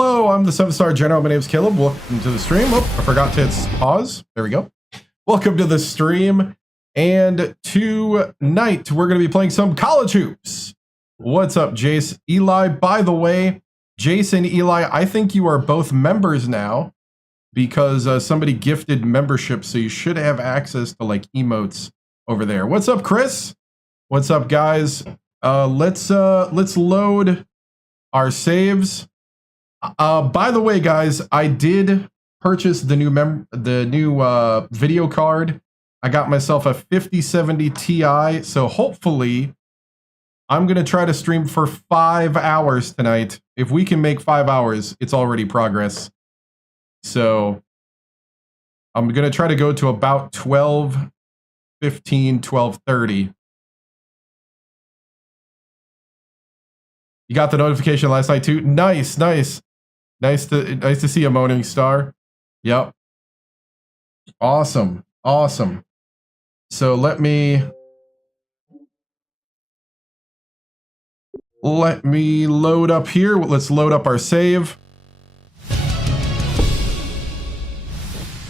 Hello, I'm the 7-Star General. My name's Caleb. Welcome to the stream. Oh, I forgot to hit pause. There we go. Welcome to the stream. And tonight, we're going to be playing some college hoops. What's up, Jace? Eli, by the way, Jason, Eli, I think you are both members now because somebody gifted membership, so you should have access to like emotes over there. What's up, Chris? What's up, guys? Let's load our saves. By the way, guys, I did purchase the new video card. I got myself a 5070 Ti, so hopefully I'm gonna try to stream for 5 hours tonight. If we can make 5 hours, it's already progress. So I'm gonna try to go to about 12:15, 12:30. You got the notification last night too? Nice, nice. Nice to see a Morning Star. Yep. Awesome. Awesome. So let me load up here. Let's load up our save.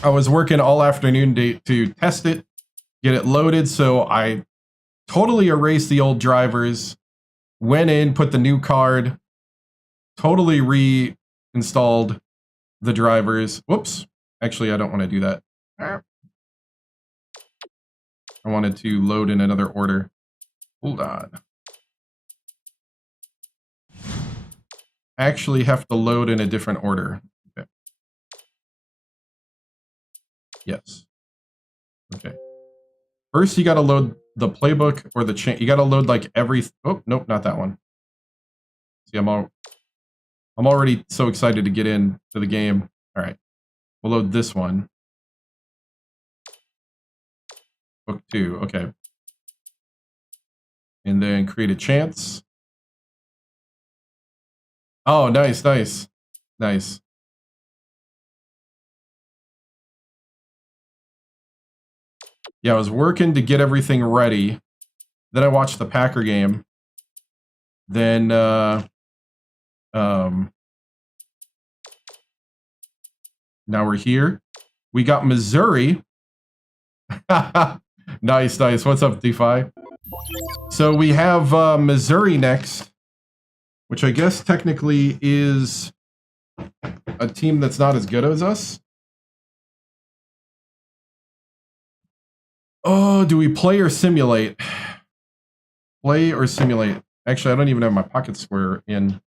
I was working all afternoon to test it, get it loaded, so I totally erased the old drivers, went in, put the new card, totally reinstalled the drivers. Whoops. Actually, I don't want to do that. I wanted to load in another order. Hold on. Actually have to load in a different order. Okay. Yes. Okay. First, you got to load the playbook or the chain. You got to load like every. Oh, nope, not that one. See, I'm already so excited to get into the game. All right. We'll load this one. Book 2. Okay. And then create a chance. Oh, nice, nice, nice. Yeah, I was working to get everything ready. Then I watched the Packer game. Then, now we're here. We got Missouri. Nice, nice. What's up, DeFi? So we have Missouri next, which I guess technically is a team that's not as good as us. Oh, do we play or simulate? Play or simulate? Actually, I don't even have my pocket square in. Let's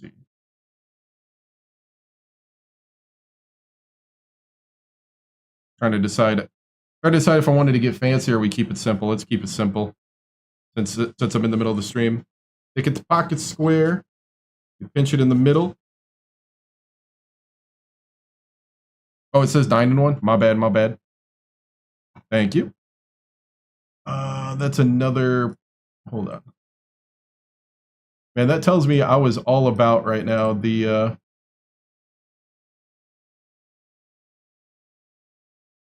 see. Trying to decide if I wanted to get fancy or we keep it simple. Let's keep it simple. Since I'm in the middle of the stream. Take it to pocket square. You pinch it in the middle. Oh, it says 9 and 1. My bad, my bad. Thank you. That's another. Hold on. Man, that tells me I was all about right now the.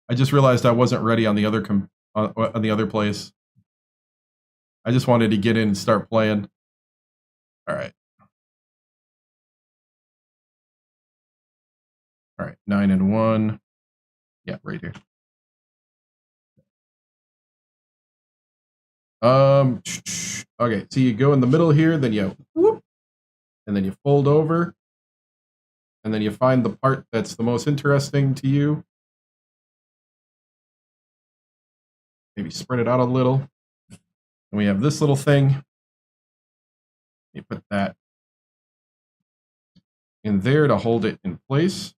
I just realized I wasn't ready on the other on the other place. I just wanted to get in and start playing. All right. All right, 9 and 1. Yeah, right here. Okay, so you go in the middle here, then you whoop, and then you fold over, and then you find the part that's the most interesting to you. Maybe spread it out a little. And we have this little thing. You put that in there to hold it in place.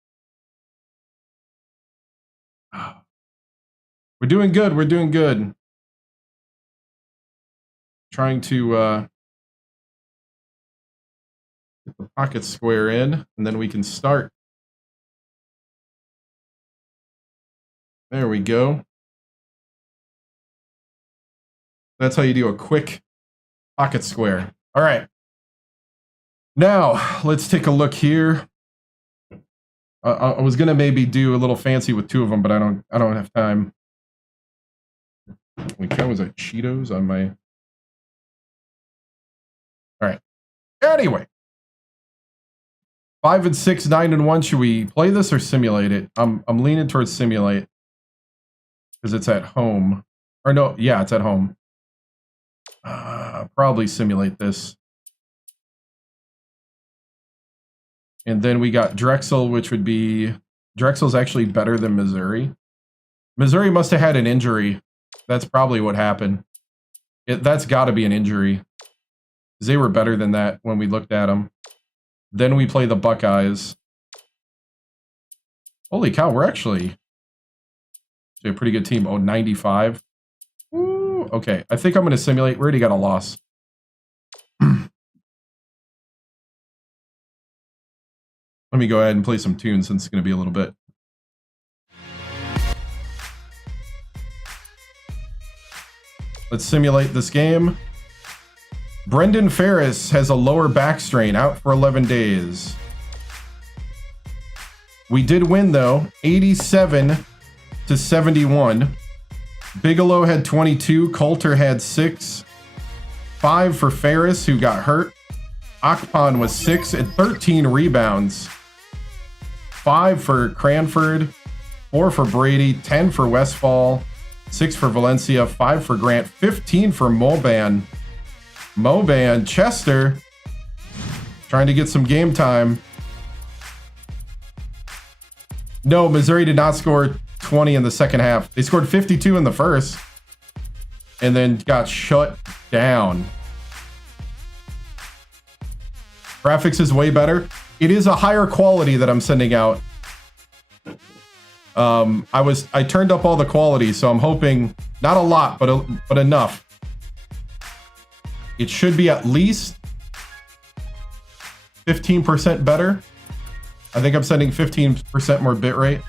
We're doing good. We're doing good. Trying to get the pocket square in, and then we can start. There we go. That's how you do a quick pocket square. All right. Now, let's take a look here. I was gonna maybe do a little fancy with 2 of them, but I don't have time. Wait, was that Cheetos on my? All right. Anyway. 5 and 6, 9 and 1. Should we play this or simulate it? I'm leaning towards simulate. Because it's at home. Or no, yeah, it's at home. Probably simulate this. And then we got Drexel, which would be... Drexel's actually better than Missouri. Missouri must have had an injury. That's probably what happened. That's got to be an injury. They were better than that when we looked at them. Then we play the Buckeyes. Holy cow, we're actually a pretty good team. Oh, 95. Ooh, okay, I think I'm going to simulate. We already got a loss. Let me go ahead and play some tunes since it's going to be a little bit. Let's simulate this game. Brendan Ferris has a lower back strain, out for 11 days. We did win, though, 87-71. Bigelow had 22. Coulter had 6. 5 for Ferris, who got hurt. Akpan was 6 and 13 rebounds. 5 for Cranford. 4 for Brady. 10 for Westfall. 6 for Valencia. 5 for Grant. 15 for Moban. Chester. Trying to get some game time. No, Missouri did not score 20 in the second half. They scored 52 in the first. And then got shut down. Graphics is way better. It is a higher quality that I'm sending out. I turned up all the quality, so I'm hoping not a lot, but enough. It should be at least 15% better. I think I'm sending 15% more bitrate.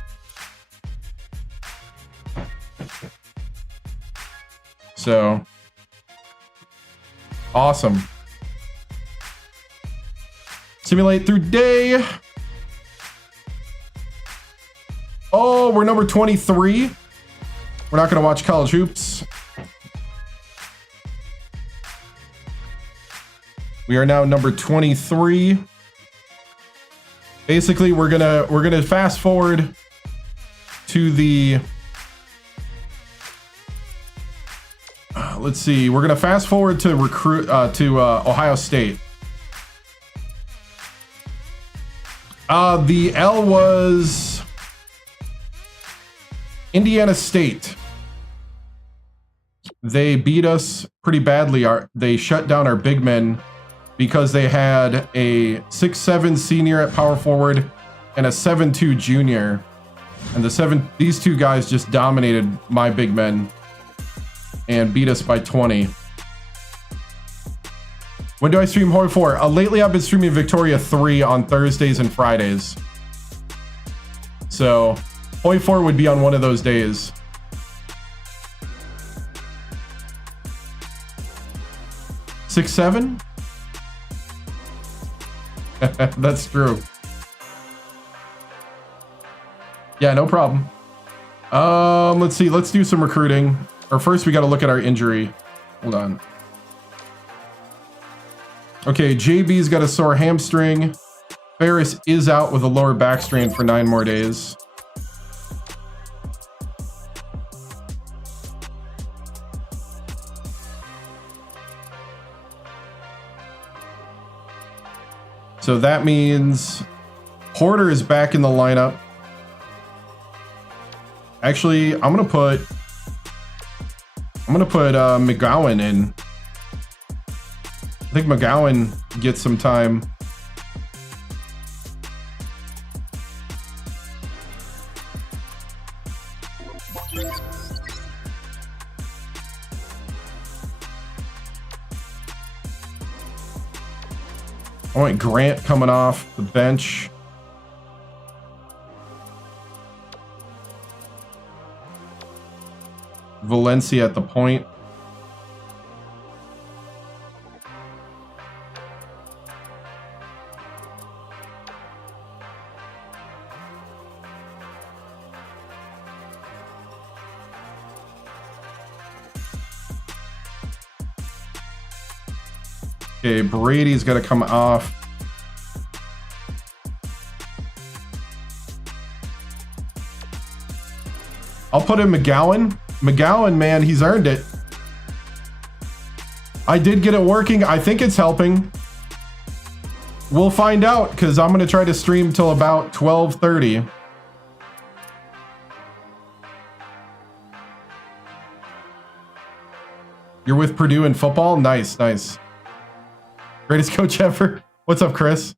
So awesome. Simulate through day. Oh, we're number 23. We're not going to watch college hoops. We are now number 23. Basically, we're gonna fast forward to the let's see. We're gonna fast forward to Ohio State. The L was Indiana State. They beat us pretty badly. They shut down our big men because they had a 6'7" senior at power forward and a 7'2" junior. And these two guys just dominated my big men and beat us by 20. When do I stream Hoi 4? Lately I've been streaming Victoria 3 on Thursdays and Fridays. So Hoi 4 would be on one of those days. Six, 7? That's true. Yeah, no problem. Let's see. Let's do some recruiting. Or first, we got to look at our injury. Hold on. Okay, JB's got a sore hamstring. Ferris is out with a lower back strain for 9 more days. So that means Porter is back in the lineup. Actually, I'm gonna put McGowan in. I think McGowan gets some time. I want Grant coming off the bench. Valencia at the point. Okay, Brady's got to come off. I'll put in McGowan. McGowan, man, he's earned it. I did get it working. I think it's helping. We'll find out because I'm going to try to stream till about 12:30. You're with Purdue in football? Nice, nice. Greatest coach ever. What's up, Chris?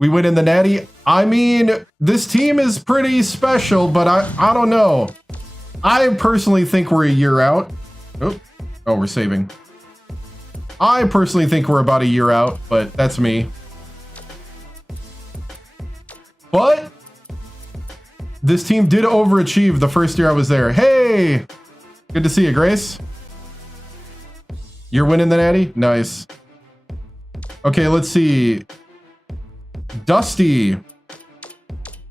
We win in the Natty. I mean, this team is pretty special, but I don't know. I personally think we're a year out. Oh, we're saving. I personally think we're about a year out, but that's me. But this team did overachieve the first year I was there. Hey, good to see you, Grace. You're winning the Natty? Nice. Okay, let's see. Dusty.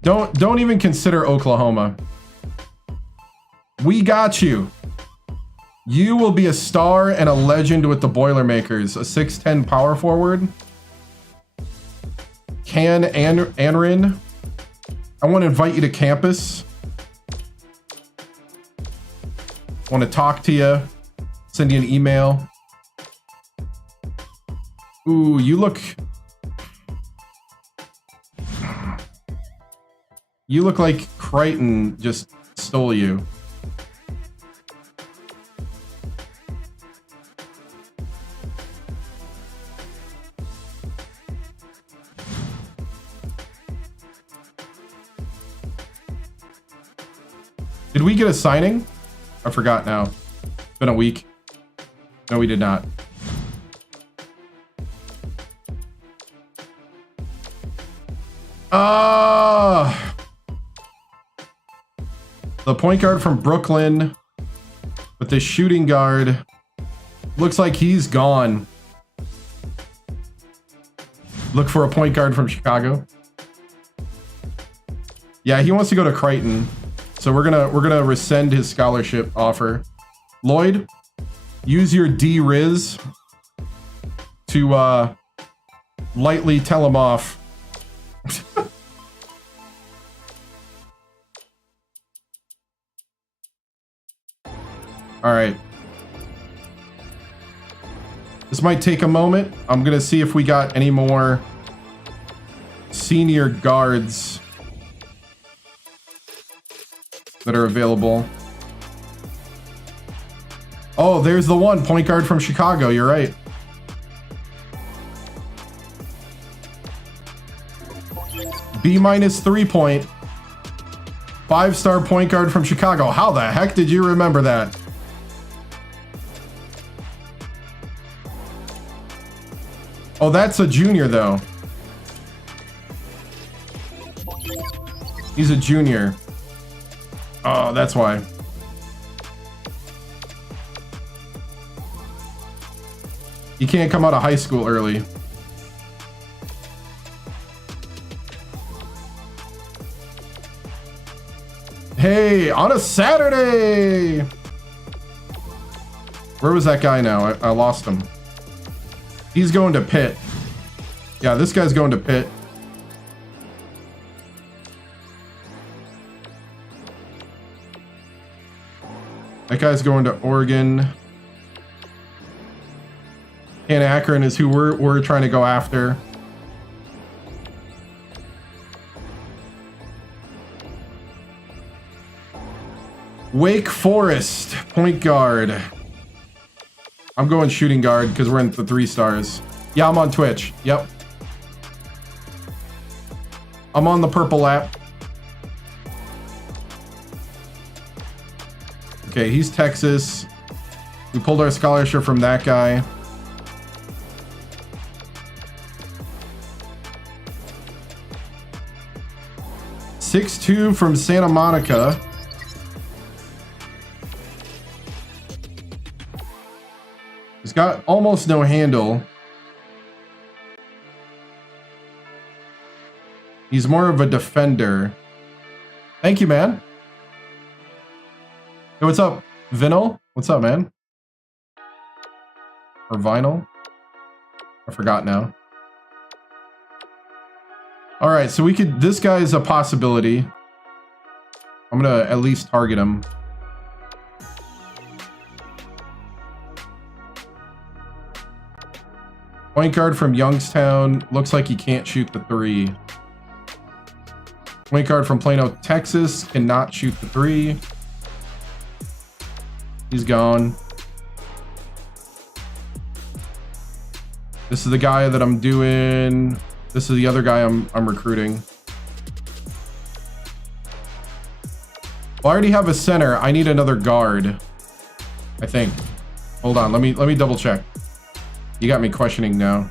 Don't even consider Oklahoma. We got you. You will be a star and a legend with the Boilermakers. A 6'10" power forward. Anrin. I want to invite you to campus. I want to talk to you. Send you an email. Ooh, you look like Crichton just stole you. Did we get a signing? I forgot now. It's been a week. No, we did not. The point guard from Brooklyn with the shooting guard looks like he's gone. Look for a point guard from Chicago. Yeah, he wants to go to Crichton. So we're gonna rescind his scholarship offer. Lloyd, use your D-Riz to lightly tell him off. All right. This might take a moment. I'm gonna see if we got any more senior guards that are available. Oh, there's the one point guard from Chicago. You're right. B- 3-point. 5-star point guard from Chicago. How the heck did you remember that? Oh, that's a junior though. He's a junior. Oh, that's why. You can't come out of high school early. Hey, on a Saturday! Where was that guy now? I lost him. He's going to Pitt. Yeah, this guy's going to Pitt. That guy's going to Oregon. And Akron is who we're trying to go after. Wake Forest, point guard. I'm going shooting guard because we're in the 3 stars. Yeah, I'm on Twitch. Yep. I'm on the purple app. Okay, he's Texas. We pulled our scholarship from that guy. .62 from Santa Monica. He's got almost no handle. He's more of a defender. Thank you, man. Hey, what's up, Vinyl? What's up, man? Or Vinyl? I forgot now. All right, so we could, this guy is a possibility. I'm gonna at least target him. Point guard from Youngstown. Looks like he can't shoot the three. Point guard from Plano, Texas. Cannot shoot the three. He's gone. This is the guy that I'm doing. This is the other guy I'm recruiting. Well, I already have a center. I need another guard, I think. Hold on. Let me double check. You got me questioning now.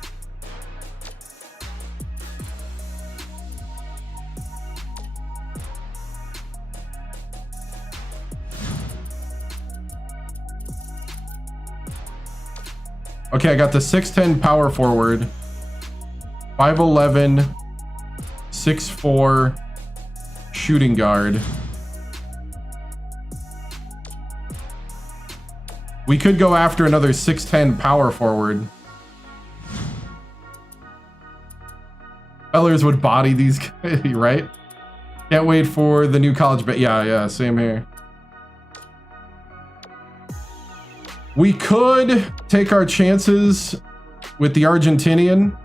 Okay, I got the 6'10 power forward, 5'11, 6'4 shooting guard. We could go after another 6'10 power forward. Fellers would body these guys, right? Can't wait for the new college, but yeah, same here. We could take our chances with the Argentinian,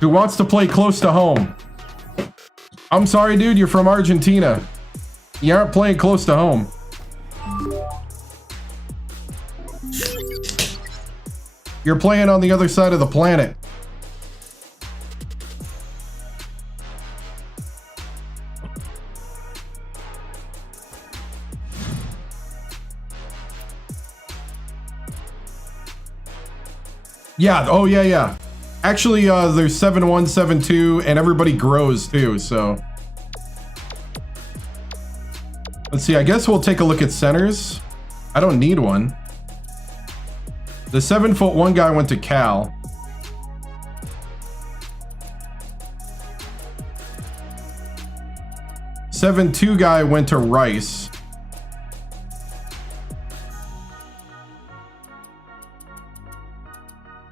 who wants to play close to home. I'm sorry, dude, you're from Argentina. You aren't playing close to home. You're playing on the other side of the planet. Yeah, oh yeah. Actually, there's 7-1, 7-2, and everybody grows too, so. Let's see, I guess we'll take a look at centers. I don't need one. The 7'1" guy went to Cal. The 7'2" guy went to Rice.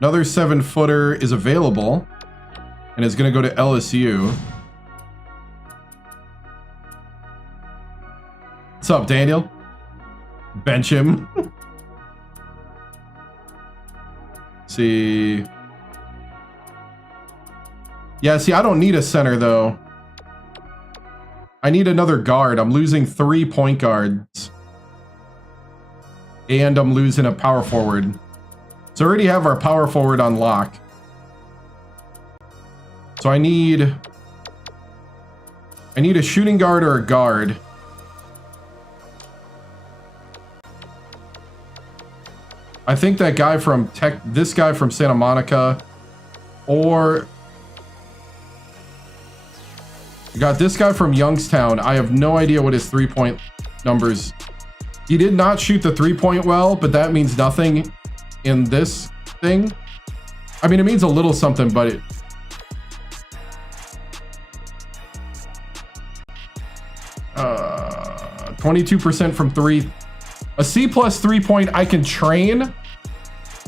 Another 7-footer is available and is going to go to LSU. What's up, Daniel? Bench him. See. Yeah, see, I don't need a center, though. I need another guard. I'm losing 3 point guards. And I'm losing a power forward. So I already have our power forward on lock. So I need a shooting guard or a guard. I think that guy from this guy from Santa Monica, or you got this guy from Youngstown. I have no idea what his 3-point numbers. He did not shoot the 3-point well, but that means nothing in this thing. I mean, it means a little something, but it, 22% from 3. A C+ 3-point I can train,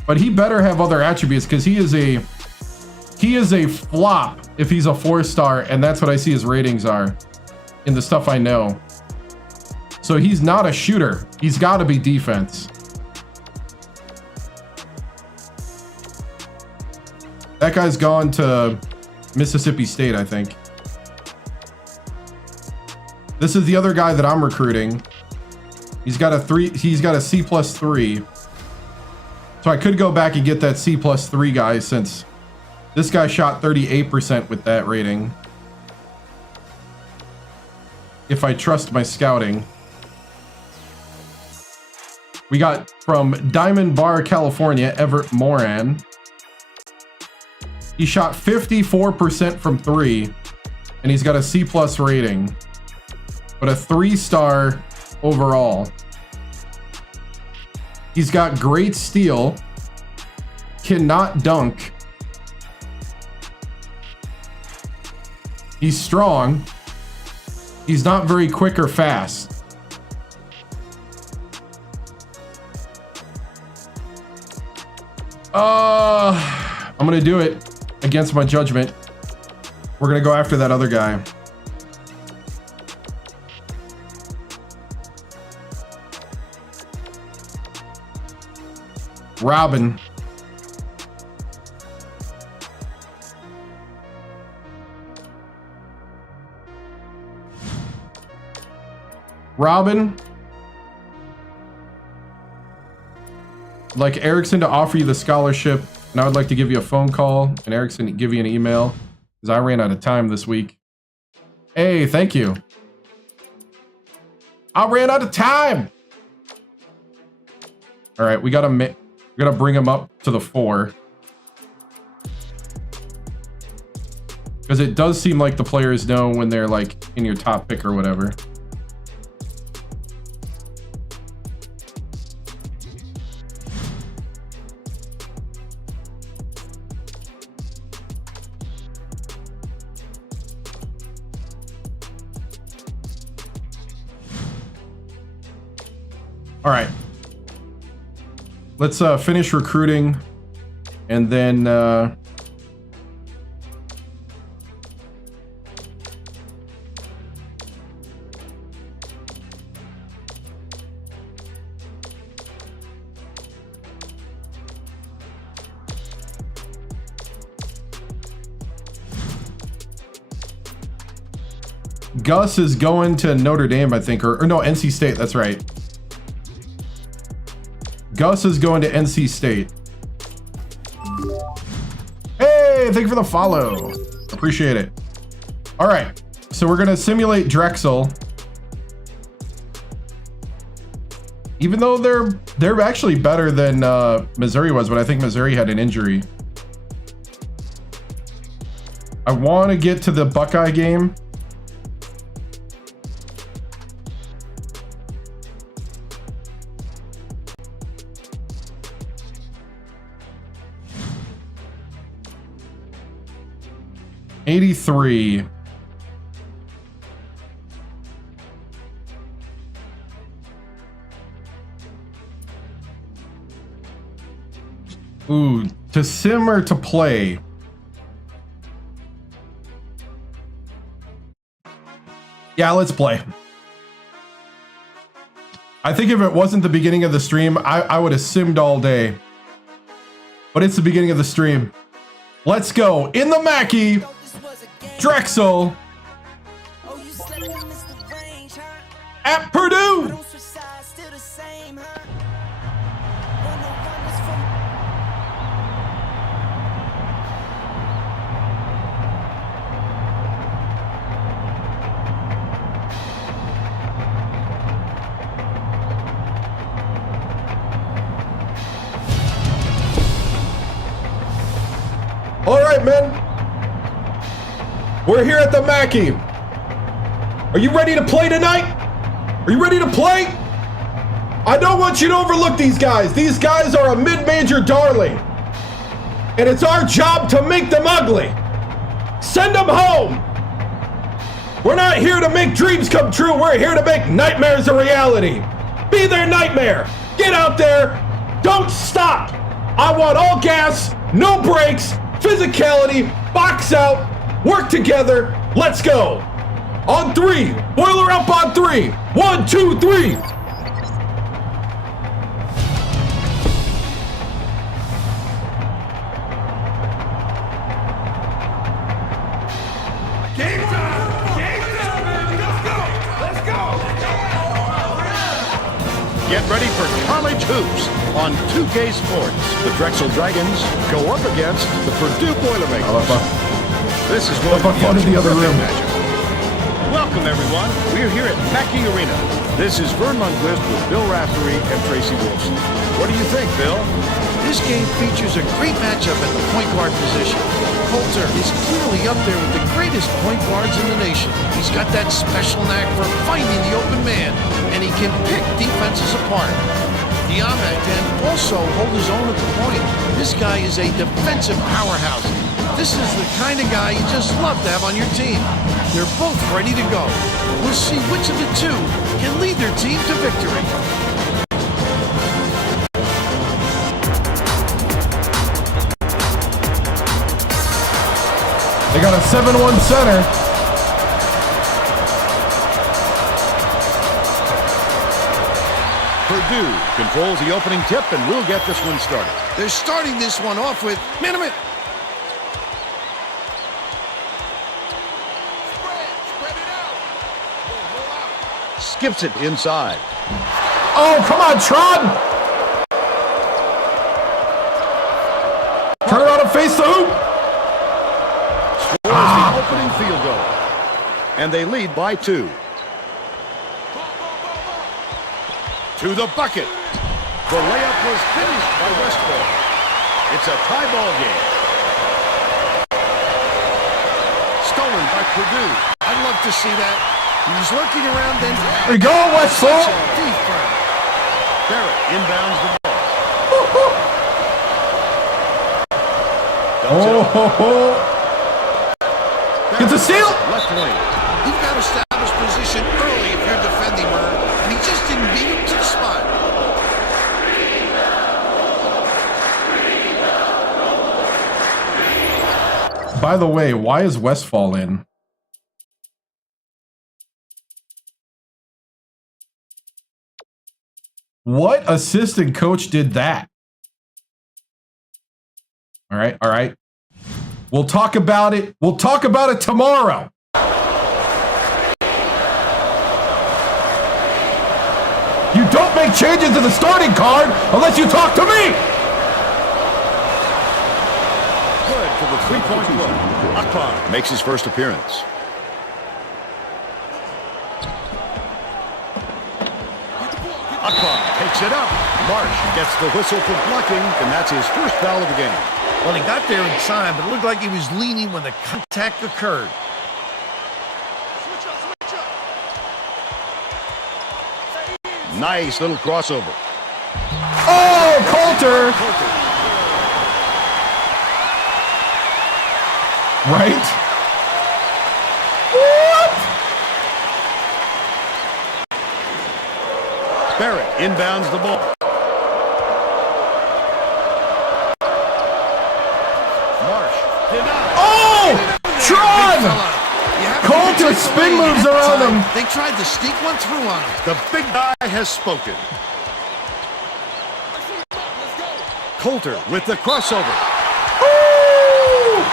but he better have other attributes, because he is a flop if he's a 4-star, and that's what I see his ratings are in the stuff I know. So he's not a shooter. He's got to be defense. That guy's gone to Mississippi State, I think. This is the other guy that I'm recruiting. He's got a C+ 3. So I could go back and get that C+ 3 guy, since this guy shot 38% with that rating. If I trust my scouting. We got from Diamond Bar, California, Everett Moran. He shot 54% from 3, and he's got a C+ rating, but a 3-star overall. He's got great steal, cannot dunk. He's strong. He's not very quick or fast. I'm gonna do it against my judgment. We're gonna go after that other guy. Robin. Robin. I'd like Erickson to offer you the scholarship, and I would like to give you a phone call, and Erickson to give you an email, because I ran out of time this week. Hey, thank you. I ran out of time. All right, we gotta bring him up to the 4. Because it does seem like the players know when they're like in your top pick or whatever. All right. Let's finish recruiting, and then Gus is going to Notre Dame, I think, or no, NC State. That's right. Gus is going to NC State. Hey, thank you for the follow. Appreciate it. All right, so we're gonna simulate Drexel. Even though they're actually better than Missouri was, but I think Missouri had an injury. I want to get to the Buckeye game. '83. Ooh, to sim or to play? Yeah, let's play. I think if it wasn't the beginning of the stream, I would have simmed all day. But it's the beginning of the stream. Let's go. In the Mackey. Drexel at Purdue. All right, men. We're here at the Mackey. Are you ready to play tonight? Are you ready to play? I don't want you to overlook these guys. These guys are a mid-major darling. And it's our job to make them ugly. Send them home. We're not here to make dreams come true. We're here to make nightmares a reality. Be their nightmare. Get out there. Don't stop. I want all gas, no brakes, physicality, box out. Work together. Let's go. On 3. Boiler up on 3. 1, 2, 3. Game time! Game time, baby! Let's go! Let's go! Get ready for college hoops on 2K Sports. The Drexel Dragons go up against the Purdue Boilermakers. This is going to be a terrific matchup. Welcome, everyone. We're here at Mackey Arena. This is Vern Lundquist with Bill Raftery and Tracy Wilson. What do you think, Bill? This game features a great matchup at the point guard position. Coulter is clearly up there with the greatest point guards in the nation. He's got that special knack for finding the open man, and he can pick defenses apart. Diame can also hold his own at the point. This guy is a defensive powerhouse. This is the kind of guy you just love to have on your team. They're both ready to go. We'll see which of the two can lead their team to victory. They got a 7-1 center. Purdue controls the opening tip, and we'll get this one started. They're starting this one off with, man, a minute. Spread it out. Roll out. Skips it inside. Oh, come on, Tron! Turn around and face the hoop! Scores the opening field goal. And they lead by 2. To the bucket. The layup was finished by Westfall. It's a tie ball game. Stolen by Purdue. I'd love to see that. He was lurking around then. There you go, Westfall! Deep burn. Barrett inbounds the ball. Oh, gets a steal! Left wing. You've got to establish position early if you're defending Murr, and he just didn't beat him to the spot. By the way, why is Westfall in? What assistant coach did that? All right, all right. We'll talk about it. We'll talk about it tomorrow. You don't make changes to the starting card unless you talk to me. Good for the three-point look. Akpan makes his first appearance. Akpan takes it up. Marsh gets the whistle for blocking, and that's his first foul of the game. Well, he got there in time, but it looked like he was leaning when the contact occurred. Nice little crossover. Oh, Coulter! Right? What? Barrett inbounds the ball. Marsh denied. Oh! Tron! Coulter spin moves around him. They tried to sneak one through on him. The big guy has spoken. Coulter with the crossover. Ooh!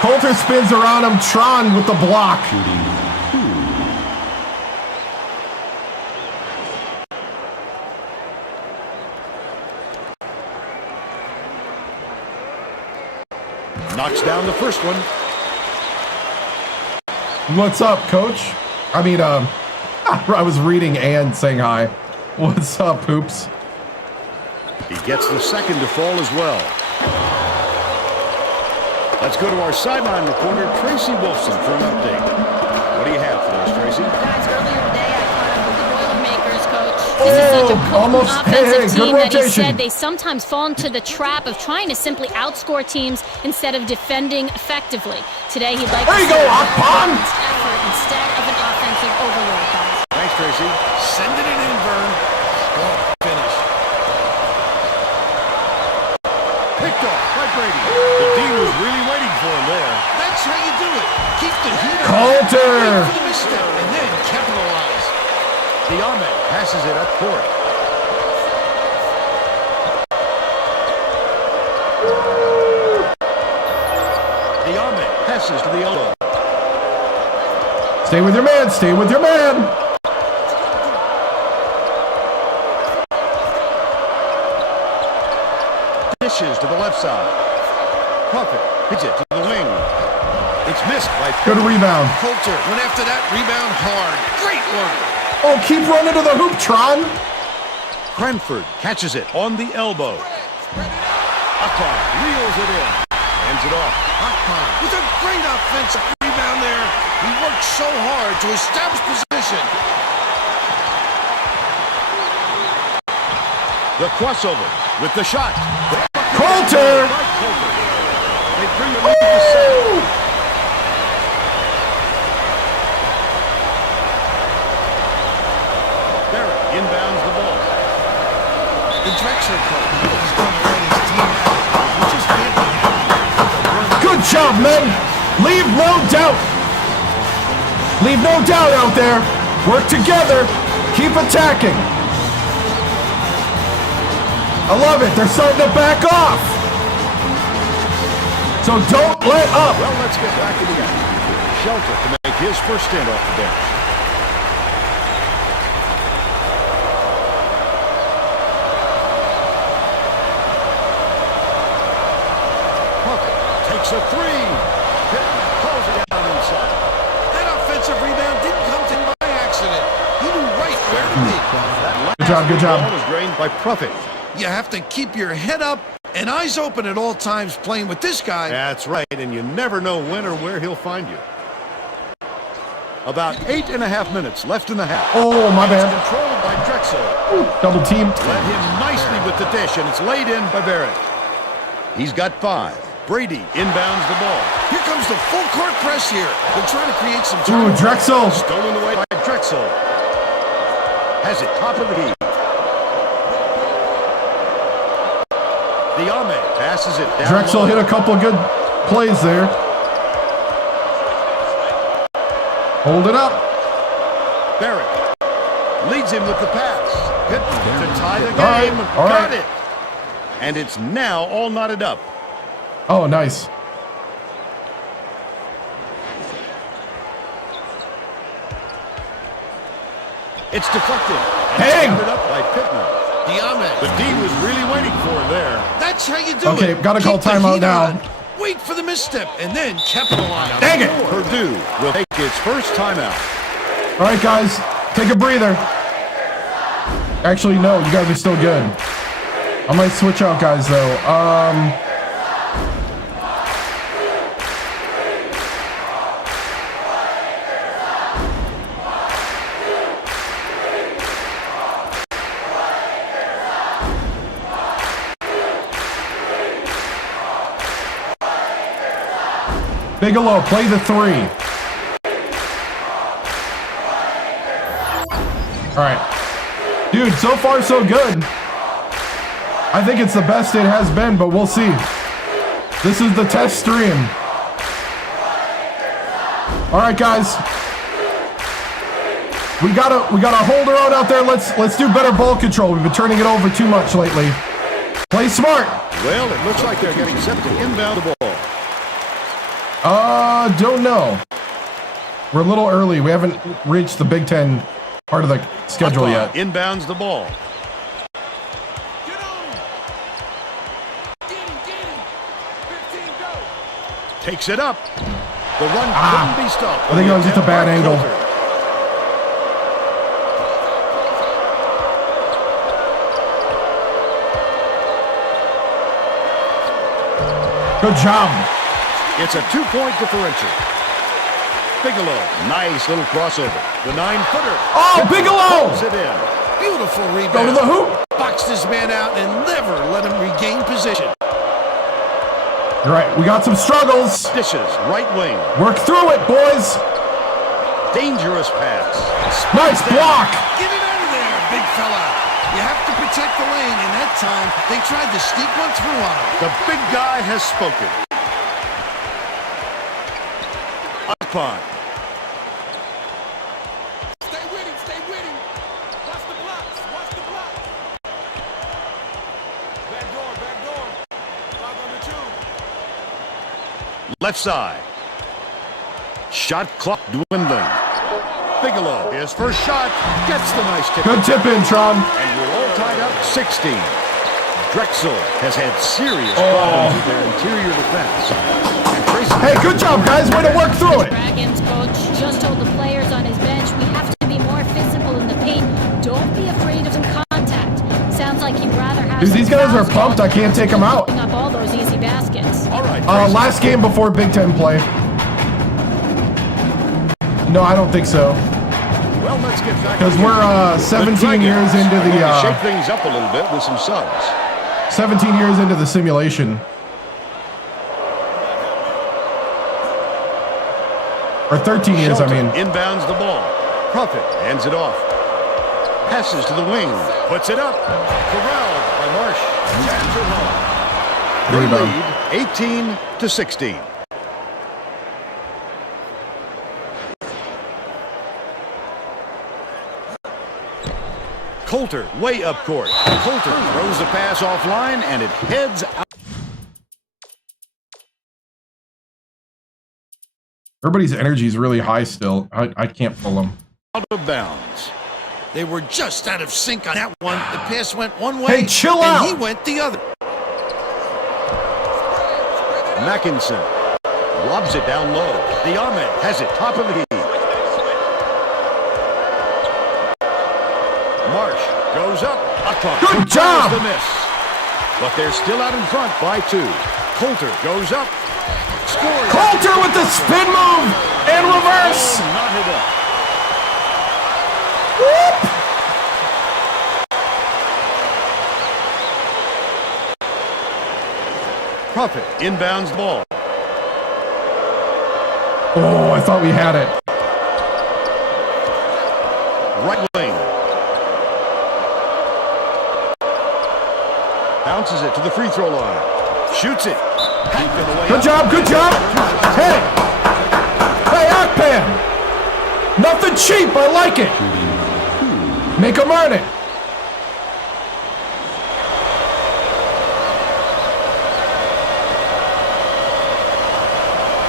Coulter spins around him. Tron with the block. Knocks down the first one. What's up, coach? I mean, I was reading and saying hi. What's up, Hoops? He gets the second to fall as well. Let's go to our sideline reporter, Tracy Wolfson, for an update. What do you have for us, Tracy? Guys, earlier today I caught up with the Boilermakers, coach. This is such a potent offensive team that he said they sometimes fall into the trap of trying to simply outscore teams instead of defending effectively. Today he'd like to see a balanced effort instead of an offensive overload, guys. Thanks, Tracy. Sending it in, Vern. Strong finish. Picked off by Brady. The D was really waiting for him there. That's how you do it. Keep the heat on. Coulter! Wait for the misstep and then capitalize. Diame passes it up court. Diame passes to the elbow. Stay with your man. Stay with your man. Dishes to the left side. Puffett hits it to the wing. It's missed by Good rebound. Coulter went after that rebound hard. Great work. Oh, keep running to the hoop, Tron. Cranford catches it on the elbow. Akpan reels it in. Hands it off. Akpan with a great offensive rebound there. He worked so hard to establish position. The crossover with the shot. Coulter! They bring the lead to 7. Barrett inbounds the ball. The Drexler coach is going to let his team out, which is fantastic. Good job, men. Leave no doubt. Leave no doubt out there. Work together. Keep attacking. I love it. They're starting to back off. So don't let up. Well, let's get back to the action. Shelter to make his first stand off the bench. Puckett takes a three. Pittman calls it down inside. That offensive rebound didn't come to him by accident. He knew right where to be. Good job, good job. Ball was drained by Puckett. You have to keep your head up and eyes open at all times playing with this guy. That's right, and you never know when or where he'll find you. About 8.5 minutes left in the half. Oh, my bad. Controlled by Drexel. Ooh, double team. Led him nicely with the dish, and it's laid in by Barrett. He's got 5. Brady inbounds the ball. Here comes the full court press here. They're trying to create some Ooh, turnover. Drexel. Stolen away by Drexel. Has it top of the key. Diame passes it down. Drexel hit a couple good plays there. Hold it up. Barrett leads him with the pass. Pittman to tie the game. All right. Got it. And it's now all knotted up. Oh, nice. It's deflected. Hang! Knotted up by Pittman. Diame. The D was really waiting for it there. That's how you do it. Okay, gotta call Keep the timeout heat now. on. Wait for the misstep and then capitalize. Dang it! Purdue will take its first timeout. All right, guys, take a breather. Actually, no, you guys are still good. I might switch out, guys, though. Bigelow, play the 3. All right. Dude, so far so good. I think it's the best it has been, but we'll see. This is the test stream. All right, guys. We gotta hold our own out there. Let's do better ball control. We've been turning it over too much lately. Play smart. Well, it looks like they're getting set to inbound the ball. Don't know. We're a little early. We haven't reached the Big Ten part of the schedule yet. Inbounds the ball. Takes it up. The run couldn't be stopped. I think it was just a bad angle. Good job. It's a 2-point differential. Bigelow, nice little crossover. The 9-footer. Oh, Bigelow! Pulls it in. Beautiful rebound. Go to the hoop. Boxed his man out and never let him regain position. You're right. We got some struggles. Dishes, right wing. Work through it, boys. Dangerous pass. Nice block. Get it out of there, big fella. You have to protect the lane, and that time they tried to sneak one through on him. The big guy has spoken. Upon. Stay with him, stay with him. Watch the blocks, watch the block. Back door, back door. 5 on the 2. Left side. Shot clock dwindling. Bigelow, his first shot, gets the nice tip. Good tip in, Tron. And we're all tied up 16. Drexel has had serious problems with their interior defense. Hey, good job, guys. Way to work through it. Dragons coach just told the players on his bench, we have to be more physical in the paint. Don't be afraid of some contact. Sounds like you'd rather have. Dude, these guys are pumped. I can't take them out. Up all those easy baskets. All right. Last game before Big Ten play. No, I don't think so. Well, let's get back. Because we're 17 years into are going to the shake things up a little bit with some subs. 17 years into the simulation. Or 13 years, Shelton I mean. inbounds the ball. Prophet hands it off. Passes to the wing. Puts it up. Corralled by Marsh. Jams it home. They Rebound. lead 18-16. Coulter, way up court. Coulter throws the pass offline, and it heads out. Everybody's energy is really high still. I can't pull them. Out of bounds. They were just out of sync on that one. The pass went one way. Hey, chill and out. he went the other. Mackinson lobs it down low. The Ahmed has it top of the key. Marsh goes up. Good job. The miss. But they're still out in front by 2. Coulter goes up. Scores. Coulter with the spin move and reverse. Oh, knotted up. Whoop. Prophet inbounds the ball. Oh, I thought we had it. Right wing. Bounces it to the free throw line. Shoots it. Good job, good job. Hey, Akpan. Nothing cheap, I like it. Make him earn it.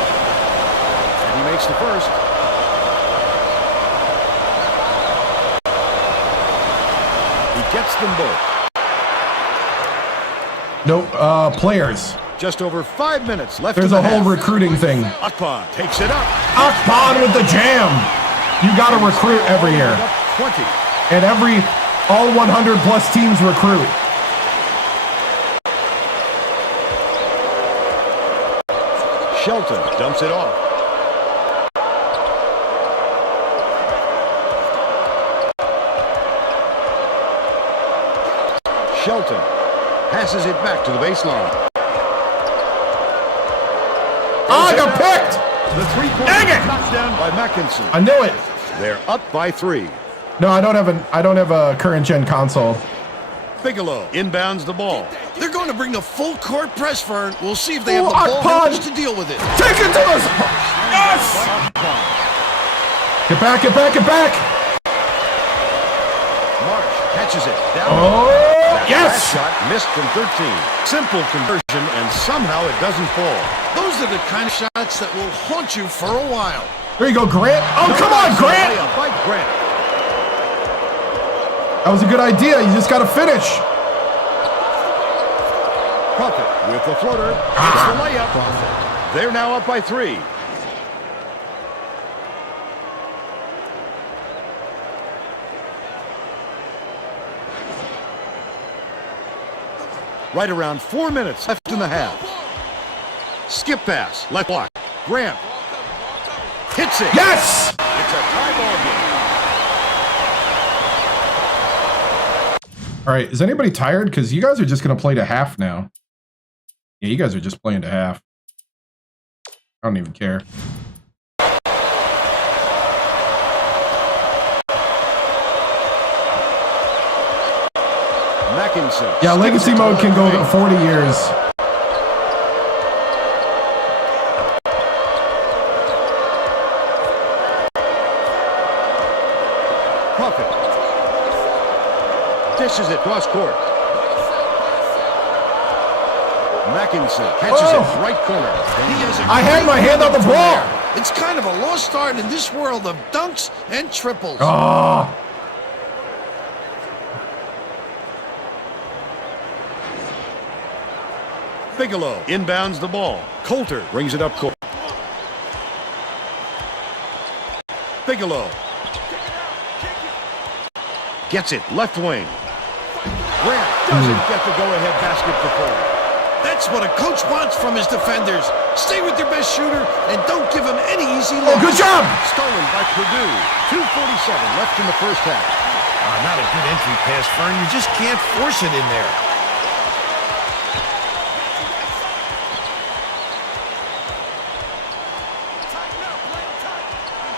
And he makes the first. He gets them both. No, players. Just over 5 minutes left. There's a whole recruiting thing. Akpan takes it up. Akpan with the jam. You got to recruit every year. 20. And all 100 plus teams recruit. Shelton dumps it off. Shelton passes it back to the baseline. Oh, I got picked! The three-point Dang it! touchdown by Mackinson. I knew it. They're up by 3. No, I don't have a current gen console. Bigelow inbounds the ball. They're going to bring the full court press, Vern. We'll see if they have the Akpan. ball handlers to deal with it. Take it to us! Yes! Get back, get back, get back! Marsh catches it. Down. Oh, That yes! last shot missed from 13. Simple conversion, and somehow it doesn't fall. Those are the kind of shots that will haunt you for a while. There you go, Grant. Oh, come on, Grant! Layup by Grant. That was a good idea. You just got to finish. Prophet with the floater. It's the layup. They're now up by 3. Right around 4 minutes left in the half. Skip pass, left block. Grant hits it. Yes! It's a tie ball game. All right, is anybody tired? Because you guys are just going to play to half now. Yeah, you guys are just playing to half. I don't even care. Mackinson. Yeah, legacy mode can go to 40 years. Prophet dishes it cross court. Mackinson catches it right corner. I had my hand on the ball. It's kind of a lost art in this world of dunks and triples. Oh. Bigelow inbounds the ball. Coulter brings it up court. Bigelow gets it left wing. Grant doesn't get the go-ahead basket to fall. That's what a coach wants from his defenders. Stay with your best shooter and don't give him any easy Oh, looks. good job. Stolen by Purdue. 2:47 left in the first half. Not a good entry pass, Fern. You just can't force it in there.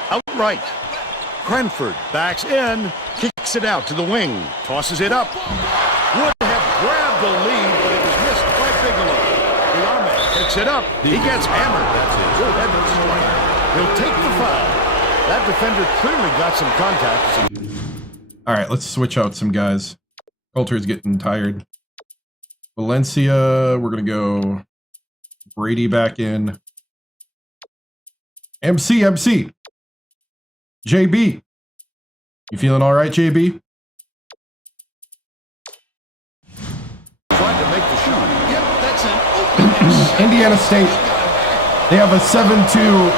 Outright. Cranford backs in, kicks it out to the wing, tosses it up. Would have grabbed the lead, but it was missed by Bigelow. The Ahmed picks it up. He gets hammered. That's it. Go ahead and strike. He'll take the foul. That defender clearly got some contact. All right, let's switch out some guys. Coulter's getting tired. Valencia, we're going to go Brady back in. MC. JB. You feeling all right, JB? Tried to make the shot. Yep, that's an open. Indiana State. They have a 7-2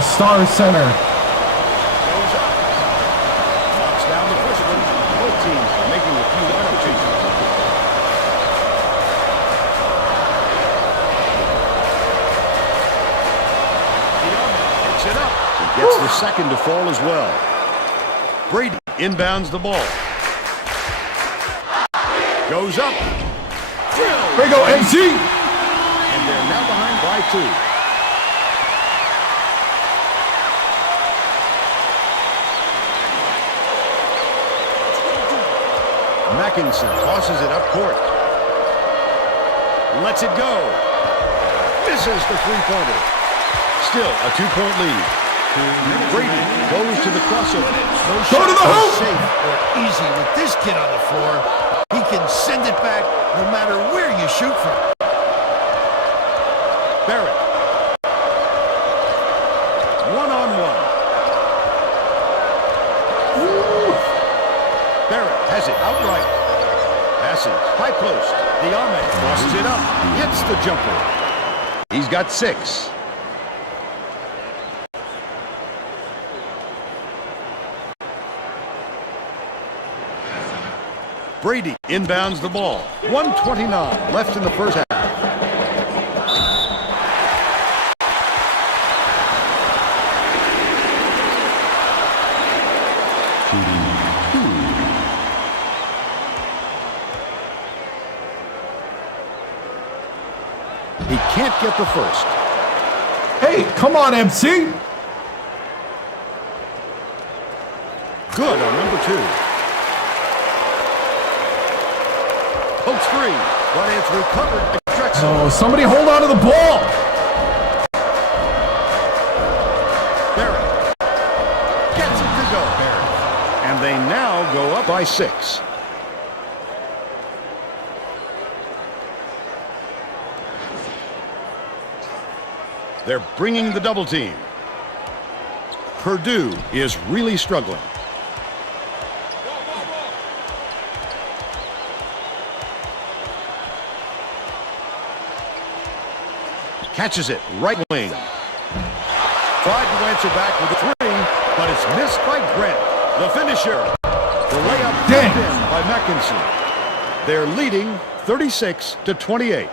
star center. Goes up. Knocks down the first one. Both teams are making a few lineup changes. Picks it up. He gets the second to fall as well. Brady inbounds the ball. Goes up. There you go, MC. And they're now behind by 2. Mackinson tosses it up court. Lets it go. Misses the three-pointer. Still a 2-point lead. Brady goes to the crossover. No Go to the hoop! Safe or easy with this kid on the floor. He can send it back no matter where you shoot from. Barrett. One-on-one. Barrett has it outright. Passes. High post. Diame crosses it up. Hits the jumper. He's got 6. Brady inbounds the ball. 1:29 left in the first half. He can't get the first. Hey, come on, MC. Good on number 2. Pokes free, but it's recovered by Drexel. Oh, somebody hold on to the ball. Barrett gets it to go. And they now go up by 6. They're bringing the double team. Purdue is really struggling. Catches it, right wing. Tried to answer back with a 3, but it's missed by Grant. The finisher. The layup tipped in by Mackinson. They're leading 36-28.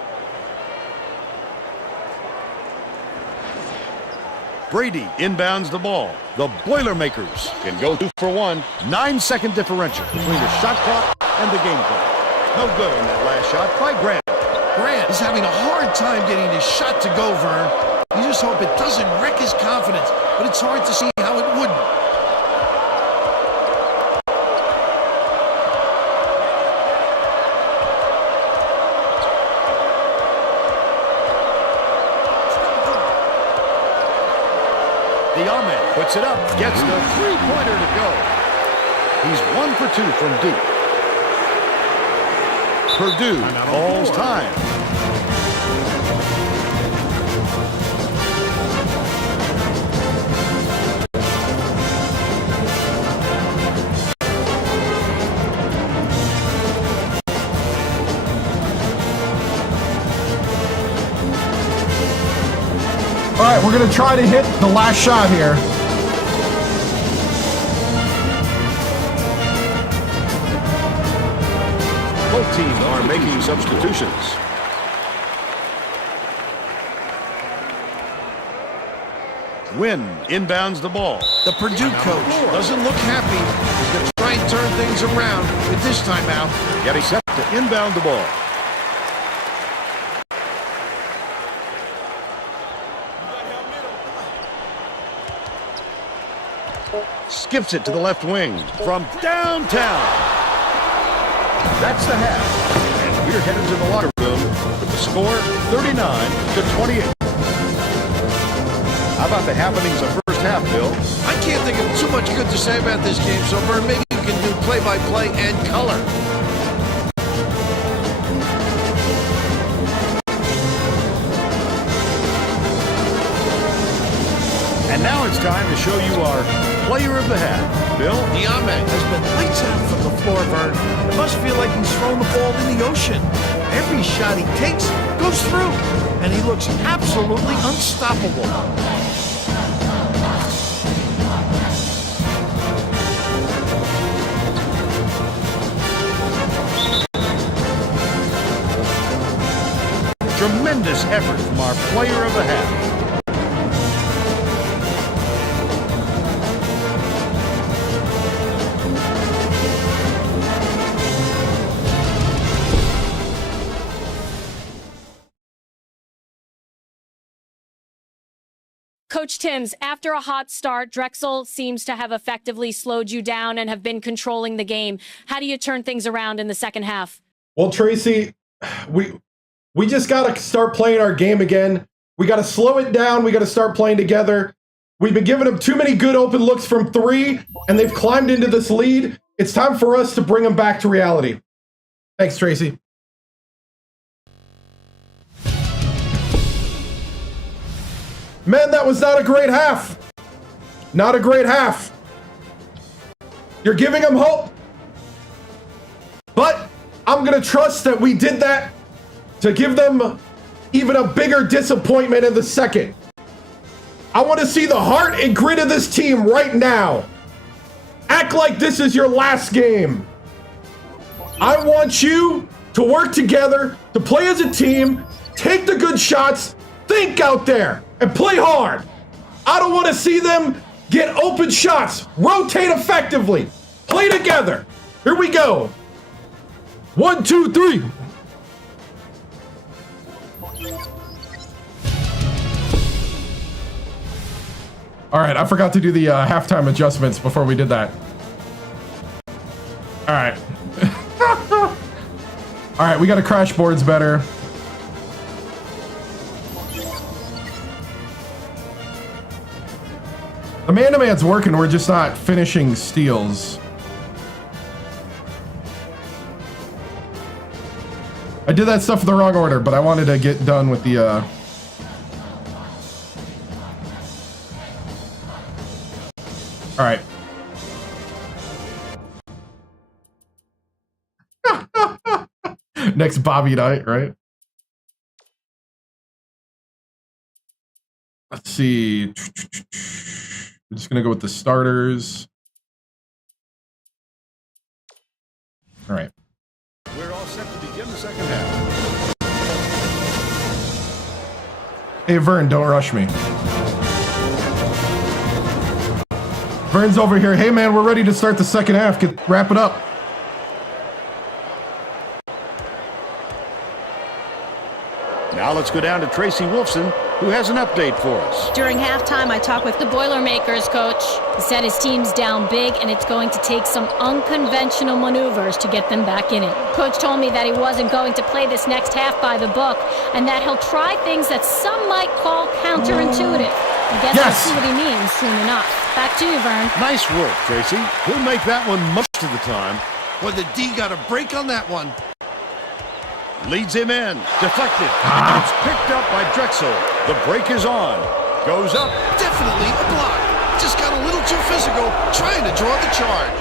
Brady inbounds the ball. The Boilermakers can go 2 for 1. 9-second differential between the shot clock and the game clock. No good on that last shot by Grant. Grant is having a hard time getting his shot to go, Vern. You just hope it doesn't wreck his confidence, but it's hard to see how it wouldn't. Diame puts it up, gets the three-pointer to go. He's 1 for 2 from deep. Purdue calls time. All right, we're going to try to hit the last shot here. Both teams are making substitutions. Wynn inbounds the ball. The Purdue coach doesn't look happy. He's going to try and turn things around with this timeout. Getting set to inbound the ball. Skips it to the left wing from downtown. That's the half. And we're headed to the locker room with the score 39-28. How about the happenings of first half, Bill? I can't think of too much good to say about this game, so Vern, maybe can do play-by-play and color. And now it's time to show you our player of the hat. Bill? Diame has been lights out from the floor, Vern. It must feel like he's throwing the ball in the ocean. Every shot he takes goes through, and he looks absolutely unstoppable. Tremendous effort from our player of the hat. Coach Timms, after a hot start, Drexel seems to have effectively slowed you down and have been controlling the game. How do you turn things around in the second half? Well, Tracy, we just got to start playing our game again. We got to slow it down. We got to start playing together. We've been giving them too many good open looks from three, and they've climbed into this lead. It's time for us to bring them back to reality. Thanks, Tracy. Man, that was not a great half. Not a great half. You're giving them hope. But I'm going to trust that we did that to give them even a bigger disappointment in the second. I want to see the heart and grit of this team right now. Act like this is your last game. I want you to work together, to play as a team, take the good shots, think out there, and play hard. I don't want to see them get open shots. Rotate effectively. Play together. Here we go. 1, 2, 3. All right, I forgot to do the halftime adjustments before we did that. All right. All right, we got to crash boards better. The man-to-man's working, we're just not finishing steals. I did that stuff in the wrong order, but I wanted to get done with the, All right. Next Bobby night, right? Let's see. We're just going to go with the starters. All right. We're all set to begin the second half. Hey, Vern, don't rush me. Vern's over here. Hey, man, we're ready to start the second half. Wrap it up. Now let's go down to Tracy Wolfson, who has an update for us. During halftime, I talked with the Boilermakers coach. He said his team's down big, and it's going to take some unconventional maneuvers to get them back in it. Coach told me that he wasn't going to play this next half by the book, and that he'll try things that some might call counterintuitive. I guess we'll see what he means soon enough. Back to you, Vern. Nice work, Tracy. We'll make that one most of the time. Well, the D got a break on that one. Leads him in. Deflected. It's picked up by Drexel. The break is on. Goes up. Definitely a block. Just got a little too physical, trying to draw the charge.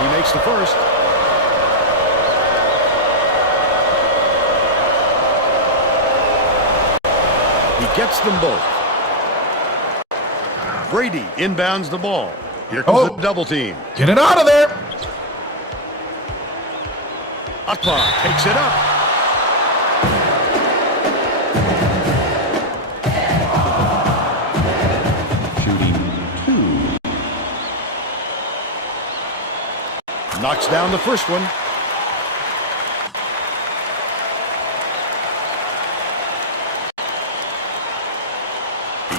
He makes the first. Gets them both. Brady inbounds the ball. Here comes the double team. Get it out of there. Akbar takes it up. Shooting 2. Knocks down the first one.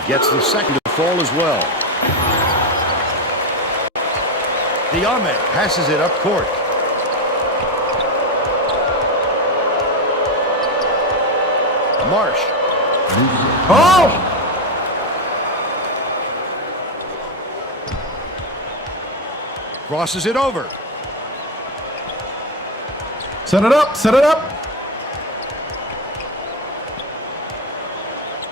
Gets the second to fall as well. Diame passes it up court. Marsh. Oh! Crosses it over. Set it up, set it up.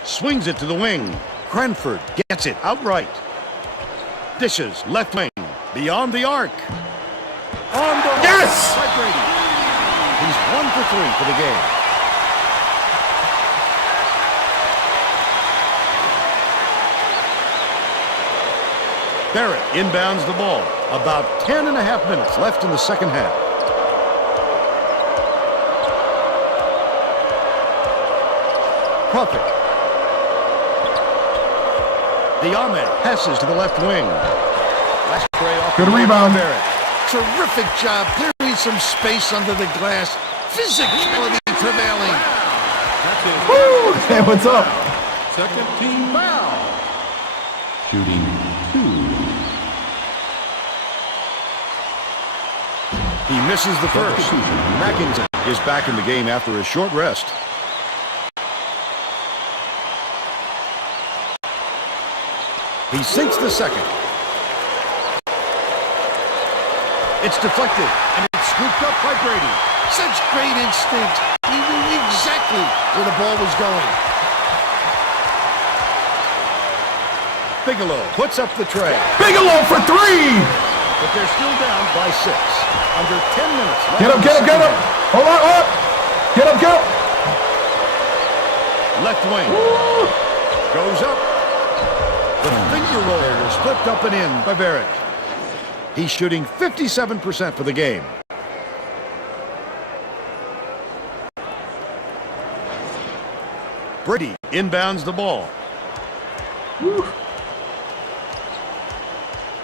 Swings it to the wing. Cranford gets it outright. Dishes left wing. Beyond the arc. On the Yes! by Brady. He's 1 for 3 for the game. Barrett inbounds the ball. About 10.5 minutes left in the second half. Profit. Diame passes to the left wing. Last play off. Good rebound. Barrett. Terrific job clearing some space under the glass. Physicality prevailing. Woo! Hey, what's up? Second team foul. Shooting 2. He misses the first. Mackington is back in the game after a short rest. He sinks the second. It's deflected, and it's scooped up by Brady. Such great instinct. He knew exactly where the ball was going. Bigelow puts up the tray, Bigelow for 3! but they're still down by 6. Under 10 minutes left. Get him, in the get him, get second him! half. Hold on, hold on! Get him, get him! Left wing. Goes up. The finger roll was flipped up and in by Barrett. He's shooting 57% for the game. Brady inbounds the ball.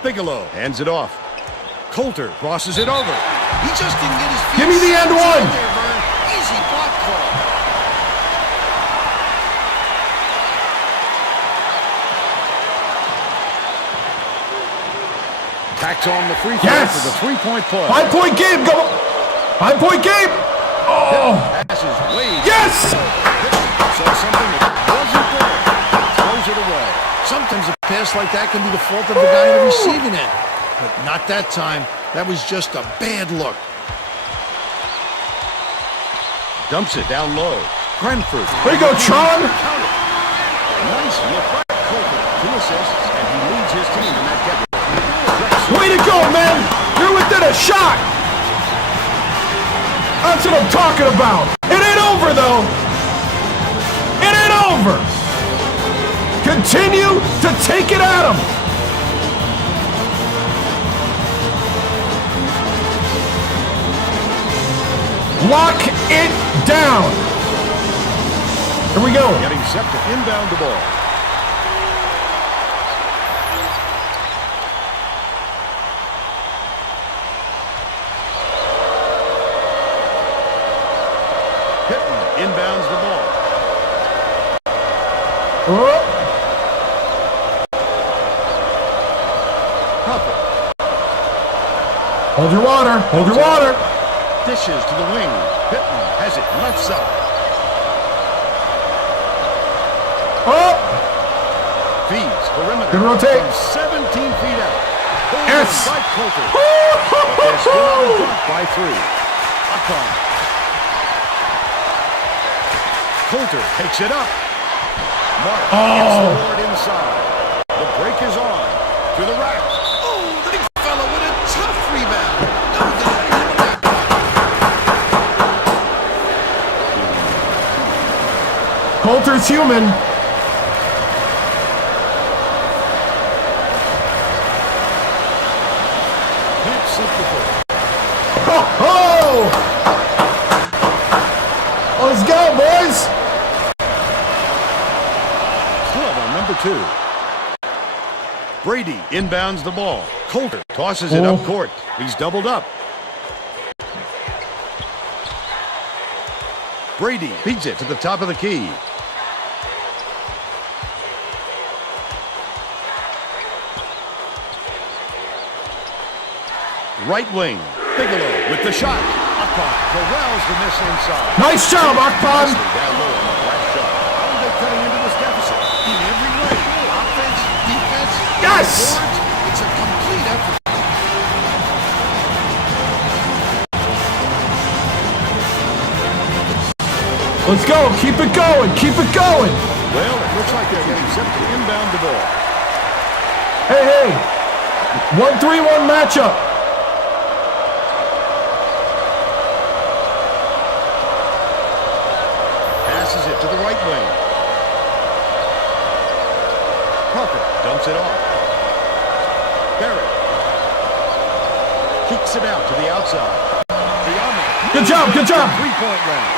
Bigelow hands it off. Coulter crosses it over. He just didn't get his feet. Give me the end one! There, Vern. Easy block call. Tacks on the free throw Yes! for the 3-point play. 5-point game, go! 5-point game! Oh! Passes way Yes! saw something that wasn't there. Throws it away. Sometimes a pass like that can be the fault of the guy in the receiving end. But not that time. That was just a bad look. Dumps it down low. Cranford. There you go, Tron! Nice look by Coulter. 2 assists, and he leads his team in that category. Way to go, man! You're within a shot! That's what I'm talking about! It ain't over, though! It ain't over! Continue to take it at him! Lock it down! Here we go! Getting set to inbound the ball. Inbounds the ball. Oh. Crawford Hold your water. Hold your water. dishes to the wing. Pittman has it left side. Oh. Feeds perimeter. Good rotate. From 17 feet out. Yes. By Coulter. But they're still on the front by 3. Akon. Coulter takes it up. Mark gets forward inside. The break is on. To the rack. Oh, the big fella with a tough rebound. No denying him that one. Coulter's human. Can't slip the ball. Oh! Let's go, boys! Club on number 2. Brady inbounds the ball. Coulter tosses it up court. He's doubled up. Brady feeds it to the top of the key. Right wing. Bigelow with the shot. Akon corrals the miss inside. Nice job, Akpan! Down low on the last shot. Yes! It's a complete effort. Let's go. Keep it going. Keep it going. Well, it looks like they're getting set to inbound the ball. Hey. 1-3-1 matchup. Passes it to the right wing. Pucker dumps it off. Barrett kicks it out to the outside. Good job. Good job. Three-point round.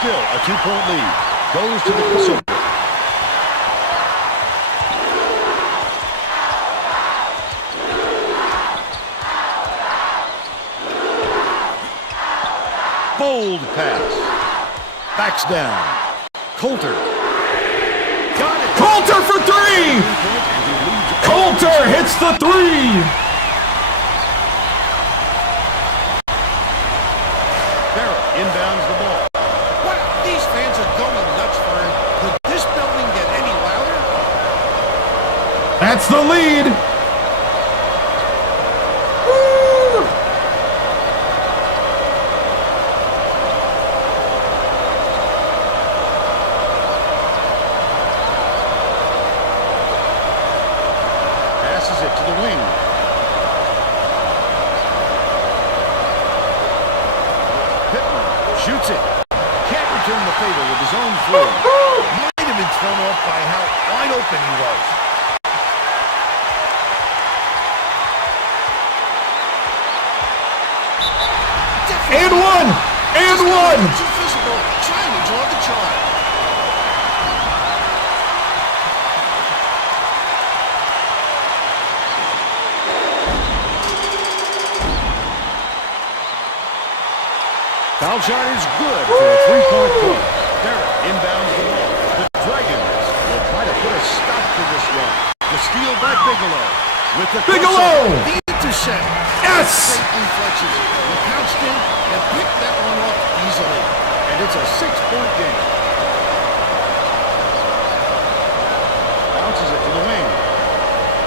Still a 2-point lead. Goes to the crossover. Bold pass. Backs down. Coulter. Got it. Coulter for three. Coulter hits the three. Barrett inbounds the ball. Wow, these fans are going nuts for him. Could this building get any louder? That's the lead. Woo! Passes it to the wing. Pittman shoots it. Can't return the favor with his own three. Might have been thrown off by how wide open he was. And one. And one. Too physical, trying to draw the charge. Foul shot is good for a three-point play. Barrett inbounds the ball. The Dragons will try to put a stop to this run. The steal by Bigelow. With the Bigelow. The intercept. Yes. Great reflexes. He pounced in and picked that one off easily. And it's a 6-point game. Bounces it to the wing.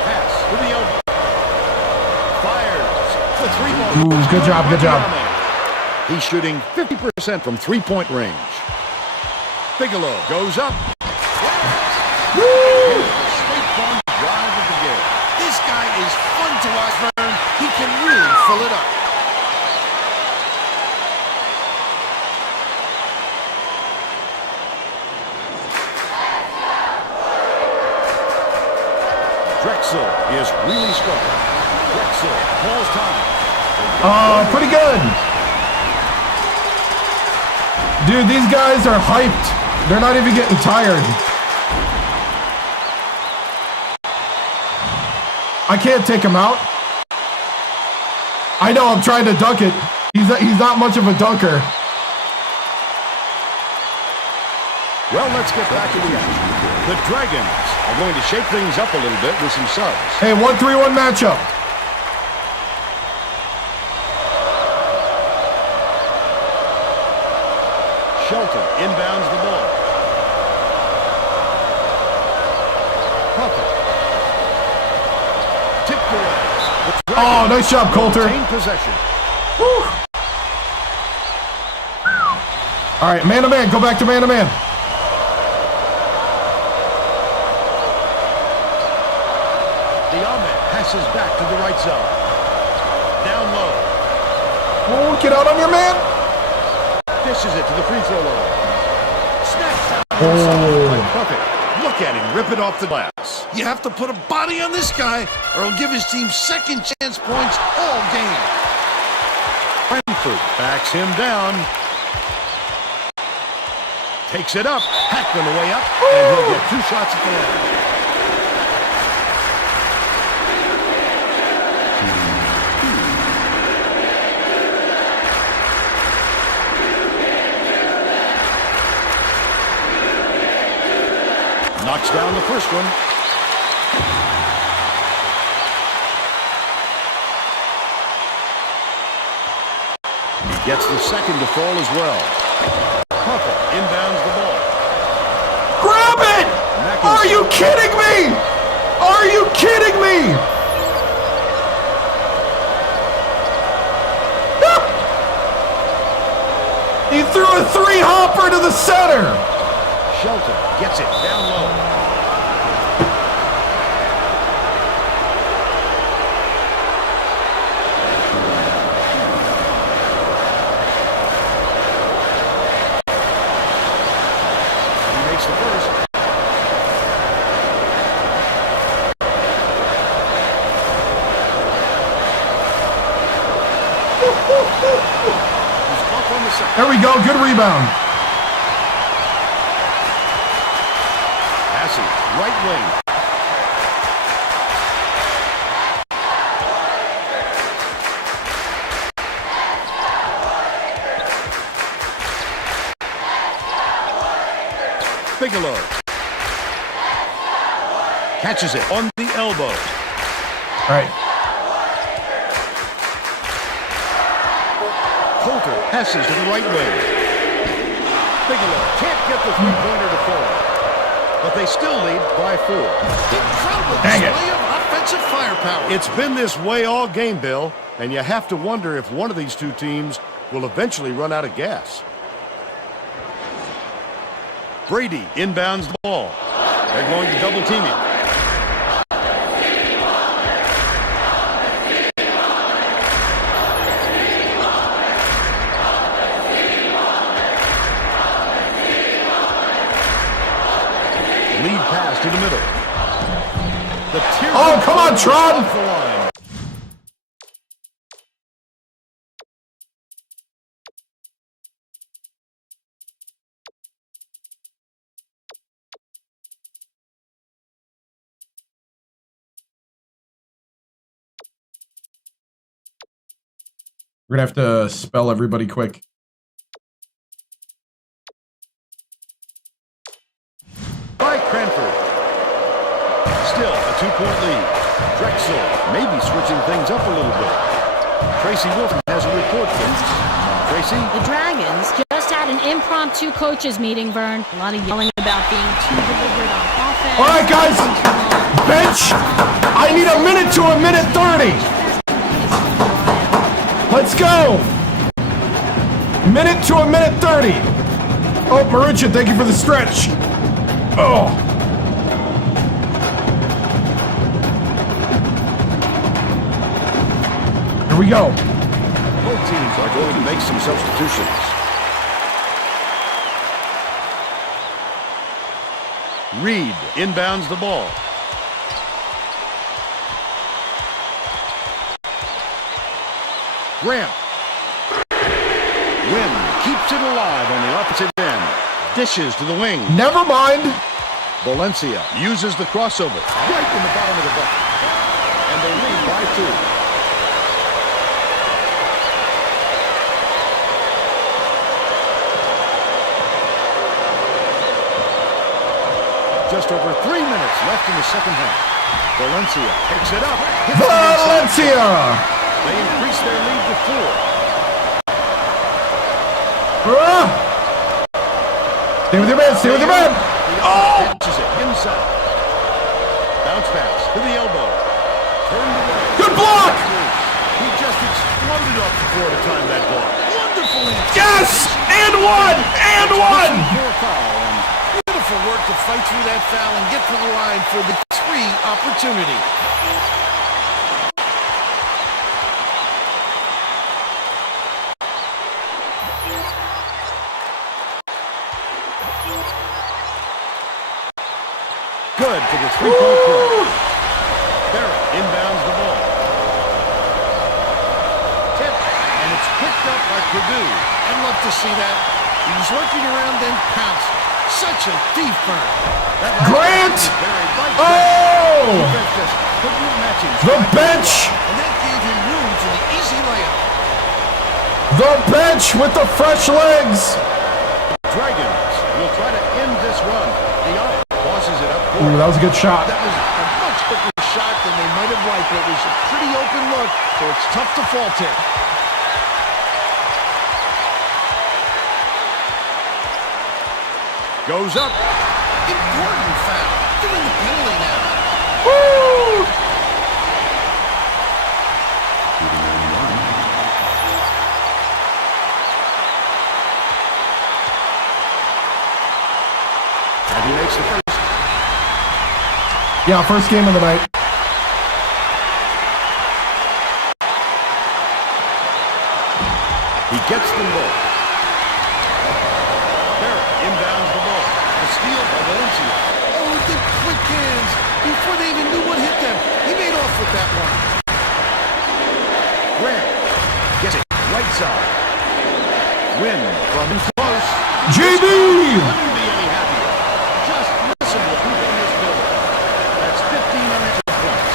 Pass to the elbow. Fires. The three-ball. Ooh, good job, good job. He's shooting 50% from three-point range. Bigelow goes up. Woo! Straight fun drive of the game. This guy is fun to watch, Vern. He can really fill it up. Drexel is really strong. Drexel calls time. Pretty good. Dude, these guys are hyped. They're not even getting tired. I can't take him out. I know I'm trying to dunk it. He's not much of a dunker. Well, let's get back to the action. The Dragons are going to shake things up a little bit with some subs. Hey, 1-3-1 matchup. Shelton inbounds the ball. Pucker. Tipped away. Oh, nice job, Coulter. Retain possession. Whew. All right, man-to-man. Go back to man-to-man. Passes back to the right side. Down low. Oh, get out on your man. Dishes it to the free throw line. Snaps down. Oh. Bucket. Look at him rip it off the glass. You have to put a body on this guy, or he'll give his team second chance points all game. Brentford backs him down. Takes it up. Hacked on the way up. And he'll get 2 shots at the line. Knocks down the first one. Gets the second to fall as well. Pucker inbounds the ball. Grab it! Are you kidding me? Are you kidding me? He threw a three-hopper to the center. Shelton gets it down low. He makes the first. There we go. Good rebound. Passing right wing. Bigelow catches it on the elbow. All right. Coulter passes to the right wing. Bigelow can't get the three-pointer to fall, but they still lead by 4. Incredible display of offensive firepower. It's been this way all game, Bill, and you have to wonder if one of these two teams will eventually run out of gas. Brady inbounds the ball. They're going to double team him. Lead pass to the middle. Oh, come on, Tron! We're gonna have to spell everybody quick. By Cranford. Still a 2-point lead. Drexel maybe switching things up a little bit. Tracy Wilson has a report, please. Tracy? The Dragons just had an impromptu coaches meeting, Vern. A lot of yelling about being too deliberate on offense. All right, guys. Bench. I need a minute to a minute 30. Let's go. Minute to a minute 30. Oh, Maruchan, thank you for the stretch. Oh. Here we go. Both teams are going to make some substitutions. Reed inbounds the ball. Grant. Wynn keeps it alive on the opposite end. Dishes to the wing. Never mind. Valencia uses the crossover right in the bottom of the bucket. And they lead by 2. Just over 3 minutes left in the second half. Valencia picks it up. Valencia! They increase their lead to 4. Stay with your man, stay with your man! Oh! Catches it inside. Bounce pass to the elbow. Turned away. Good block! He just exploded off the floor to time that ball. Wonderful answer. Yes! And one! And one! For a foul. And beautiful work to fight through that foul and get to the line for the 3 opportunity. Good for the 3-point play. Barrett inbounds the ball. Tip, and it's picked up by Purdue. I'd love to see that. He was lurking around then pounced. Such a deep burn. Grant! Oh! The bench! And that gave him room for the easy layup. The bench with the fresh legs. Dragons will try to end this run. The arm bosses it up. Ooh, that was a good shot. That was a much quicker shot than they might have liked. It was a pretty open look, so it's tough to fault him. Goes up. Important foul. Doing the penalty now. Woo! Yeah, first game of the night. He gets them both. Barrett inbounds the ball. A steal by Valencia. Oh, the quick hands. Before they even knew what hit them, he made off with that one. Grant gets it right side. Win from close. JB! Couldn't be any happier. Just listen to who's in this building. That's 15 unanswered points.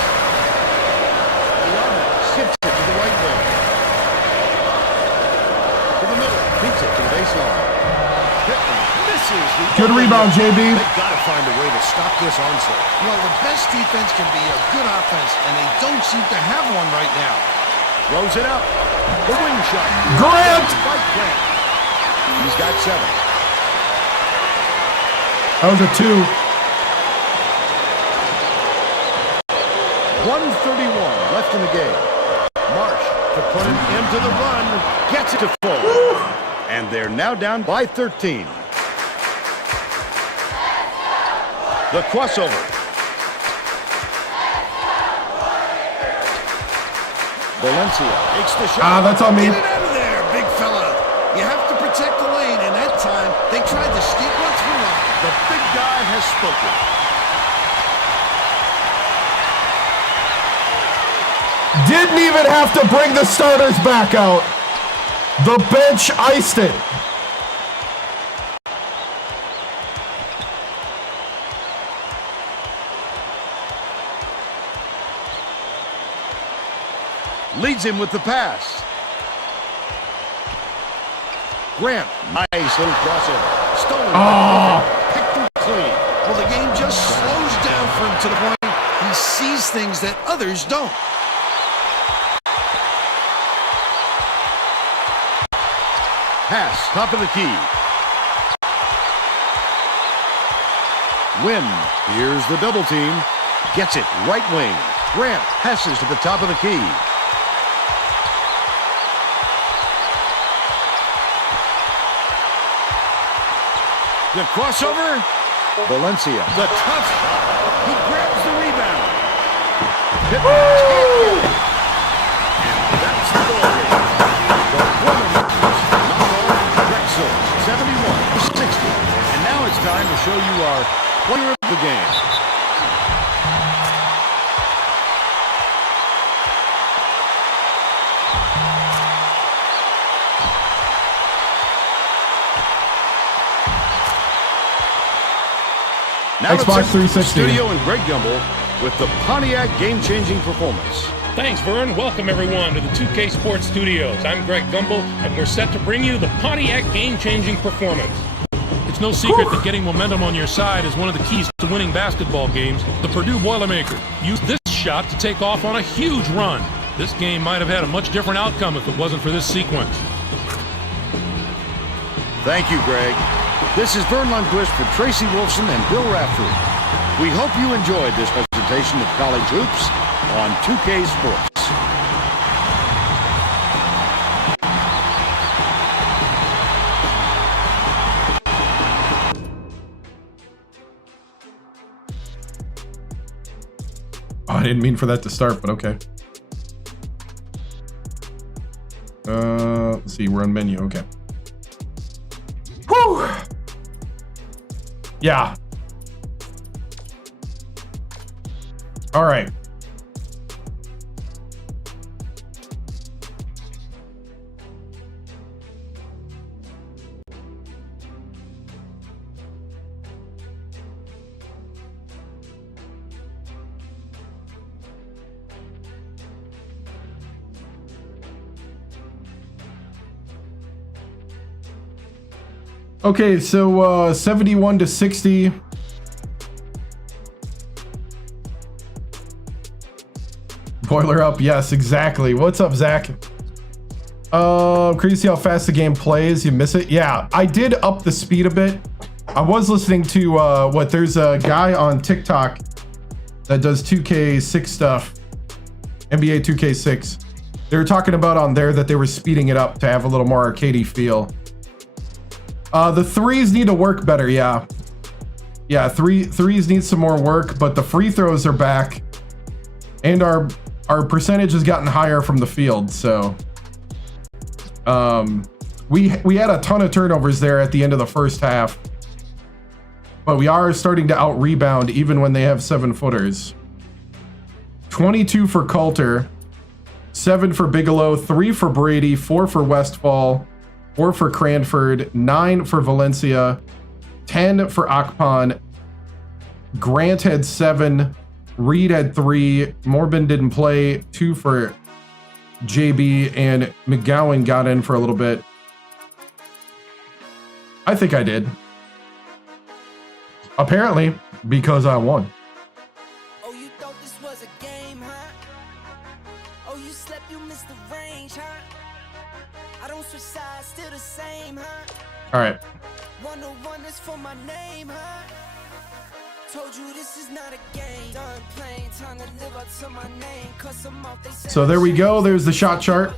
Diana skips it to the right wing. To the middle. Beats it to the baseline. Pittman misses. Good rebound, JB. They've got to find a way to stop this onslaught. Well, the best defense can be a good offense, and they don't seem to have one right now. Throws it up. The wing shot. Grant! By Grant. He's got 7. That was a 2. 1:31 left in the game. Marsh to put an end to the run. Gets it to full. And they're now down by 13. The crossover. Valencia takes the shot. Ah, that's on me. Get it out of there, big fella. You have to protect the lane, and that time they tried to sneak one through line. The big guy has spoken. Didn't even have to bring the starters back out. The bench iced it. Leads him with the pass. Grant, nice little crossover. Stolen. Picked him clean. Well, the game just slows down for him to the point he sees things that others don't. Pass, top of the key. Win. Here's the double team. Gets it, right wing. Grant passes to the top of the key. The crossover. Valencia. The tough shot. He grabs the rebound. Pittman can't get it. And that's the ball game. The Boilermakers knock off Drexel 71-60. And now it's time to show you our player of the game. Now Xbox let's enter the 360. studio and Greg Gumbel with the Pontiac game-changing performance. Thanks, Vern. Welcome, everyone, to the 2K Sports Studios. I'm Greg Gumbel, and we're set to bring you the Pontiac game-changing performance. It's no secret that getting momentum on your side is one of the keys to winning basketball games. The Purdue Boilermakers used this shot to take off on a huge run. This game might have had a much different outcome if it wasn't for this sequence. Thank you, Greg. This is Vern Lundquist for Tracy Wolfson and Bill Raftery. We hope you enjoyed this presentation of college hoops on 2K Sports. Oh, I didn't mean for that to start, but okay. Let's see, we're on menu, okay. Whew! Yeah. All right. Okay, so 71-60. Boiler up, yes, exactly. What's up, Zach? Crazy how fast the game plays. You miss it? Yeah, I did up the speed a bit. I was listening to there's a guy on TikTok that does 2K6 stuff, NBA 2K6. They were talking about on there that they were speeding it up to have a little more arcadey feel. The threes need to work better, yeah. Yeah, threes need some more work, but the free throws are back, and our percentage has gotten higher from the field. So, we had a ton of turnovers there at the end of the first half, but we are starting to out rebound even when they have 7-footers. 22 for Coulter, 7 for Bigelow, 3 for Brady, 4 for Westfall, 4 for Cranford, 9 for Valencia, 10 for Akpan. Grant had 7, Reed had 3, Morbin didn't play, 2 for JB, and McGowan got in for a little bit. I think I did. Apparently, because I won. Oh, you thought this was a game, huh? Oh, you slept, you missed the range, huh? I don't switch sides, still the same, huh? All right. 101 is for my name, huh? Told you this is not a game. Done playing, time to live up to my name. Cuss them off, they said So there we go. There's the shot chart.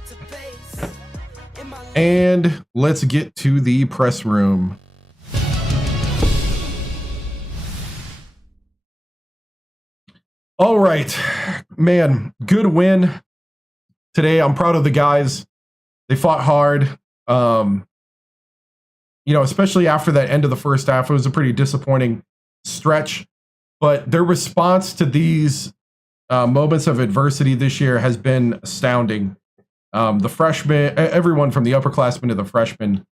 And let's get to the press room. All right, man, good win today. I'm proud of the guys. They fought hard. You know, especially after that end of the first half, it was a pretty disappointing stretch, but their response to these moments of adversity this year has been astounding. The freshmen, everyone from the upperclassmen to the freshmen,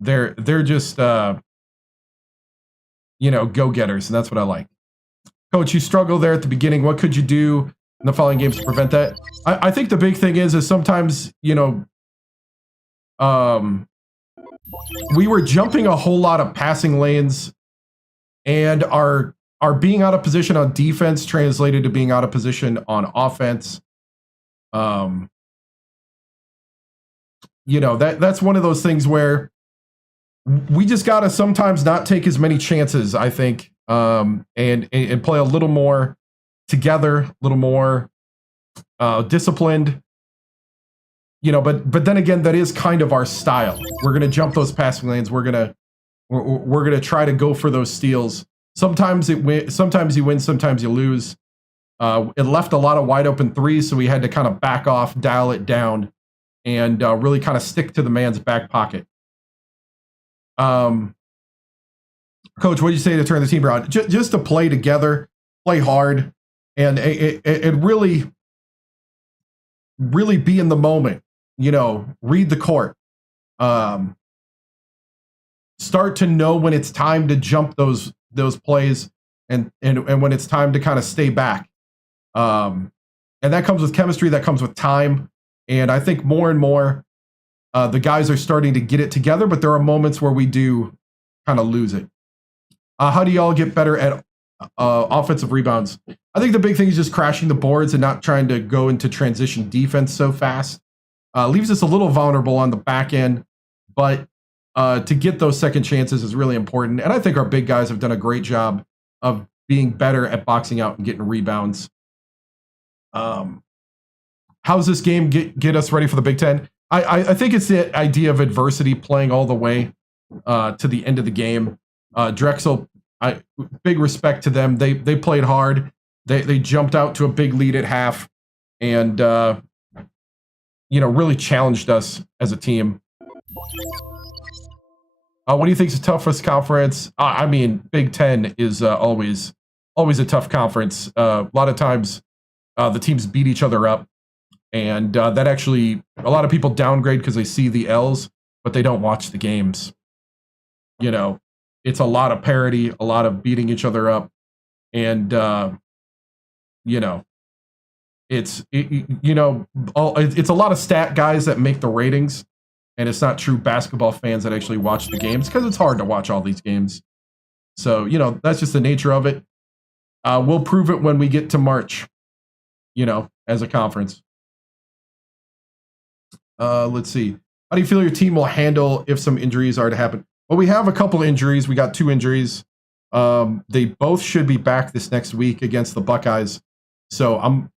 they're just you know, go-getters, and that's what I like. Coach, you struggle there at the beginning. What could you do in the following games to prevent that? I think the big thing is sometimes, you know, we were jumping a whole lot of passing lanes, and our being out of position on defense translated to being out of position on offense. You know, that's one of those things where we just got to sometimes not take as many chances, I think, and play a little more together, a little more disciplined. You know, but then again, that is kind of our style. We're gonna jump those passing lanes. We're gonna try to go for those steals. Sometimes you win, sometimes you lose. It left a lot of wide open threes, so we had to kind of back off, dial it down, and really kind of stick to the man's back pocket. Coach, what do you say to turn the team around? Just to play together, play hard, and it really be in the moment. You know, read the court. Start to know when it's time to jump those plays, and when it's time to kind of stay back. And that comes with chemistry. That comes with time. And I think more and more, the guys are starting to get it together. But there are moments where we do kind of lose it. How do y'all get better at offensive rebounds? I think the big thing is just crashing the boards and not trying to go into transition defense so fast. Leaves us a little vulnerable on the back end, but to get those second chances is really important. And I think our big guys have done a great job of being better at boxing out and getting rebounds. How's this game get us ready for the Big Ten? I think it's the idea of adversity playing all the way to the end of the game. Drexel, big respect to them. They played hard. They jumped out to a big lead at half, and you know, really challenged us as a team. What do you think is the toughest conference? I mean, Big Ten is always a tough conference. A lot of times, the teams beat each other up, and that actually a lot of people downgrade because they see the L's, but they don't watch the games. You know, it's a lot of parity, a lot of beating each other up, and you know, it's a lot of stat guys that make the ratings, and it's not true basketball fans that actually watch the games because it's hard to watch all these games. So, you know, that's just the nature of it. We'll prove it when we get to March, you know, as a conference. Let's see. How do you feel your team will handle if some injuries are to happen? Well, we have a couple injuries. We got 2 injuries. They both should be back this next week against the Buckeyes. So I'm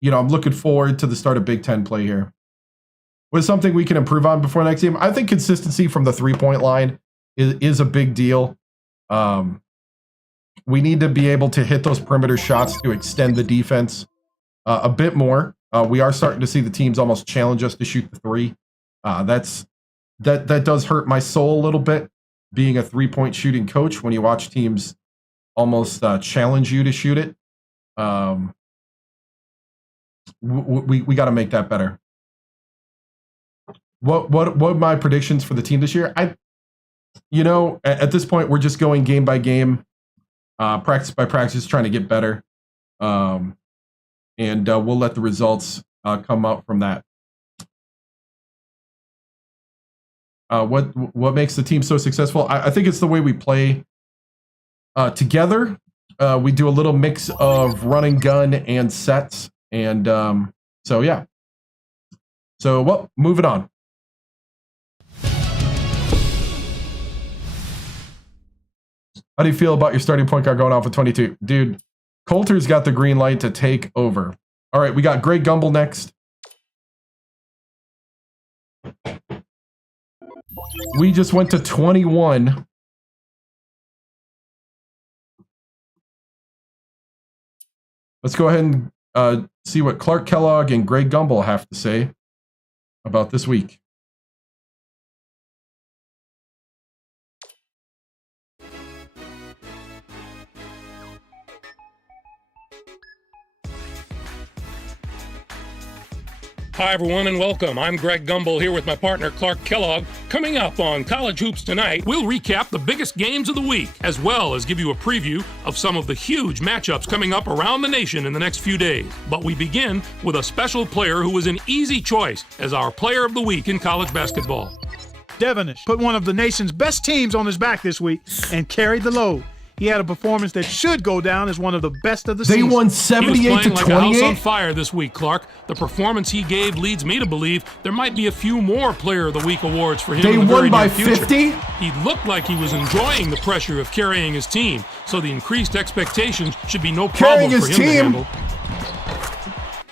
looking forward to the start of Big Ten play here. What's something we can improve on before the next game? I think consistency from the 3-point line is a big deal. We need to be able to hit those perimeter shots to extend the defense a bit more. We are starting to see the teams almost challenge us to shoot the three. That does hurt my soul a little bit, being a three-point shooting coach, when you watch teams almost challenge you to shoot it. We got to make that better. What are my predictions for the team this year? At this point, we're just going game by game, practice by practice, trying to get better. And we'll let the results come out from that. What makes the team so successful? I think it's the way we play together. We do a little mix of run and gun and sets. And so, yeah. So, well, moving on. How do you feel about your starting point guard going off with 22? Dude, Coulter's got the green light to take over. All right, we got Greg Gumbel next. We just went to 21. Let's go ahead and see what Clark Kellogg and Greg Gumbel have to say about this week. Hi, everyone, and welcome. I'm Greg Gumbel here with my partner, Clark Kellogg. Coming up on College Hoops Tonight, we'll recap the biggest games of the week, as well as give you a preview of some of the huge matchups coming up around the nation in the next few days. But we begin with a special player who was an easy choice as our player of the week in college basketball. Devonish put one of the nation's best teams on his back this week and carried the load. He had a performance that should go down as one of the best of the season. They won 78 to 28. He was playing like a house on fire this week, Clark. The performance he gave leads me to believe there might be a few more Player of the Week awards for him. They in the won very by near future. 50? He looked like he was enjoying the pressure of carrying his team, so the increased expectations should be no problem for him to handle.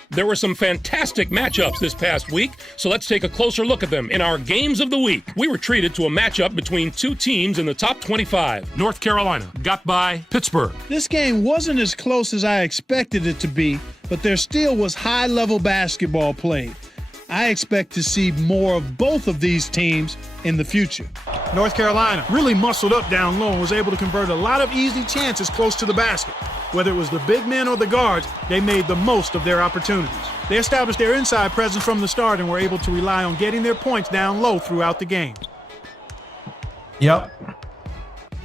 There were some fantastic matchups this past week, so let's take a closer look at them in our Games of the Week. We were treated to a matchup between two teams in the top 25. North Carolina got by Pittsburgh. This game wasn't as close as I expected it to be, but there still was high-level basketball played. I expect to see more of both of these teams in the future. North Carolina really muscled up down low and was able to convert a lot of easy chances close to the basket. Whether it was the big men or the guards, they made the most of their opportunities. They established their inside presence from the start and were able to rely on getting their points down low throughout the game. Yep.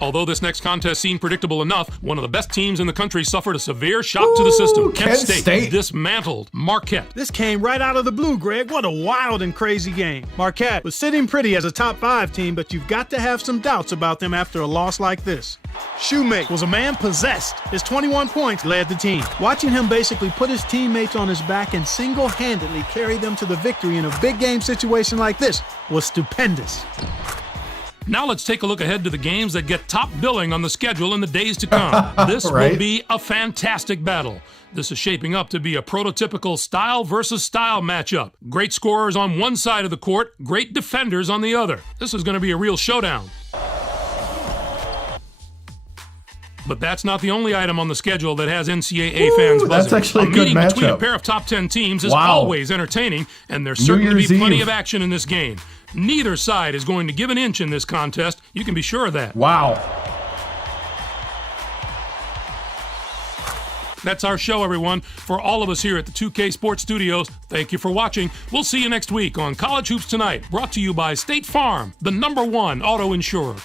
Although this next contest seemed predictable enough, one of the best teams in the country suffered a severe shock to the system. Kent State dismantled Marquette. This came right out of the blue, Greg. What a wild and crazy game. Marquette was sitting pretty as a top 5 team, but you've got to have some doubts about them after a loss like this. Shoemake was a man possessed. His 21 points led the team. Watching him basically put his teammates on his back and single-handedly carry them to the victory in a big game situation like this was stupendous. Now let's take a look ahead to the games that get top billing on the schedule in the days to come. This will be a fantastic battle. This is shaping up to be a prototypical style versus style matchup. Great scorers on one side of the court, great defenders on the other. This is going to be a real showdown. But that's not the only item on the schedule that has NCAA fans buzzing. That's actually a good meeting between a matchup. pair of top 10 teams is always entertaining, and there's certain to be plenty of action in this game. Neither side is going to give an inch in this contest. You can be sure of that. Wow. That's our show, everyone. For all of us here at the 2K Sports Studios, thank you for watching. We'll see you next week on College Hoops Tonight, brought to you by State Farm, the #1 auto insurer.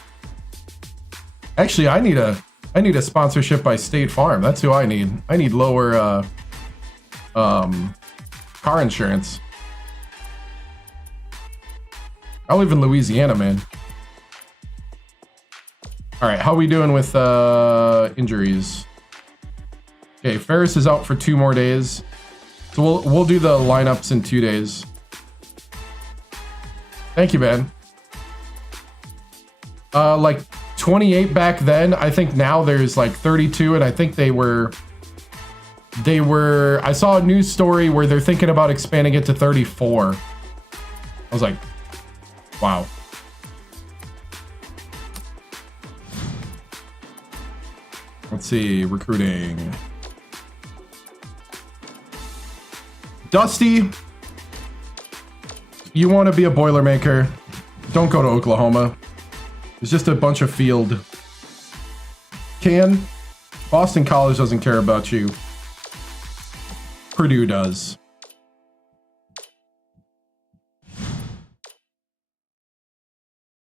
Actually, I need a sponsorship by State Farm. That's who I need. I need lower car insurance. I live in Louisiana, man. All right, how we doing with injuries? Okay, Ferris is out for 2 more days, so we'll do the lineups in 2 days. Thank you, man. Like 28 back then. I think now there's like 32, and I think they were. I saw a news story where they're thinking about expanding it to 34. I was like, wow. Let's see, recruiting. Dusty, you want to be a Boilermaker? Don't go to Oklahoma. It's just a bunch of field. Boston College doesn't care about you. Purdue does.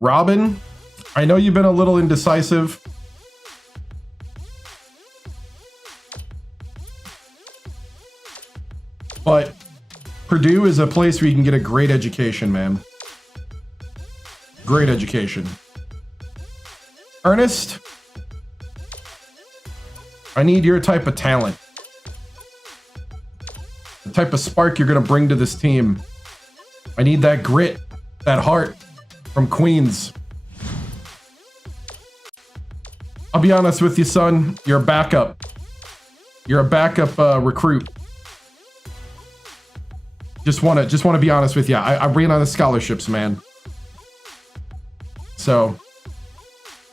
Robin, I know you've been a little indecisive. But Purdue is a place where you can get a great education, man. Great education. Ernest, I need your type of talent. The type of spark you're going to bring to this team. I need that grit, that heart from Queens. I'll be honest with you, son. You're a backup. You're a backup recruit. Just want to be honest with you. I ran out of scholarships, man. So,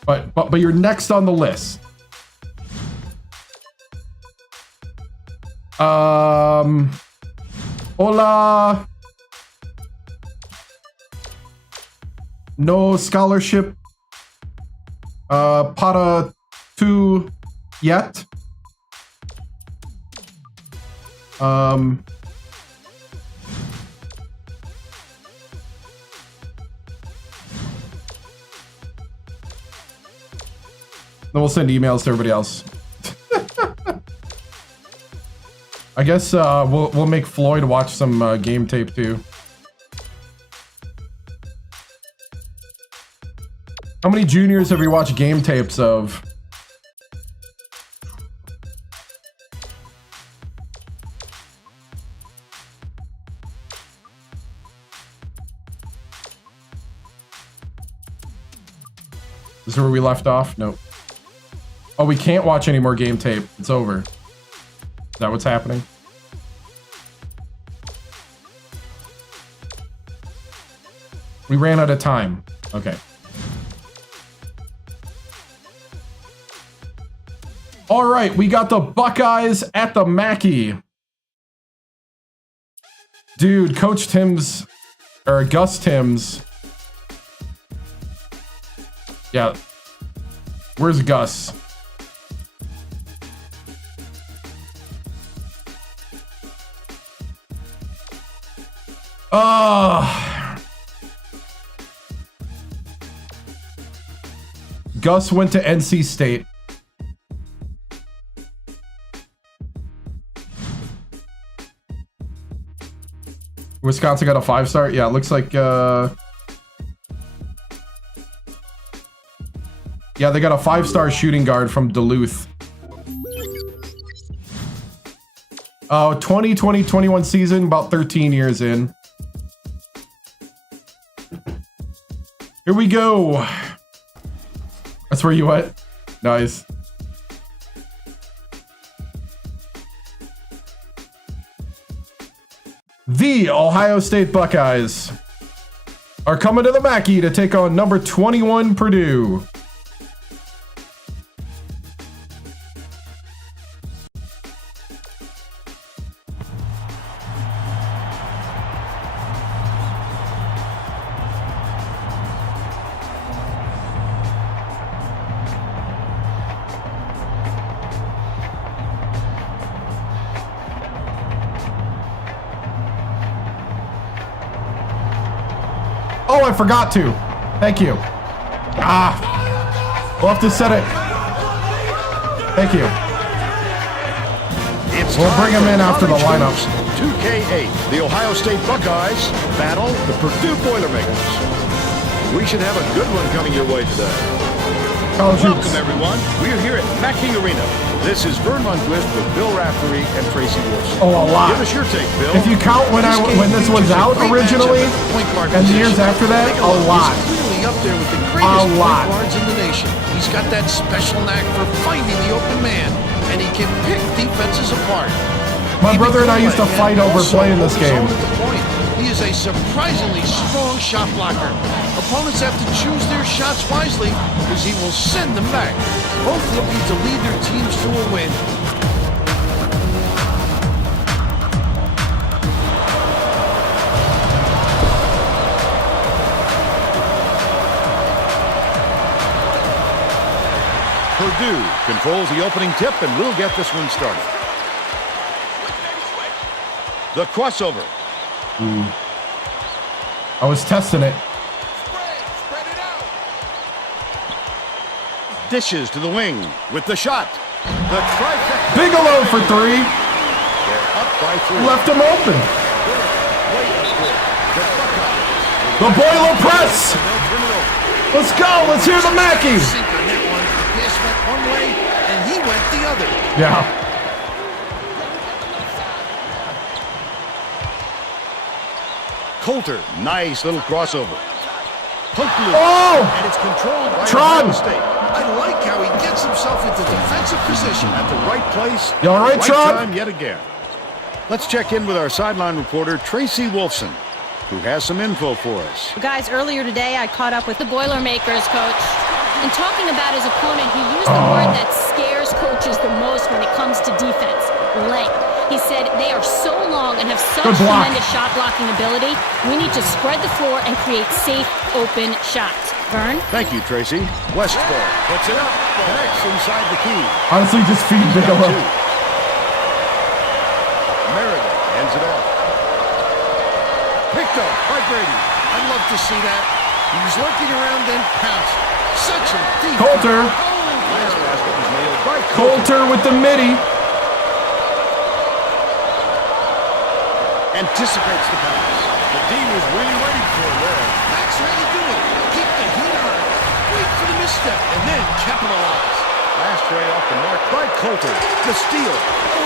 but you're next on the list. Hola. No scholarship. Para tu yet. Then we'll send emails to everybody else. I guess we'll make Floyd watch some game tape too. How many juniors have you watched game tapes of? This is where we left off? Nope. Oh, we can't watch any more game tape. It's over. Is that what's happening? We ran out of time. Okay. All right, we got the Buckeyes at the Mackey. Dude, Coach Timms, or Gus Timms. Yeah. Where's Gus? Gus went to NC State. Wisconsin got a 5-star? Yeah, it looks like yeah, they got a 5-star shooting guard from Duluth. 2020-21 season, about 13 years in. Here we go. That's where you went? Nice. The Ohio State Buckeyes are coming to the Mackey to take on number 21 Purdue. Oh, I forgot to. Thank you. We'll have to set it. Thank you. We'll bring him in after the lineup. 2K8, the Ohio State Buckeyes battle the Purdue Boilermakers. We should have a good one coming your way today. Welcome, everyone. We're here at Mackey Arena. This is Vern Lundquist with Bill Raftery and Tracy Wilson. Oh, a lot. Give us your take, Bill. If you count when this was out originally and the years after that, a lot. He's clearly up there with the greatest point guards in the nation. He's got that special knack for finding the open man, and he can pick defenses apart. My brother and I used to fight over playing this game. He is a surprisingly strong shot blocker. Opponents have to choose their shots wisely because he will send them back. Both looking to lead their teams to a win. Purdue controls the opening tip and will get this one started. The crossover. I was testing it. Dishes to the wing with the shot. The trifecta. Bigelow for 3. They're up by 3. Left him open. The Boiler press. Let's go. Let's hear the Mackey. Pass went one way and he went the other. Yeah. Coulter, nice little crossover. Oh! And it's controlled by Tron. Ohio State. I like how he gets himself into defensive position. At the right place, You all right, right Tron? time yet again. Let's check in with our sideline reporter, Tracy Wolfson, who has some info for us. Guys, earlier today I caught up with The Boilermakers coach. In talking about his opponent, he used the word that scares coaches the most when it comes to defense: length. He said they are so long and have such tremendous shot blocking ability. We need to spread the floor and create safe, open shots. Vern? Thank you, Tracy. Westball puts it up, connects inside the key. Honestly, just feed Bigelow. Meredith ends it off. Picked up by Brady. I'd love to see that. He was lurking around then pounced. Such a deep. Coulter. Last basket was nailed by Coulter with the midi. Anticipates the pass. The D was really waiting for him there. That's how you do it. Keep the heat on. Wait for the misstep and then capitalize. Last tray off the mark by Coulter. The steal.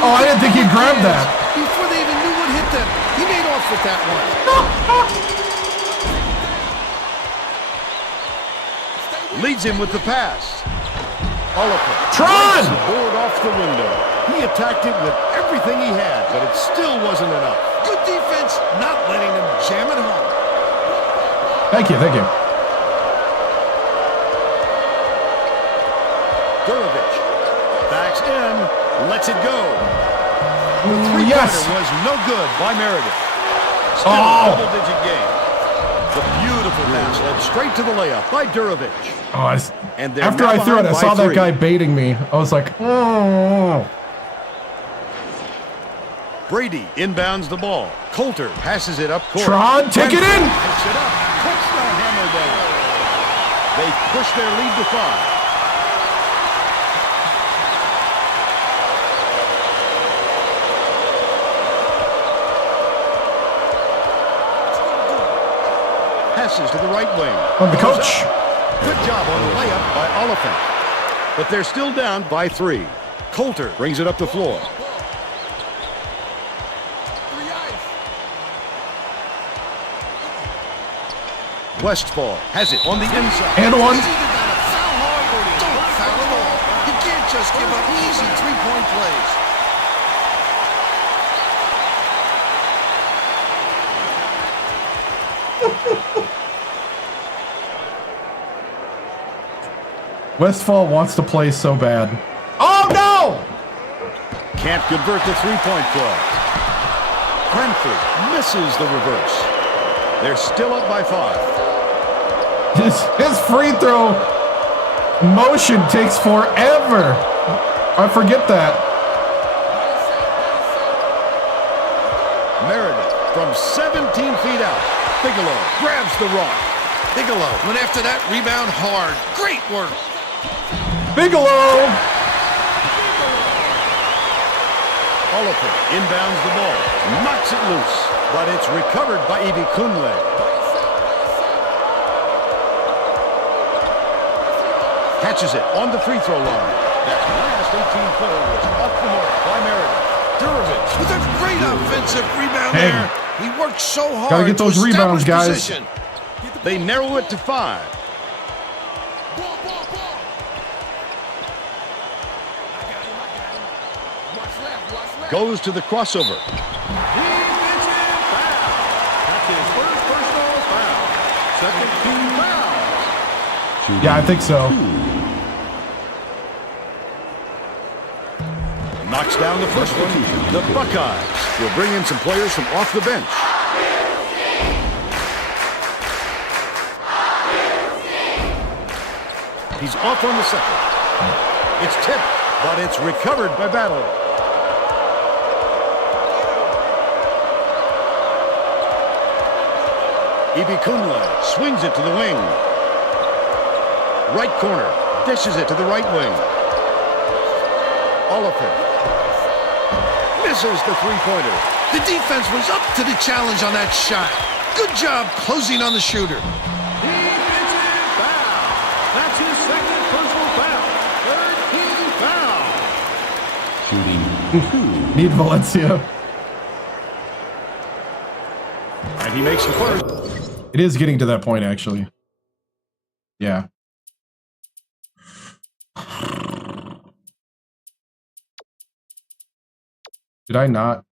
Oh, I didn't think he grabbed that. Before they even knew what hit them, he made off with that one. Leads him with the pass. Oliver. Tron! The board off the window. He attacked it with everything he had, but it still wasn't enough. Good defense, not letting them jam it home. Thank you, thank you. Durovich backs in, lets it go. The Ooh, three-pointer yes. was no good by Meredith. Still a double-digit game. The beautiful pass led straight to the layup by Durovich. Oh, And they're after now I threw it, behind I by saw that 3. guy baiting me. I was like, oh. Brady inbounds the ball. Coulter passes it up court. Tron, take it in. Picks it up. Touchdown hammer down. They push their lead to 5. Passes to the right wing. On the coach. Good job on the layup by Oliphant. But they're still down by 3. Coulter brings it up the floor. Westfall has it on the inside. And one. He's either got to foul hard or don't foul at all. You can't just give up easy three-point plays. Westfall wants to play so bad. Oh, no! Can't convert the three-point play. Cranford misses the reverse. They're still up by 5. His free throw motion takes forever. I forget that. Meredith from 17 feet out. Bigelow grabs the rock. Bigelow went after that rebound hard. Great work. Bigelow! Oliver inbounds the ball. Knocks it loose. But it's recovered by Ibi Kunle. Catches it on the free throw line. That last 18-footer was off the mark by Meredith. Durovich with a great offensive rebound there. He worked so hard. Gotta get those to rebounds, establish guys. position. They narrow it to 5. Goes to the crossover. That's second team foul. Yeah, I think so. Knocks down the first one. The Buckeyes will bring in some players from off the bench. He's off on the second. It's tipped, but it's recovered by Battle. Ibikunle swings it to the wing. Right corner, dishes it to the right wing. Oliphant misses the three-pointer. The defense was up to the challenge on that shot. Good job closing on the shooter. Defensive foul. That's his second personal foul. Third team foul. Shooting 2. Need Valencia. And he makes the first. It is getting to that point, actually. Yeah. Did I not?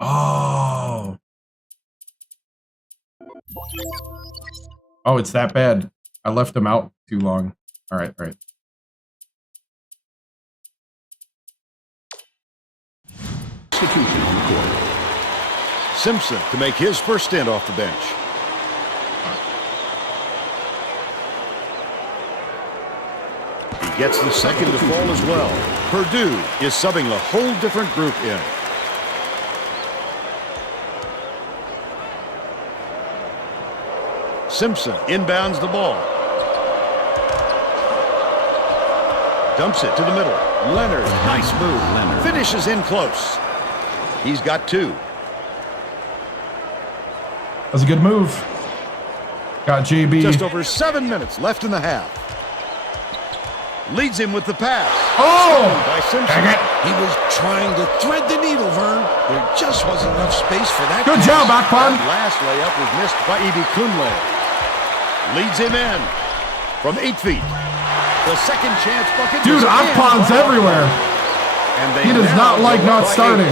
Oh. Oh, it's that bad. I left them out too long. All right, all right. Substitution on the court. Simpson to make his first stint off the bench. He gets the second to fall as well. Purdue is subbing a whole different group in. Simpson inbounds the ball. Dumps it to the middle. Leonard, nice move. Leonard finishes in close. He's got two. That was a good move. Got JB. Just over 7 minutes left in the half. Leads him with the pass. Oh! By Simpson. Dang it. He was trying to thread the needle, Vern. There just wasn't enough space for that. Good pass. job, Akpan. That last layup was missed by Ibikunle. Leads him in from 8 feet. The second chance bucket. Dude, Akpan's everywhere. And He does not like not starting.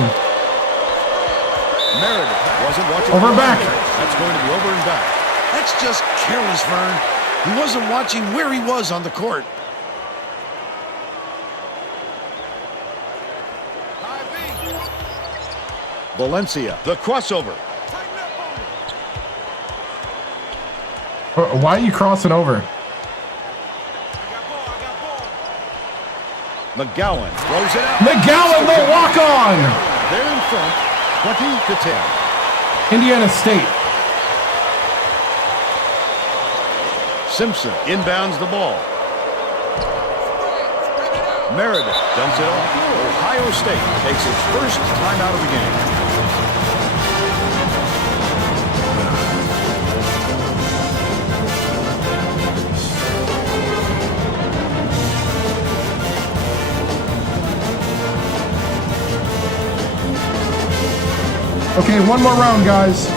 Meredith wasn't watching. Over and back. That's going to be over and back. That's just careless, Vern. He wasn't watching where he was on the court. Valencia, the crossover. Why are you crossing over? McGowan throws it out. McGowan, the walk-on! They're in front, 20-10. Indiana State. Simpson inbounds the ball. Meredith dumps it off. Ohio State takes its first time out of the game. Okay, one more round, guys.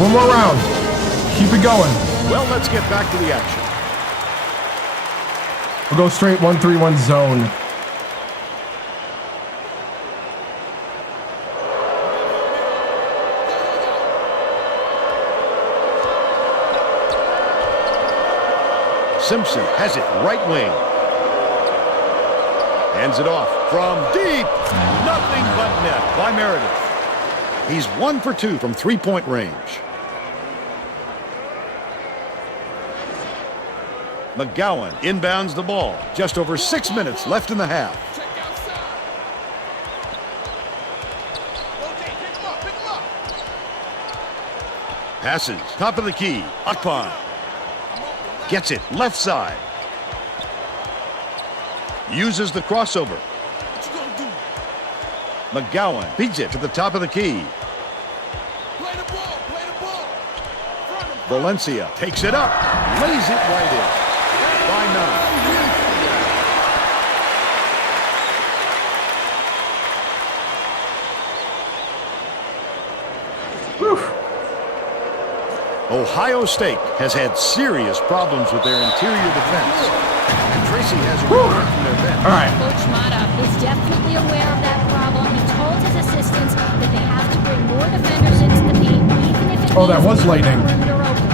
One more round. Keep it going. Well, let's get back to the action. We'll go straight 1-3-1 zone. Simpson has it right wing. Hands it off from deep. Nothing but net by Meredith. He's 1 for 2 from three-point range. McGowan inbounds the ball. Just over 6 minutes left in the half. Passes, top of the key. Akpan gets it left side. Uses the crossover. McGowan beats it to the top of the key. Valencia takes it up, lays it right in. By 9. Whew. Ohio State has had serious problems with their interior defense. And Tracy has a report from their bench. All right. Coach Mata is definitely aware of that problem. He told his assistants that they have to bring more defenders into the paint, even if it Oh, that was lightning. perimeter open.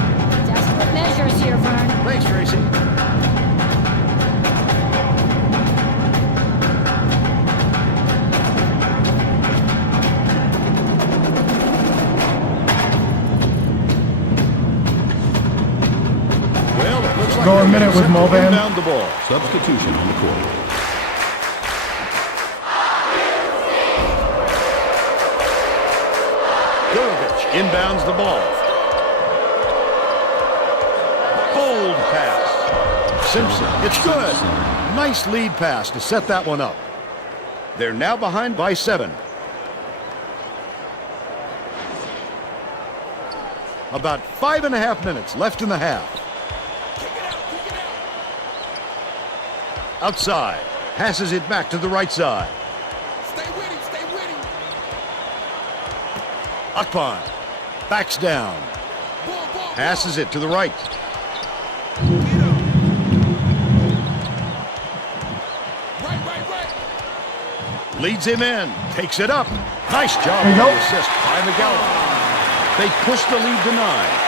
go a minute with Moban. Inbound the ball. Substitution on the court. Inbounds the ball. Bold pass. Simpson, it's good. Nice lead pass to set that one up. They're now behind by 7. About 5.5 minutes left in the half. Outside. Passes it back to the right side. Stay with him. Akpan. Backs down. Passes it to the right. Leads him in. Takes it up. Nice job on the assist by McGowan. They push the lead to 9.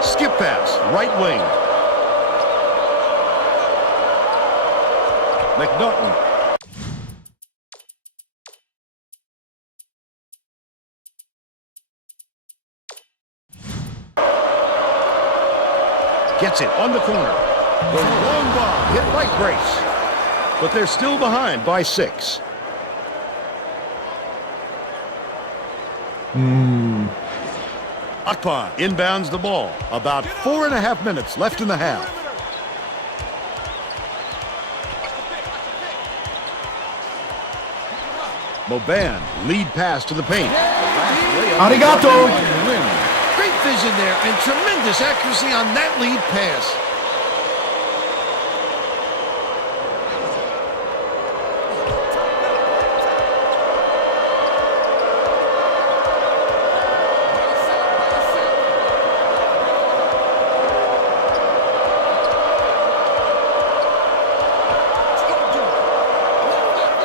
Skip pass, right wing. McNaughton. Gets it on the corner. The long ball hit right brace. But they're still behind by 6. Akpan inbounds the ball. About 4.5 minutes left in the half. Moban, lead pass to the paint. Arigato. Great vision there and tremendous accuracy on that lead pass.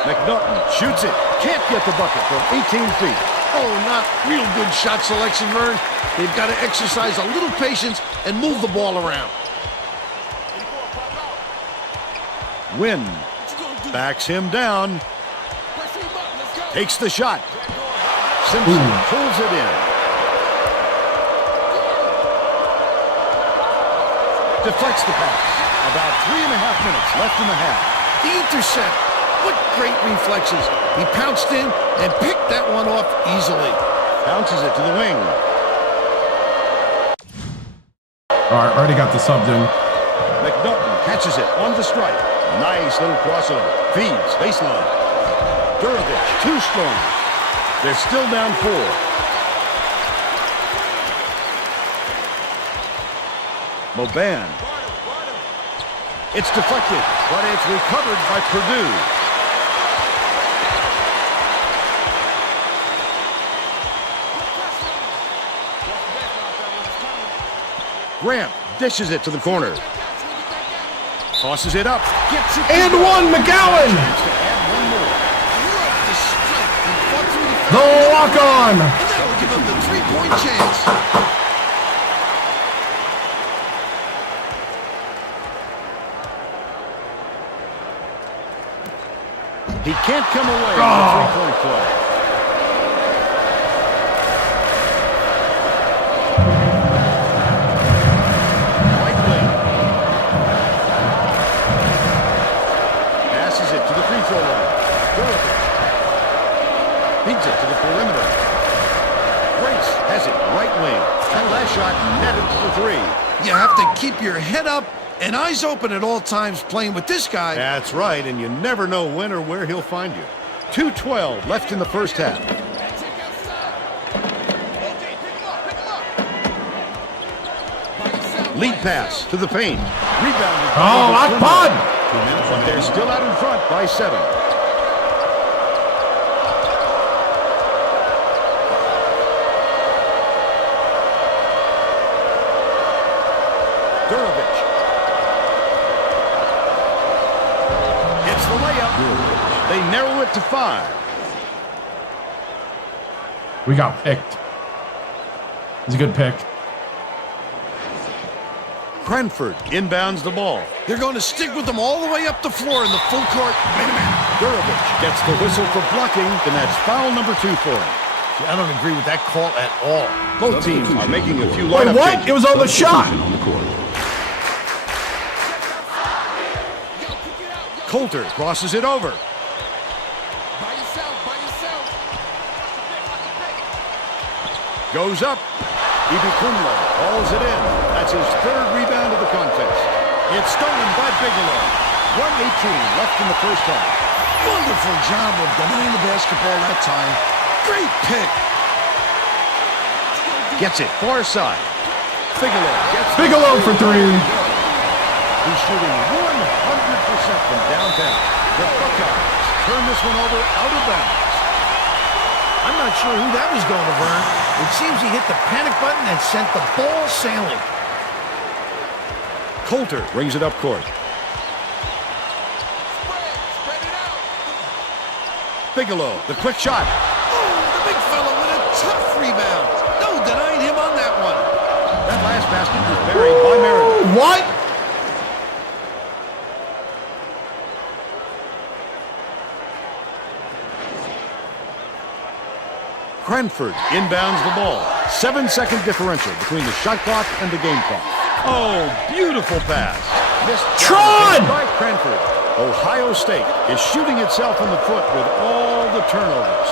McNaughton shoots it. Can't get the bucket from 18 feet. Oh, not real good shot selection, Vern. They've got to exercise a little patience and move the ball around. Wynn backs him down. Takes the shot. Simpson pulls it in. Deflects the pass. About 3.5 minutes left in the half. The intercept. What great reflexes. He pounced in and picked that one off easily. Bounces it to the wing. All right, already got the subbed in. McNaughton catches it on the strike. Nice little crossover. Feeds baseline. Durovich, too strong. They're still down 4. Moban. It's deflected, but it's recovered by Purdue. Grant dishes it to the corner. Tosses it up. Gets it And one, McGowan. The walk-on. And that'll give him the 3-point chance. He can't come away with a 3-point play. Feeds it to the perimeter. Grace has it right wing. That last shot netted for 3. You have to keep your head up and eyes open at all times playing with this guy. That's right, and you never know when or where he'll find you. 2:12 left in the first half. Lead pass to the paint. Rebounded. Oh, Akpan! But they're still out in front by 7. Durovich. It's the layup. They narrow it to 5. We got picked. It's a good pick. Cranford inbounds the ball. They're going to stick with them all the way up the floor in the full court. Wait a minute. Durovich gets the whistle for blocking, and that's foul number 2 for him. See, I don't agree with that call at all. Both teams are making a few Wait, lineup what? changes. It was on the shot. On the court. Coulter crosses it over. Goes up. Ibikunle hauls it in. That's his 3rd rebound of the contest. It's stolen by Bigelow. 1:18 left in the first half. Wonderful job of dominating the basketball that time. Great pick. Gets it far side. Bigelow gets Bigelow for 3. He's shooting 100% from downtown. The Buckeyes turn this one over out of bounds. I'm not sure who that was going to, Vern. It seems he hit the panic button and sent the ball sailing. Coulter brings it up court. Bigelow, the quick shot. Oh, the big fella with a tough rebound. No denying him on that one. That last basket was buried by Meredith. What? Cranford inbounds the ball. 7-second differential between the shot clock and the game clock. Oh, beautiful pass. Missed Tron! by Cranford. Ohio State is shooting itself in the foot with all the turnovers.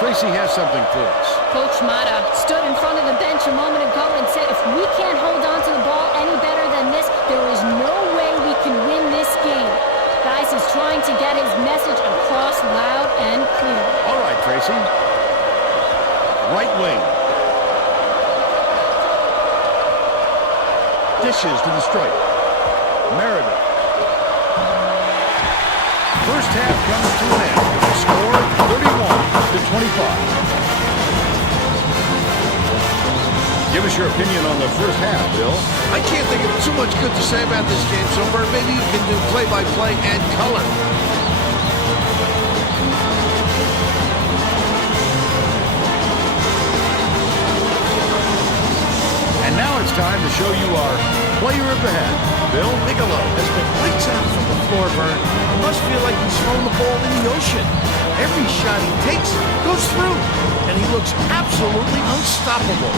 Tracy has something for us. Coach Mata stood in front of the bench a moment ago and said, if we can't hold on to the ball any better than this, there is no way we can win this game. Guys, he's trying to get his message across loud and clear. All right, Tracy. Right wing. Dishes to the stripe. Meredith. First half comes to an end. The score 31-25. Give us your opinion on the first half, Bill. I can't think of too much good to say about this game, so Vern, maybe you can do play-by-play and color. And now it's time to show you our player of the half, Bill Bigelow. Has been lights out from the floor, Vern. It must feel like he's throwing the ball in the ocean. Every shot he takes goes through, and he looks absolutely unstoppable.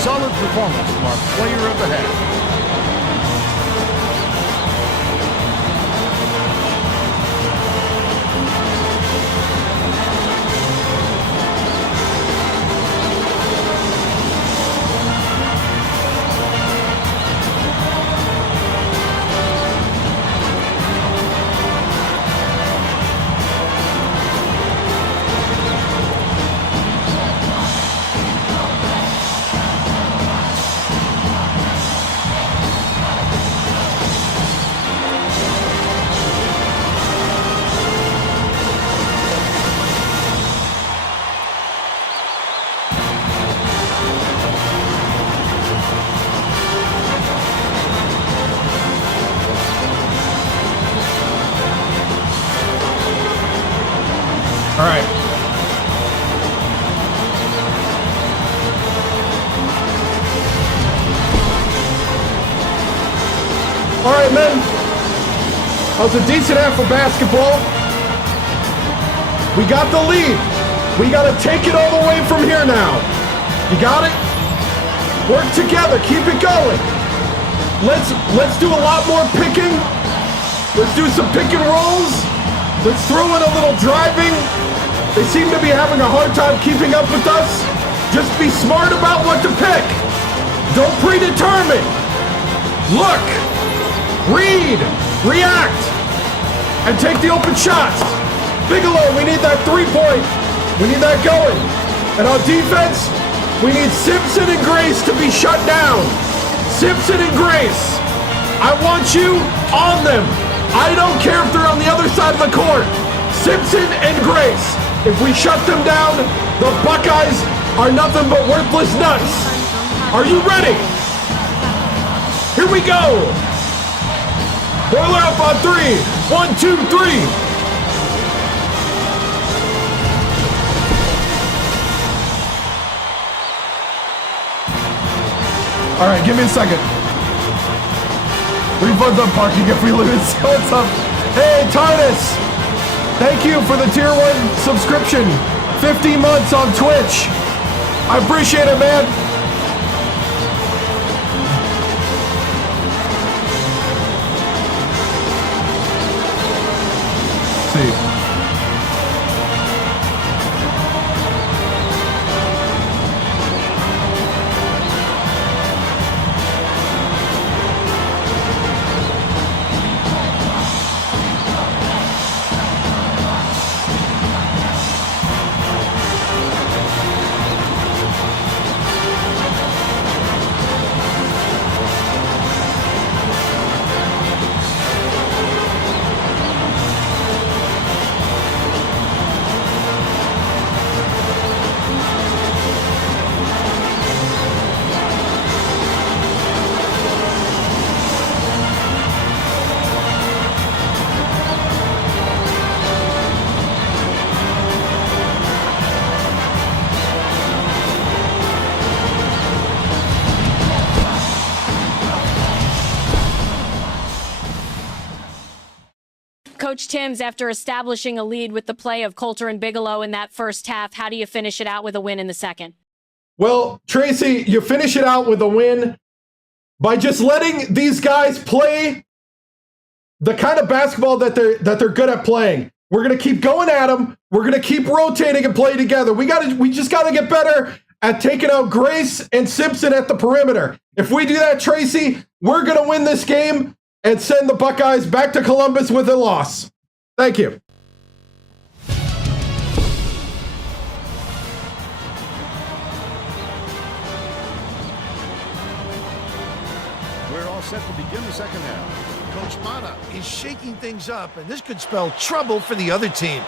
Solid performance from our player of the half. All right. All right, men. That was a decent half for basketball. We got the lead. We got to take it all the way from here now. You got it? Work together. Keep it going. Let's do a lot more picking. Let's do some pick and rolls. Let's throw in a little driving. They seem to be having a hard time keeping up with us. Just be smart about what to pick. Don't predetermine. Look, read, react, and take the open shots. Bigelow, we need that 3-point. We need that going. And on defense, we need Simpson and Grace to be shut down. Simpson and Grace, I want you on them. I don't care if they're on the other side of the court. Simpson and Grace. If we shut them down, the Buckeyes are nothing but worthless nuts. Are you ready? Here we go. Boiler up on 3. 1, 2, 3. All right, give me a second. Refunds on parking if we lose. What's up? Hey, Titus. Thank you for the tier 1 subscription. 50 months on Twitch. I appreciate it, man. See. Coach Timms, after establishing a lead with the play of Coulter and Bigelow in that first half, how do you finish it out with a win in the second? Well, Tracy, you finish it out with a win by just letting these guys play the kind of basketball that they're good at playing. We're going to keep going at them. We're going to keep rotating and play together. We just got to get better at taking out Grace and Simpson at the perimeter. If we do that, Tracy, we're going to win this game and send the Buckeyes back to Columbus with a loss. Thank you. We're all set to begin the second half. Coach Mata is shaking things up, and this could spell trouble for the other team.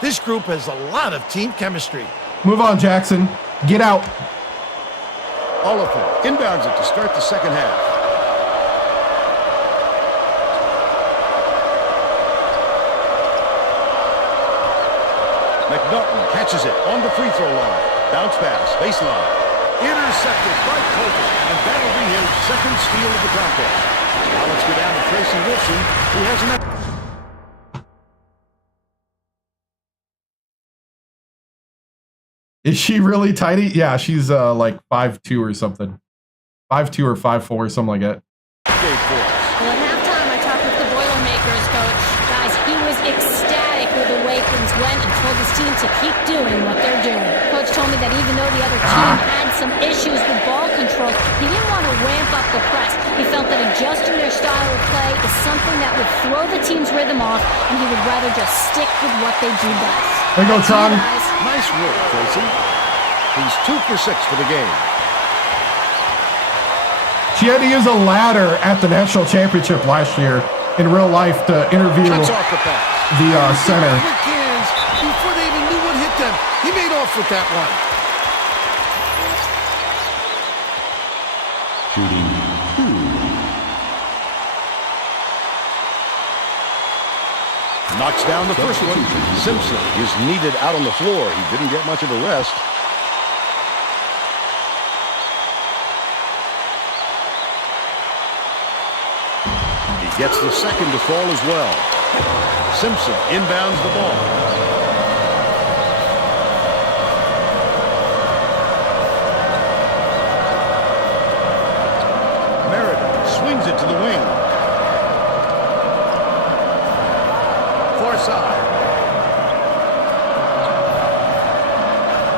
This group has a lot of team chemistry. Move on, Jackson. Get out. Oliver inbounds it to start the second half. McNaughton catches it on the free throw line. Bounce pass, baseline. Intercepted by Coulter, and that'll be his second steal of the contest. Now let's go down to Tracy Wilson, who has an... Is she really tiny? Yeah, she's like 5'2" or something. 5'2" or 5'4", something like that. Well, at halftime, I talked with the Boilermakers coach. Guys, he was ecstatic with the way things went and told his team to keep doing what they're doing. Coach told me that even though the other team had some issues with ball control, he didn't want to ramp up the press. He felt that adjusting their style of play is something that would throw the team's rhythm off, and he would rather just stick with what they do best. There you go, Tron. Nice work, Tracy. He's 2 for 6 for the game. She had to use a ladder at the national championship last year in real life to interview the center. Before they even knew what hit them, he made off with that one. Shooting 2. Knocks down the first one. Simpson is needed out on the floor. He didn't get much of a rest. He gets the second to fall as well. Simpson inbounds the ball. Merida swings it to the wing. Far side.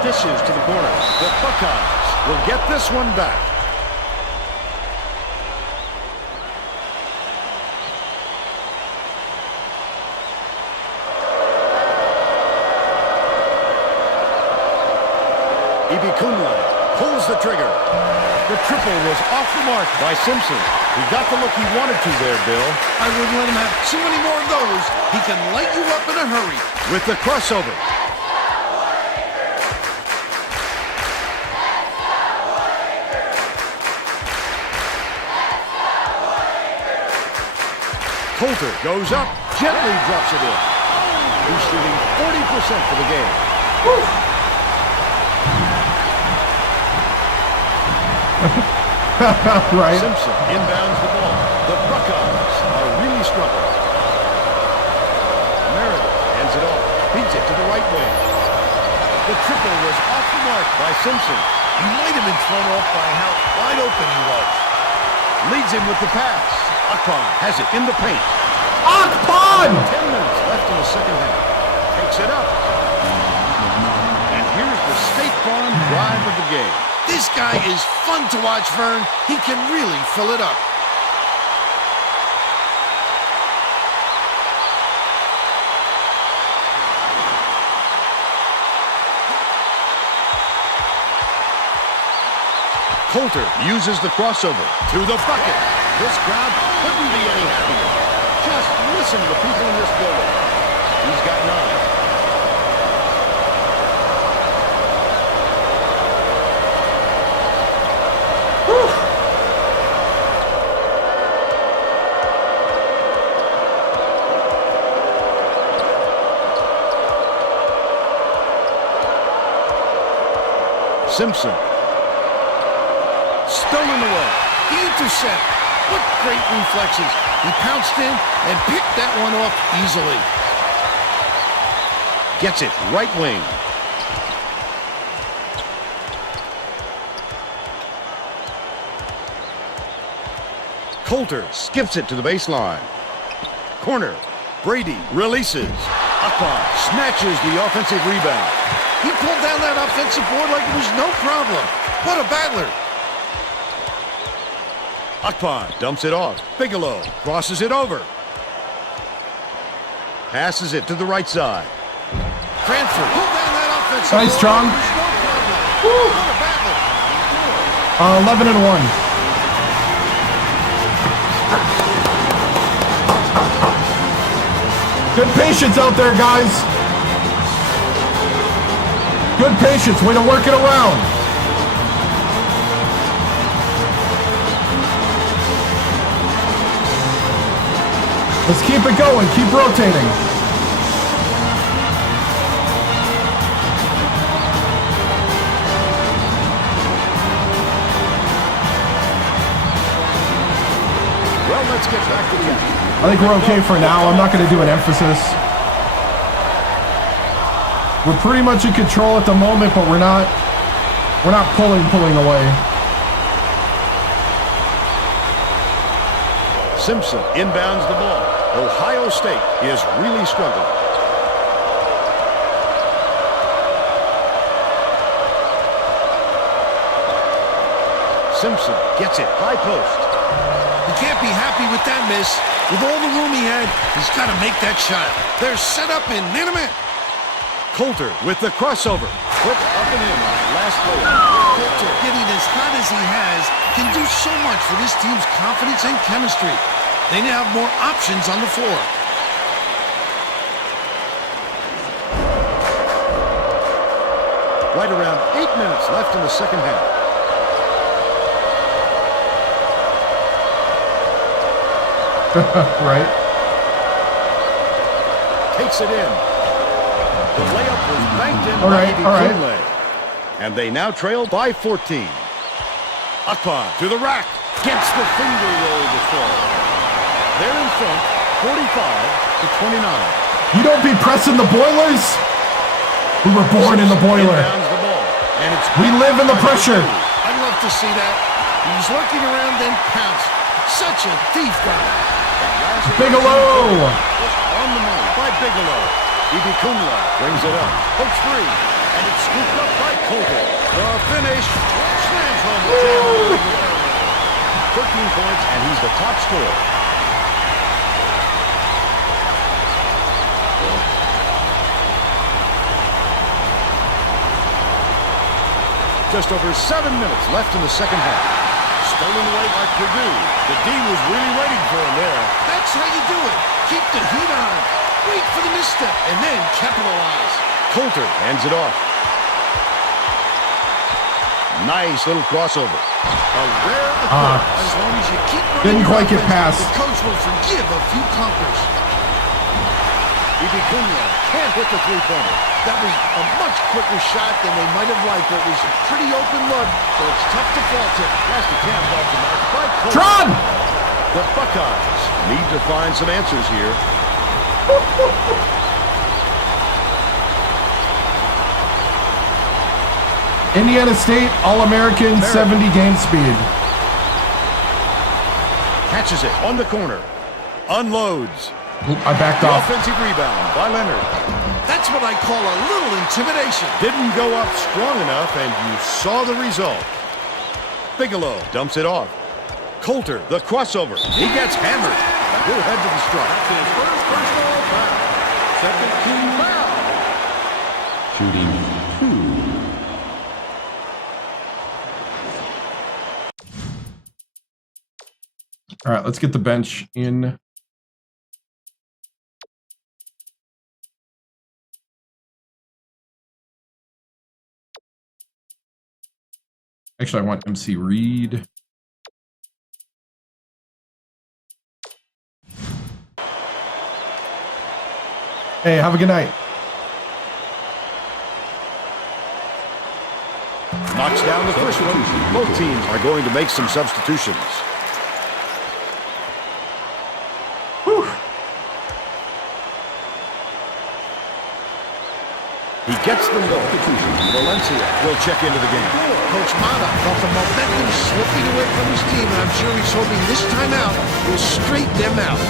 Dishes to the corner. The Buckeyes will get this one back. Kunle pulls the trigger. The triple was off the mark by Simpson. He got the look he wanted to there, Bill. I wouldn't let him have too many more of those. He can light you up in a hurry. With the crossover. Coulter goes up, gently drops it in. He's shooting 40% for the game. Woo. Right. Simpson inbounds the ball. The Buckeyes are really struggling. Meredith hands it off. Beats it to the right wing. The triple was off the mark by Simpson. He might have been thrown off by how wide open he was. Leads him with the pass. Akpan has it in the paint. Akpan! 10 minutes left in the second half. Takes it up. And here's the State Farm drive of the game. This guy is fun to watch, Vern. He can really fill it up. Coulter uses the crossover to the bucket. This crowd couldn't be any happier. Just listen to the people in this building. He's got 9. Simpson. Stolen away. The intercept. What great reflexes. He pounced in and picked that one off easily. Gets it right wing. Coulter skips it to the baseline. Corner. Brady releases. Akpan snatches the offensive rebound. He pulled down that offensive board like it was no problem. What a battler. Akpan dumps it off. Bigelow crosses it over. Passes it to the right side. Cranford pulled down that offensive nice, board. Strong. No problem. What a battler. 11 and 1. Good patience out there, guys. Good patience. Way to work it around. Let's keep it going. Keep rotating. Well, let's get back to the action. I think we're okay for now. I'm not going to do an emphasis. We're pretty much in control at the moment, but we're not pulling away. Simpson inbounds the ball. Ohio State is really struggling. Simpson gets it high post. You can't be happy with that miss. With all the room he had, he's got to make that shot. They're set up in minute. Coulter with the crossover. Put up and in on that last play. Coulter, getting as hot as he has, can do so much for this team's confidence and chemistry. They now have more options on the floor. Right around 8 minutes left in the second half. Right. Takes it in. The layup was banked in All by right. Kunle. And they now trail by 14. Akpan to the rack. Gets the finger roll to fall. They're in front, 45-29. You don't be pressing the Boilers. We were born in the boiler. The ball, and it's We live in the pressure. I'd love to see that. He's lurking around, then pounced. Such a thief guy. Bigelow. On the move by Bigelow. Kunle brings it up. Hooks free. And it's scooped up by Coulter. The finish. Slams home the jam. 13 points, and he's the top scorer. Just over 7 minutes left in the second half. Stolen away by Purdue. The D was really waiting for him there. That's how you do it. Keep the heat on. Wait for the misstep and then capitalize. Coulter hands it off. Nice little crossover. A rare occurrence. As long as you keep running Didn't your quite get offense, past. the coach will forgive a few clunkers. Ibikunle can't hit the three-pointer. That was a much quicker shot than they might have liked, but it was a pretty open look, so it's tough to fault it. Has to camp off the mark by Cole. Tron! The Buckeyes need to find some answers here. Indiana State All-American 70 game speed. Catches it on the corner. Unloads. Oop, I backed The off. offensive rebound by Leonard. That's what I call a little intimidation. Didn't go up strong enough, and you saw the result. Bigelow dumps it off. Coulter, the crossover. He gets hammered. He'll head to the strike. Second team foul. Shooting 2. All right, let's get the bench in. Actually, I want MC Reed. Hey, have a good night. Knocks down the first one. Both teams are going to make some substitutions. Whew. He gets them both. Valencia will check into the game. Coach Mata felt the momentum slipping away from his team, and I'm sure he's hoping this time out will straighten them out.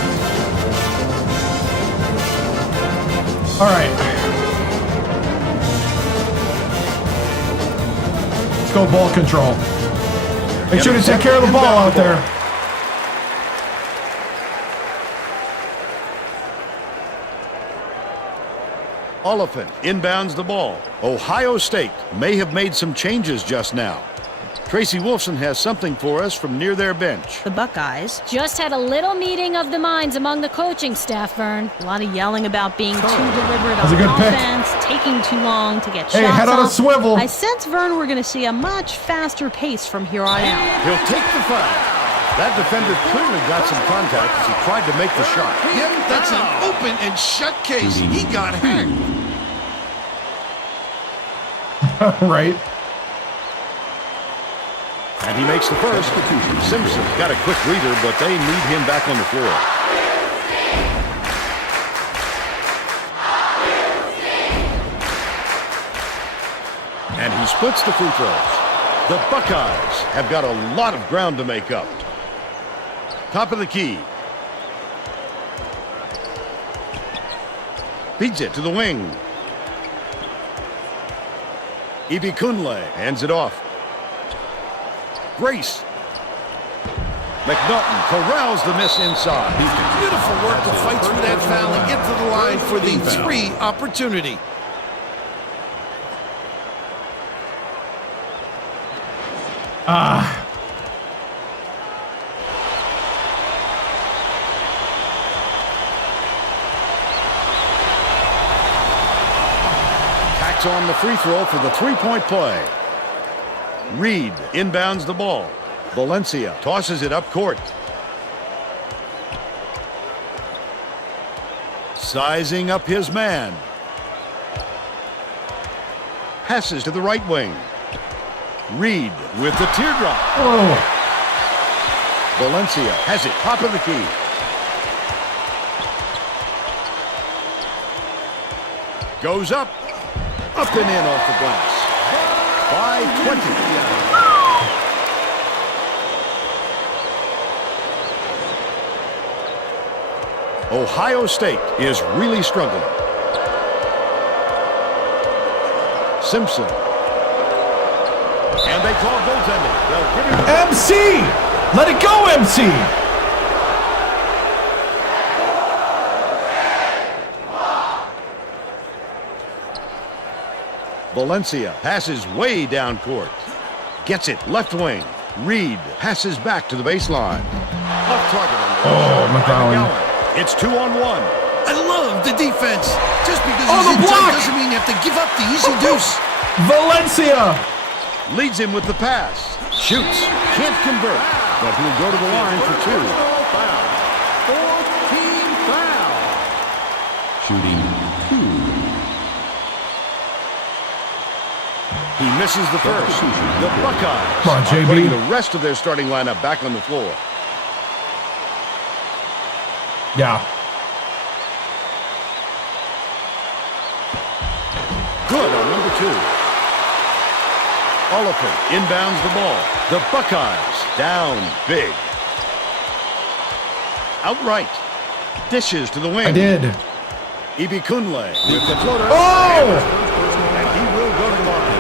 All right. Let's go ball control. Make sure to take care of the ball out there. Oliphant inbounds the ball. Ohio State may have made some changes just now. Tracy Wolfson has something for us from near their bench. The Buckeyes. Just had a little meeting of the minds among the coaching staff, Vern. A lot of yelling about being too deliberate That's on a good pick. offense, taking too long to get Hey, shots head on a off. swivel. I sense, Vern, we're going to see a much faster pace from here on out. He'll take the foul. That defender clearly got some contact as he tried to make the shot. Yep, that's an open and shut case. He got hacked. Right. And he makes the first. Simpson got a quick reader, but they need him back on the floor. And he splits the free throws. The Buckeyes have got a lot of ground to make up. Top of the key. Feeds it to the wing. Ibikunle hands it off. Grace. McNaughton corrals the miss inside. Beautiful work to fight through that foul and get to the line for the three opportunity. Packs on the free throw for the three-point play. Reed inbounds the ball. Valencia tosses it up court. Sizing up his man. Passes to the right wing. Reed with the teardrop. Oh. Valencia has it, top of the key. Goes up and in off the glass. By 20. Ohio State is really struggling. Simpson. And they call goaltending. They'll give it to MC! Let it go, MC! Valencia passes way down court. Gets it left wing. Reed passes back to the baseline. Left target on the left side. McGowan. It's 2-on-1. I love the defense. Just because Oh, he's the inside block! doesn't mean you have to give up the easy deuce. Valencia! leads him with the pass. Shoots, can't convert, but he'll go to the line for 2. Fourth team foul. Shooting 2. He misses the first. The Buckeyes Come on, JB. are putting the rest of their starting lineup back on the floor. Yeah. Good on number 2. Oliver inbounds the ball. The Buckeyes down big. Outright. Dishes to the wing. I did. Ibikunle with the floater. Oh! And he will go to the line.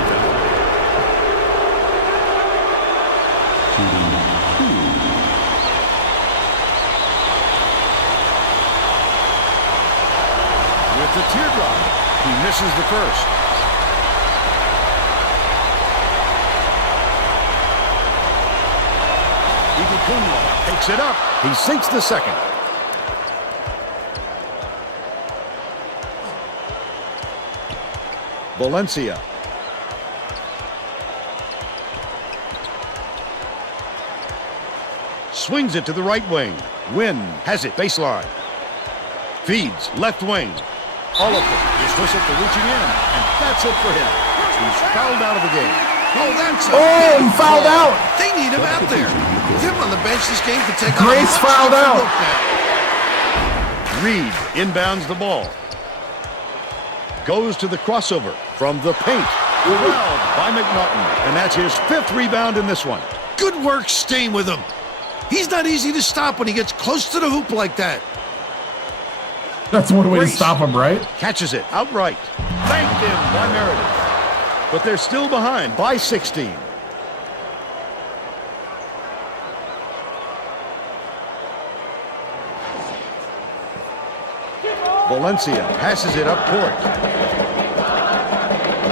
Shooting 2. With the teardrop. He misses the first. Ibikunle takes it up. He sinks the second. Valencia. Swings it to the right wing. Wynn has it baseline. Feeds left wing. Oliver is whistled for reaching in, and that's it for him. He's fouled out of the game. Oh, that's a Oh, big fouled call. out. They need him out there. With him on the bench, this game could take Grace on a much fouled different out. look now. Reed inbounds the ball. Goes to the crossover from the paint. Corralled by McNaughton, and that's his 5th rebound in this one. Good work staying with him. He's not easy to stop when he gets close to the hoop like that. That's one way to Grace. stop him, right? Catches it outright. Banked in by Meredith. But they're still behind by 16. Valencia passes it up court.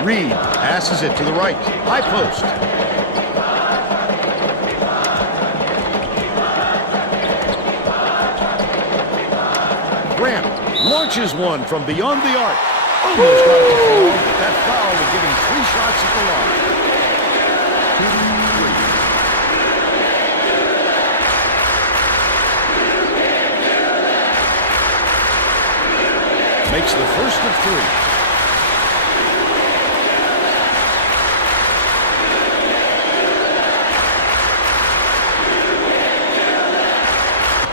Reed passes it to the right. High post. Grant launches one from beyond the arc. Almost got it to fall, but that foul will give him 3 shots at the line. Makes the first of 3.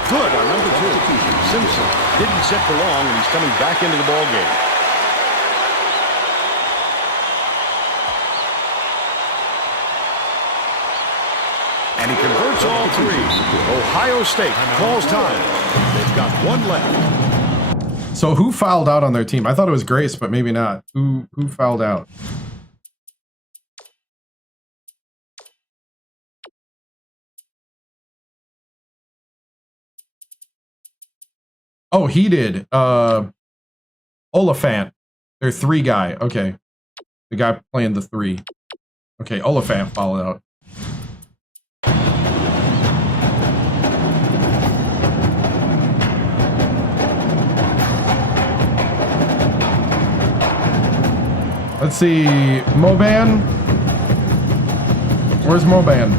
Good on number 2. Simpson didn't sit for long, and he's coming back into the ball game. And he converts all 3. Ohio State calls time. They've got 1 left. So who fouled out on their team? I thought it was Grace, but maybe not. Who fouled out? Oh, he did. Oliphant. Their 3 guy. Okay. The guy playing the 3. Okay, Oliphant fouled out. Let's see, Moban. Where's Moban?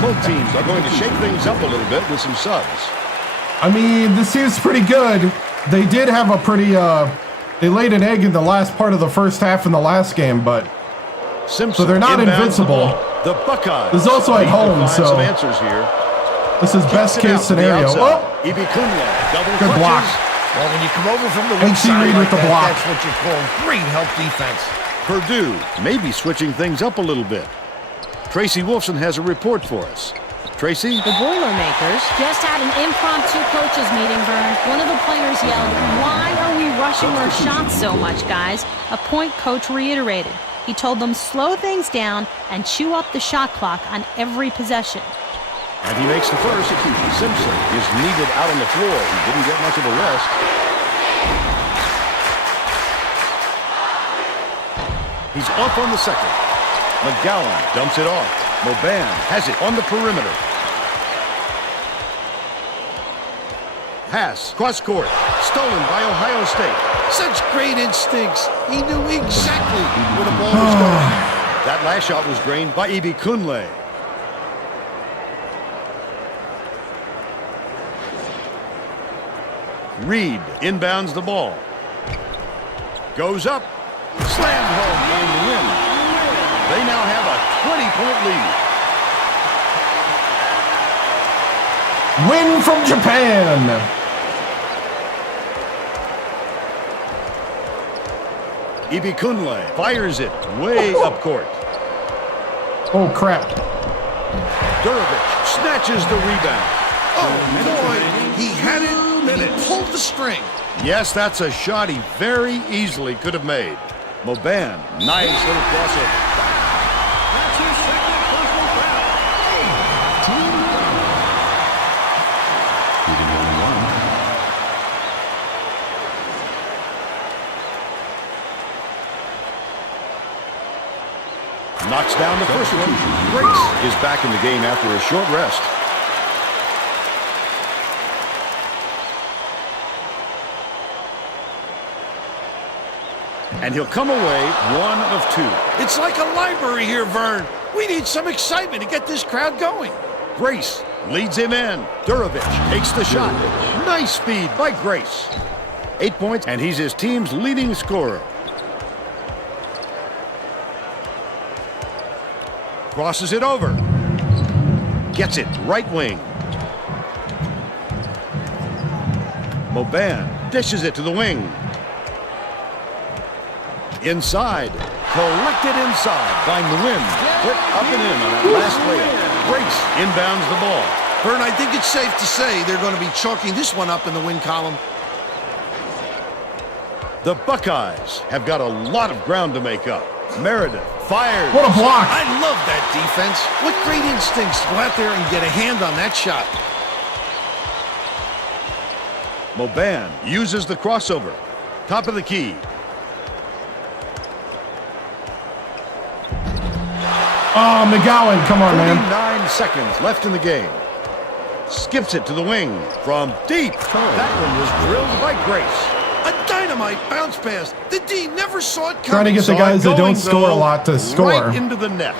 Both teams are going to shake things up a little bit with some subs. I mean, this seems pretty good. They did have a pretty, they laid an egg in the last part of the first half in the last game, but Simpson so they're not invincible. The Buckeyes. This is also at home, so some answers here. This is best case scenario. Oh, Ibikunle, double good clutches. block. Well, when you come over from the weak MC side Reed like with the that, block. that's what you call great help defense. Purdue may be switching things up a little bit. Tracy Wolfson has a report for us. Tracy? The Boilermakers Just had an impromptu coaches meeting, Vern. One of the players yelled, Why are we rushing our shots so much, guys? A point coach reiterated. He told them slow things down and chew up the shot clock on every possession. And he makes the first. Simpson is needed out on the floor. He didn't get much of a rest. He's off on the second. McGowan dumps it off. Moban has it on the perimeter. Pass, cross court, stolen by Ohio State. Such great instincts. He knew exactly where the ball was going. That last shot was drained by Ibi Kunle. Reed inbounds the ball. Goes up. Slammed home on the win. They now have a 20-point lead. Win from Japan. Ibi Kunle fires it way up court. Oh, crap. Durovic snatches the rebound. Oh, boy. He had it. He pulled the string. Yes, that's a shot he very easily could have made. Moban, nice little crossover. That's his second personal foul. Team shooting only one. Knocks down the first one. Grace is back in the game after a short rest. And he'll come away 1 of 2. It's like a library here, Vern. We need some excitement to get this crowd going. Grace leads him in. Durovic takes the shot. Nice speed by Grace. 8 points, and he's his team's leading scorer. Crosses it over. Gets it right wing. Moban dishes it to the wing. Inside. Collected inside by Nguyen. Put up and in on that last layup. Grace inbounds the ball. Vern, I think it's safe to say they're going to be chalking this one up in the win column. The Buckeyes have got a lot of ground to make up. Meredith fires. What a block. I love that defense. What great instincts to go out there and get a hand on that shot. Moban uses the crossover. Top of the key. Oh, McGowan, come on, man. 49 seconds left in the game. Skips it to the wing from deep. That one was drilled by Grace. A dynamite bounce pass. The D never saw it coming. Trying to get the guys that don't score a lot to score. Right into the net.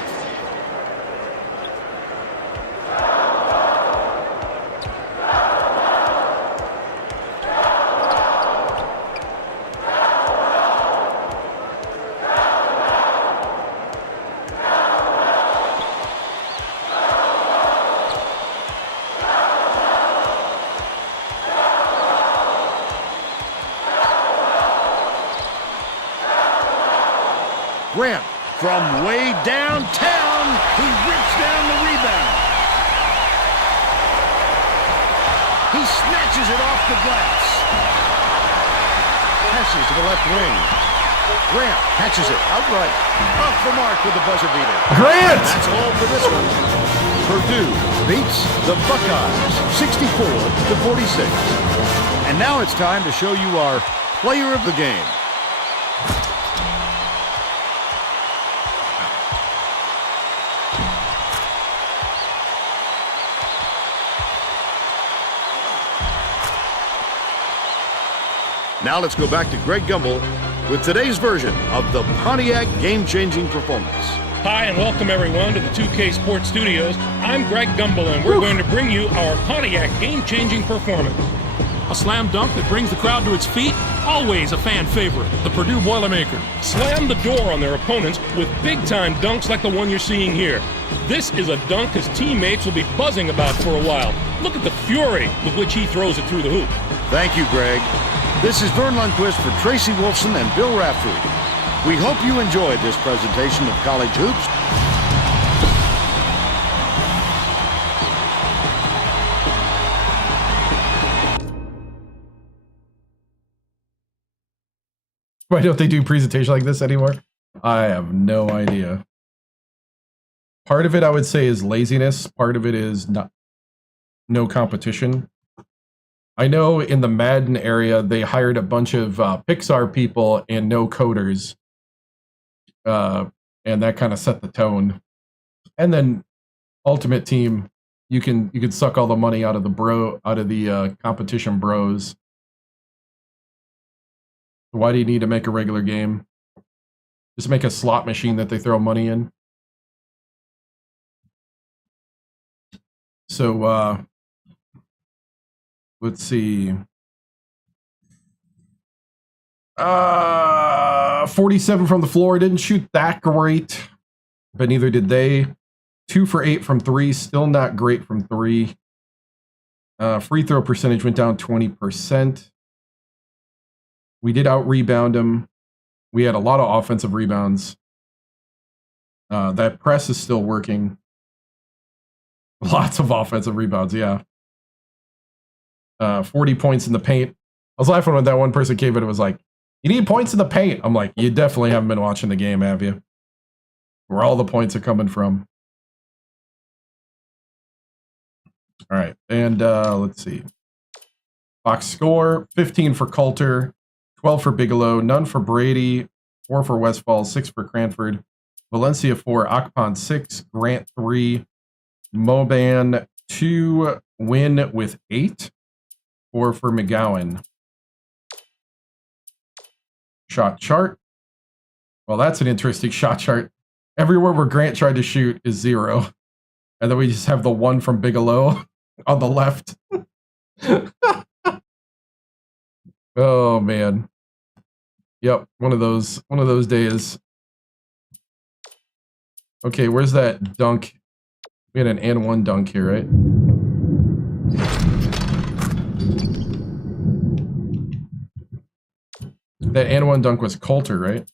Grant from way downtown. He rips down the rebound. He snatches it off the glass. Passes to the left wing. Grant catches it outright. Off the mark with the buzzer beater. Grant! That's all for this one. Purdue beats the Buckeyes 64-46. And now it's time to show you our player of the game. Now let's go back to Greg Gumbel with today's version of the Pontiac game-changing performance. Hi, and welcome everyone to the 2K Sports Studios. I'm Greg Gumbel, and we're going to bring you our Pontiac game-changing performance. A slam dunk that brings the crowd to its feet, always a fan favorite. The Purdue Boilermakers slam the door on their opponents with big-time dunks like the one you're seeing here. This is a dunk his teammates will be buzzing about for a while. Look at the fury with which he throws it through the hoop. Thank you, Greg. This is Vern Lundquist for Tracy Wolfson and Bill Raftery. We hope you enjoyed this presentation of College Hoops. Why don't they do presentation like this anymore? I have no idea. Part of it, I would say, is laziness. Part of it is no competition. I know in the Madden area, they hired a bunch of Pixar people and no coders. And that kind of set the tone. And then Ultimate Team, you can suck all the money out of the competition bros. Why do you need to make a regular game? Just make a slot machine that they throw money in. So let's see. 47 from the floor. Didn't shoot that great, but neither did they. 2 for 8 from 3. Still not great from 3. Free throw percentage went down 20%. We did out-rebound them. We had a lot of offensive rebounds. That press is still working. Lots of offensive rebounds, yeah. 40 points in the paint. I was laughing when that one person came in and was like, you need points in the paint. I'm like, you definitely haven't been watching the game, have you? Where all the points are coming from. All right, and let's see. Box score, 15 for Coulter, 12 for Bigelow, none for Brady, 4 for Westfall, 6 for Cranford, Valencia 4, Akpan 6, Grant 3, Moban 2, Win with 8, 4 for McGowan. Shot chart. Well, that's an interesting shot chart. Everywhere where Grant tried to shoot is 0. And then we just have the 1 from Bigelow on the left. Oh man. Yep, one of those days. Okay, where's that dunk? We had an and one dunk here, right? That and one dunk was Coulter, right?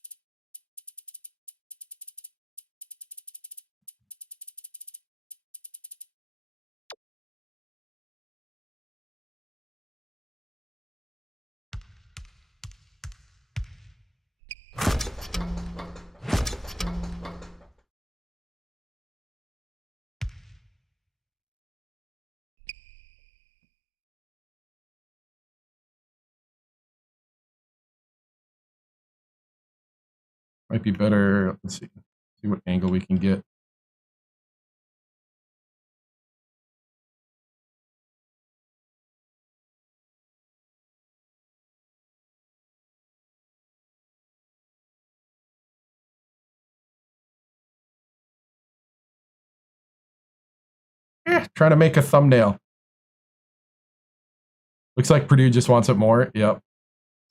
Might be better. Let's see what angle we can get. Trying to make a thumbnail. Looks like Purdue just wants it more. Yep.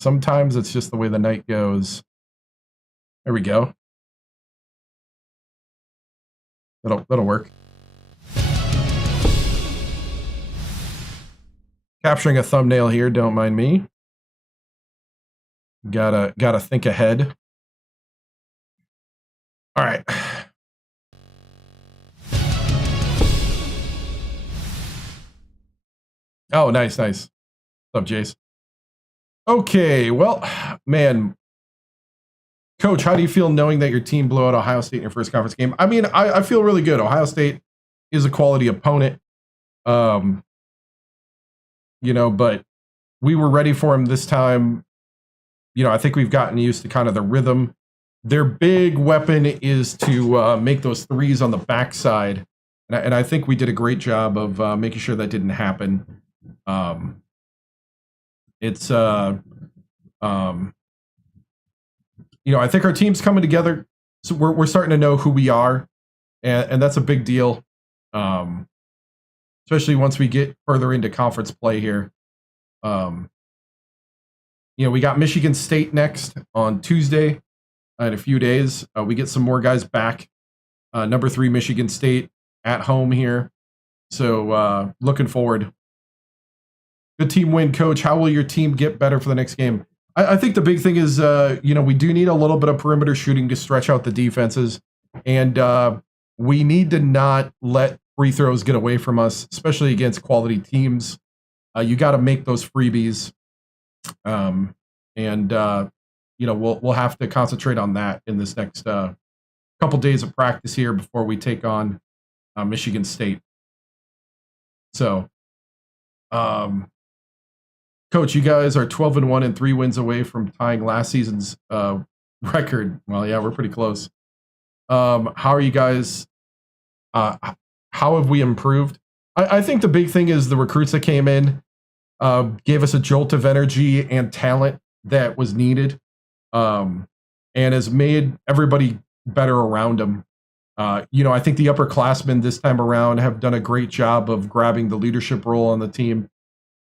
Sometimes it's just the way the night goes. There we go. That'll work. Capturing a thumbnail here, don't mind me. Gotta think ahead. All right. Oh, nice. What's up, Jace? Okay, well, man. Coach, how do you feel knowing that your team blew out Ohio State in your first conference game? I mean, I feel really good. Ohio State is a quality opponent. But we were ready for him this time. I think we've gotten used to kind of the rhythm. Their big weapon is to make those threes on the backside. And I think we did a great job of making sure that didn't happen. I think our team's coming together. So we're starting to know who we are. And that's a big deal. Especially once we get further into conference play here. We got Michigan State next on Tuesday in a few days. We get some more guys back. Number 3 Michigan State at home here. So looking forward. Good team win, Coach. How will your team get better for the next game? I think the big thing is, we do need a little bit of perimeter shooting to stretch out the defenses. And we need to not let free throws get away from us, especially against quality teams. You got to make those freebies. We'll have to concentrate on that in this next couple days of practice here before we take on Michigan State. So, Coach, you guys are 12-1 and 3 wins away from tying last season's record. Well, yeah, we're pretty close. How are you guys? How how have we improved? I think the big thing is the recruits that came in gave us a jolt of energy and talent that was needed, and has made everybody better around them. I think the upperclassmen this time around have done a great job of grabbing the leadership role on the team,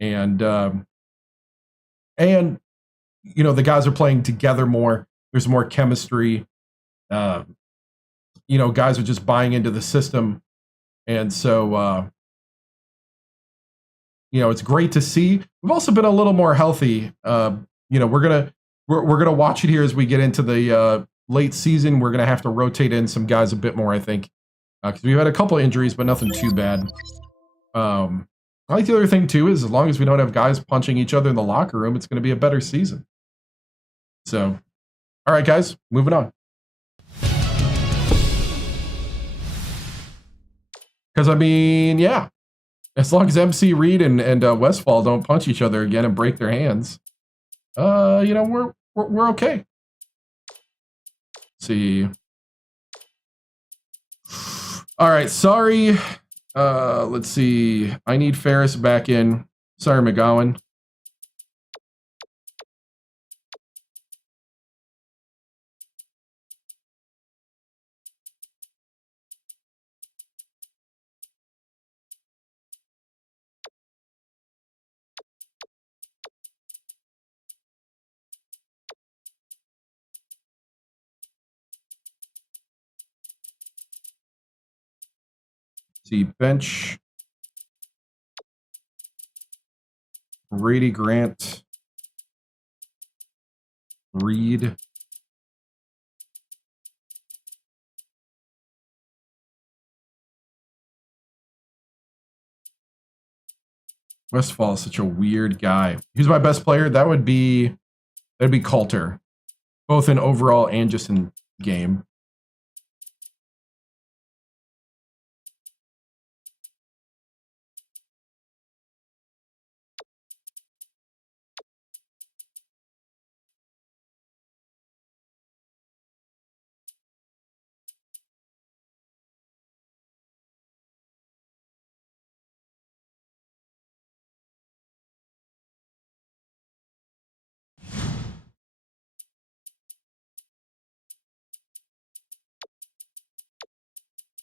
and the guys are playing together more. There's more chemistry. Guys are just buying into the system, and so it's great to see. We've also been a little more healthy. We're gonna watch it here as we get into the late season. We're gonna have to rotate in some guys a bit more, I think, because we've had a couple injuries, but nothing too bad. I think the other thing too is as long as we don't have guys punching each other in the locker room, it's going to be a better season. So, all right, guys, moving on. Because as long as MC Reed and Westfall don't punch each other again and break their hands, we're okay. Let's see. All right, sorry. Let's see. I need Ferris back in. Sorry, McGowan. See, bench. Brady Grant. Reed. Westfall is such a weird guy. Who's my best player? That'd be Coulter, both in overall and just in game.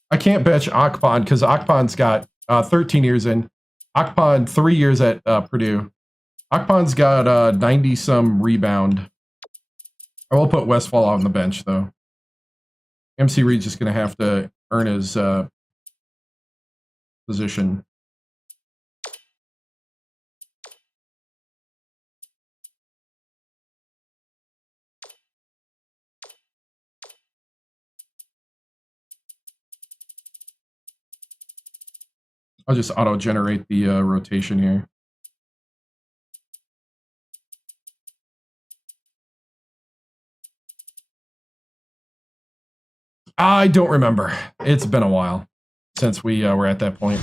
I can't bench Akpan because Akpan's got 13 years in. Akpan, 3 years at Purdue. Akpan's got 90-some rebound. I will put Westfall on the bench, though. MC Reed's just going to have to earn his position. I'll just auto-generate the rotation here. I don't remember. It's been a while since we were at that point.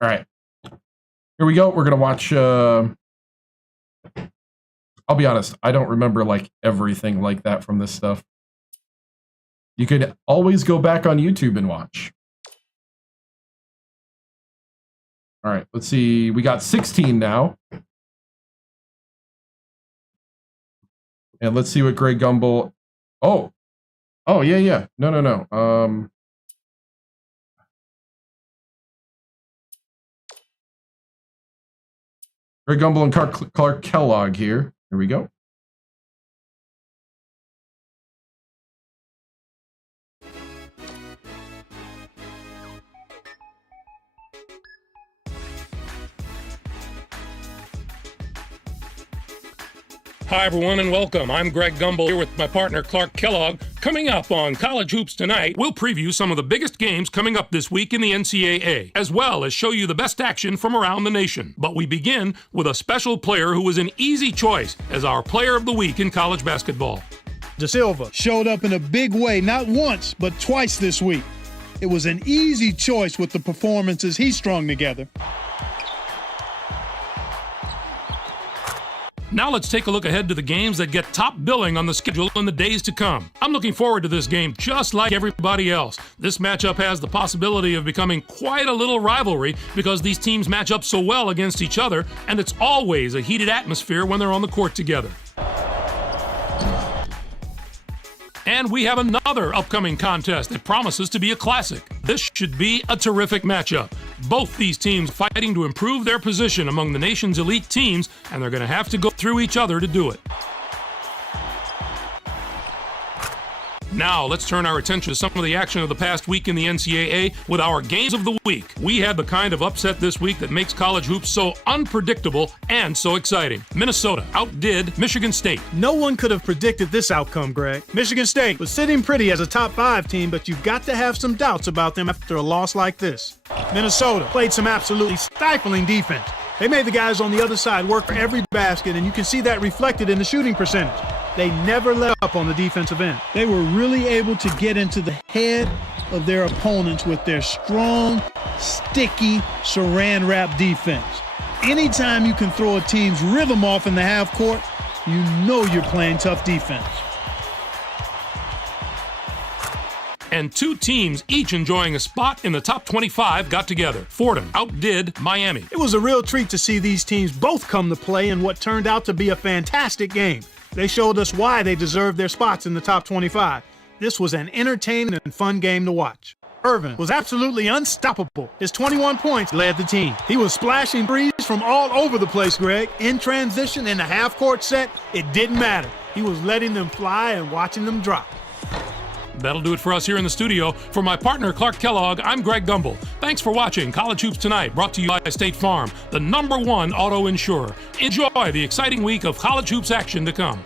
All right. Here we go. We're going to watch... I'll be honest. I don't remember like everything like that from this stuff. You could always go back on YouTube and watch. All right, let's see. We got 16 now. And let's see what Greg Gumbel... Oh, yeah. No. Greg Gumbel and Clark Kellogg here. Here we go. Hi, everyone, and welcome. I'm Greg Gumbel here with my partner, Clark Kellogg. Coming up on College Hoops Tonight, we'll preview some of the biggest games coming up this week in the NCAA, as well as show you the best action from around the nation. But we begin with a special player who was an easy choice as our Player of the Week in college basketball. Da Silva showed up in a big way, not once, but twice this week. It was an easy choice with the performances he strung together. Now let's take a look ahead to the games that get top billing on the schedule in the days to come. I'm looking forward to this game just like everybody else. This matchup has the possibility of becoming quite a little rivalry because these teams match up so well against each other, and it's always a heated atmosphere when they're on the court together. And we have another upcoming contest that promises to be a classic. This should be a terrific matchup. Both these teams fighting to improve their position among the nation's elite teams, and they're going to have to go through each other to do it. Now, let's turn our attention to some of the action of the past week in the NCAA with our Games of the Week. We had the kind of upset this week that makes college hoops so unpredictable and so exciting. Minnesota outdid Michigan State. No one could have predicted this outcome, Greg. Michigan State was sitting pretty as a top 5 team, but you've got to have some doubts about them after a loss like this. Minnesota played some absolutely stifling defense. They made the guys on the other side work for every basket, and you can see that reflected in the shooting percentage. They never let up on the defensive end. They were really able to get into the head of their opponents with their strong, sticky, saran wrap defense. Anytime you can throw a team's rhythm off in the half court, you know you're playing tough defense. And two teams, each enjoying a spot in the top 25, got together. Fordham outdid Miami. It was a real treat to see these teams both come to play in what turned out to be a fantastic game. They showed us why they deserved their spots in the top 25. This was an entertaining and fun game to watch. Irvin was absolutely unstoppable. His 21 points led the team. He was splashing threes from all over the place, Greg. In transition, in the half-court set, it didn't matter. He was letting them fly and watching them drop. That'll do it for us here in the studio. For my partner, Clark Kellogg, I'm Greg Gumbel. Thanks for watching College Hoops Tonight, brought to you by State Farm, the #1 auto insurer. Enjoy the exciting week of college hoops action to come.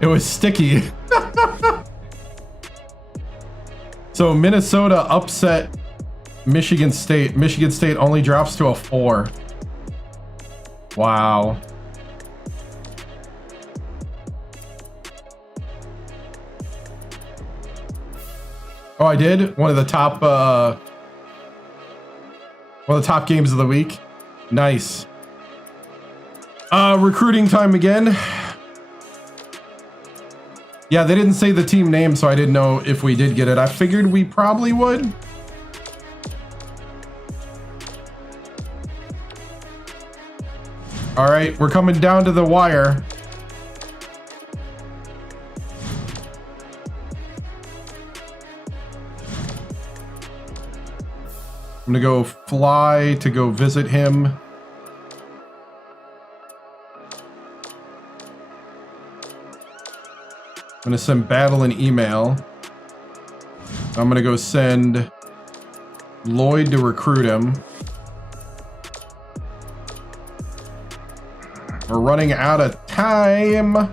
It was sticky. So Minnesota upset Michigan State. Michigan State only drops to a 4. Wow. Oh, I did? One of the top games of the week. Nice. Recruiting time again. Yeah, they didn't say the team name, so I didn't know if we did get it. I figured we probably would. All right, we're coming down to the wire. I'm gonna go fly to go visit him. I'm gonna send Battle an email. I'm gonna go send Lloyd to recruit him. We're running out of time.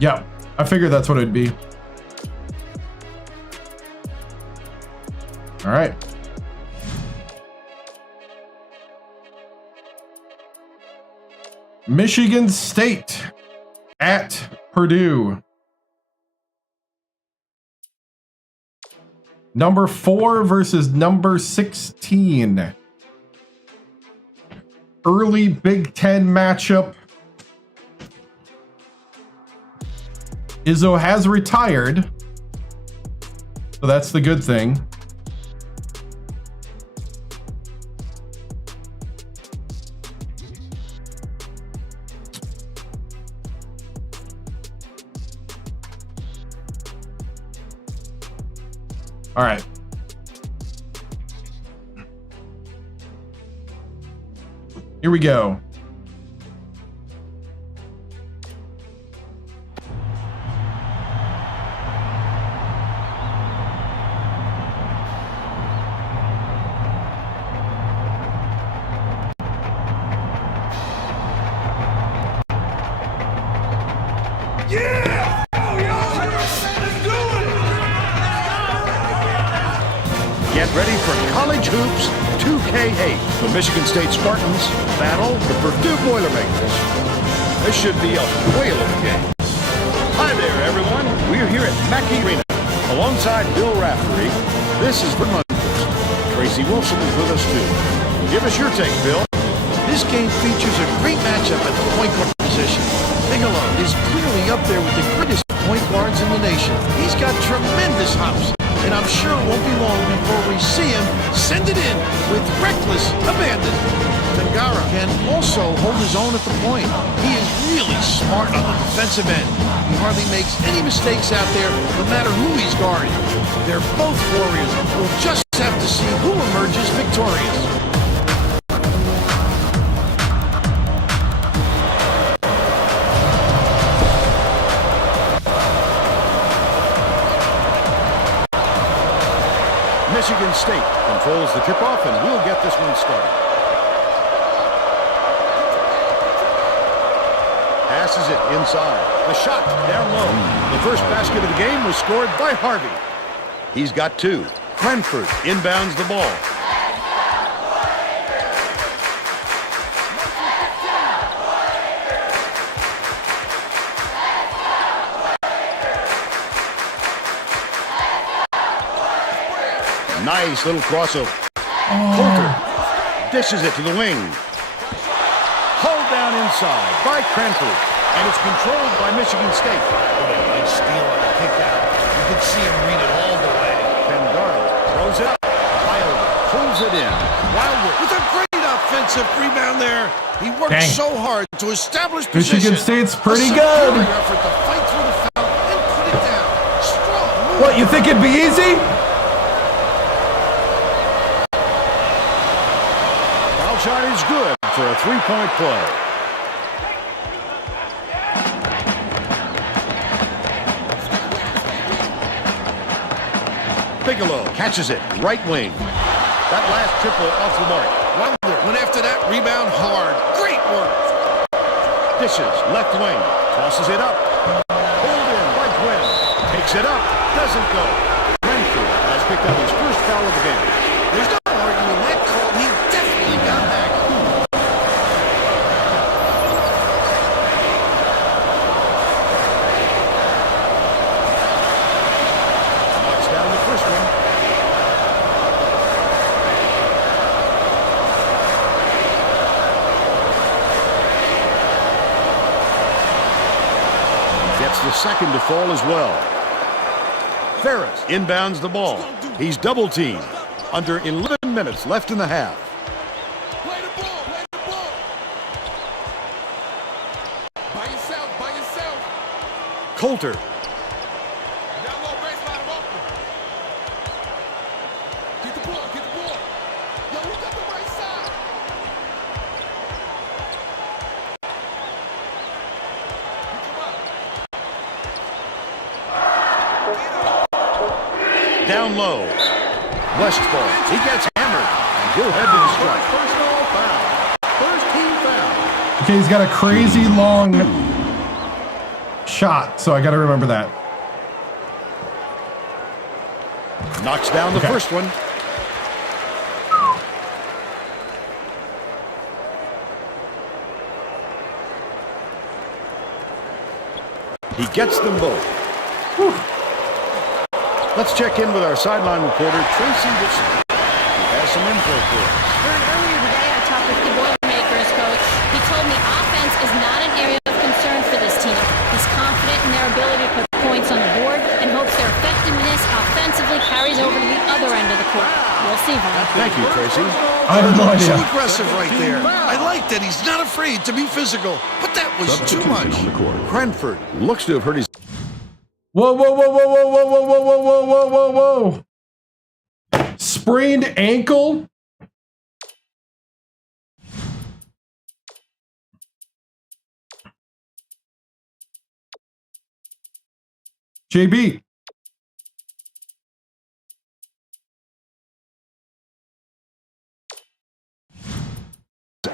Yeah, I figured that's what it'd be. All right. Michigan State at Purdue. Number 4 versus number 16. Early Big Ten matchup. Izzo has retired, so that's the good thing. All right. Here we go. Get ready for College Hoops 2K8. The Michigan State Spartans battle the Purdue Boilermakers. This should be a whale of a game. Hi there, everyone. We're here at Mackey Arena alongside Bill Raftery. This is Vermont. Tracy Wilson is with us, too. Give us your take, Bill. This game features a great matchup at the point guard position. Bigelow is clearly up there with the greatest point guards in the nation. He's got tremendous hops, and I'm sure it won't be long before we see him send it in with reckless abandon. Tangara can also hold his own at the point. He is really smart on the defensive end. He hardly makes any mistakes out there, no matter who he's guarding. They're both warriors. We'll just have to see who emerges victorious. Michigan State controls the tip-off, and we'll get this one started. Passes it inside. The shot down low. The first basket of the game was scored by Harvey. He's got two. Cranford inbounds the ball. Nice little crossover. Coulter dishes it to the wing. Hold down inside by Cranford. And it's controlled by Michigan State. Nice steal on the kick out. You could see him read it all the way. Tangara throws it up. Wilder pulls it in. Wilder with a great offensive rebound there. He worked so hard to establish position. Michigan State's pretty good. Effort to fight through the foul and put it down. Strong move. What, you think it'd be easy? Foul shot is good for a three-point play. Bigelow catches it, right wing. That last triple off the mark. Wilder went after that rebound hard. Great work. Dishes, left wing. Tosses it up. Pulled in by Quinn. Takes it up. Doesn't go. Cranford has picked up his first foul of the game. There's no arguing that call. He definitely got back. Knocks down the first one. Gets the second to fall as well. Ferris inbounds the ball. He's double teamed. Under 11 minutes left in the half. Play the ball, play the ball. By yourself, by yourself. Coulter. Down low baseline, I'm open. Get the ball, get the ball. Yo, who got the right side? Pick him up. Down low. Westfall. He gets hammered. And he'll head to the strike. Personal foul. First team foul. Okay, he's got a crazy long shot, so I got to remember that. Knocks down the first one. He gets them both. Whew. Let's check in with our sideline reporter, Tracy Wilson, who has some info for us. Earlier today, I talked with the Boilermakers coach. He told me offense is not an area of concern for this team. He's confident in their ability to put points on the board and hopes their effectiveness offensively carries over to the other end of the court. We'll see, Vaughn. Thank you, Tracy. I have no idea. So aggressive right there. I like that he's not afraid to be physical, but that was too much. Cranford looks to have hurt his... Whoa, whoa, whoa, whoa, whoa, whoa, whoa, whoa, whoa, whoa, whoa, whoa. Sprained ankle? JB.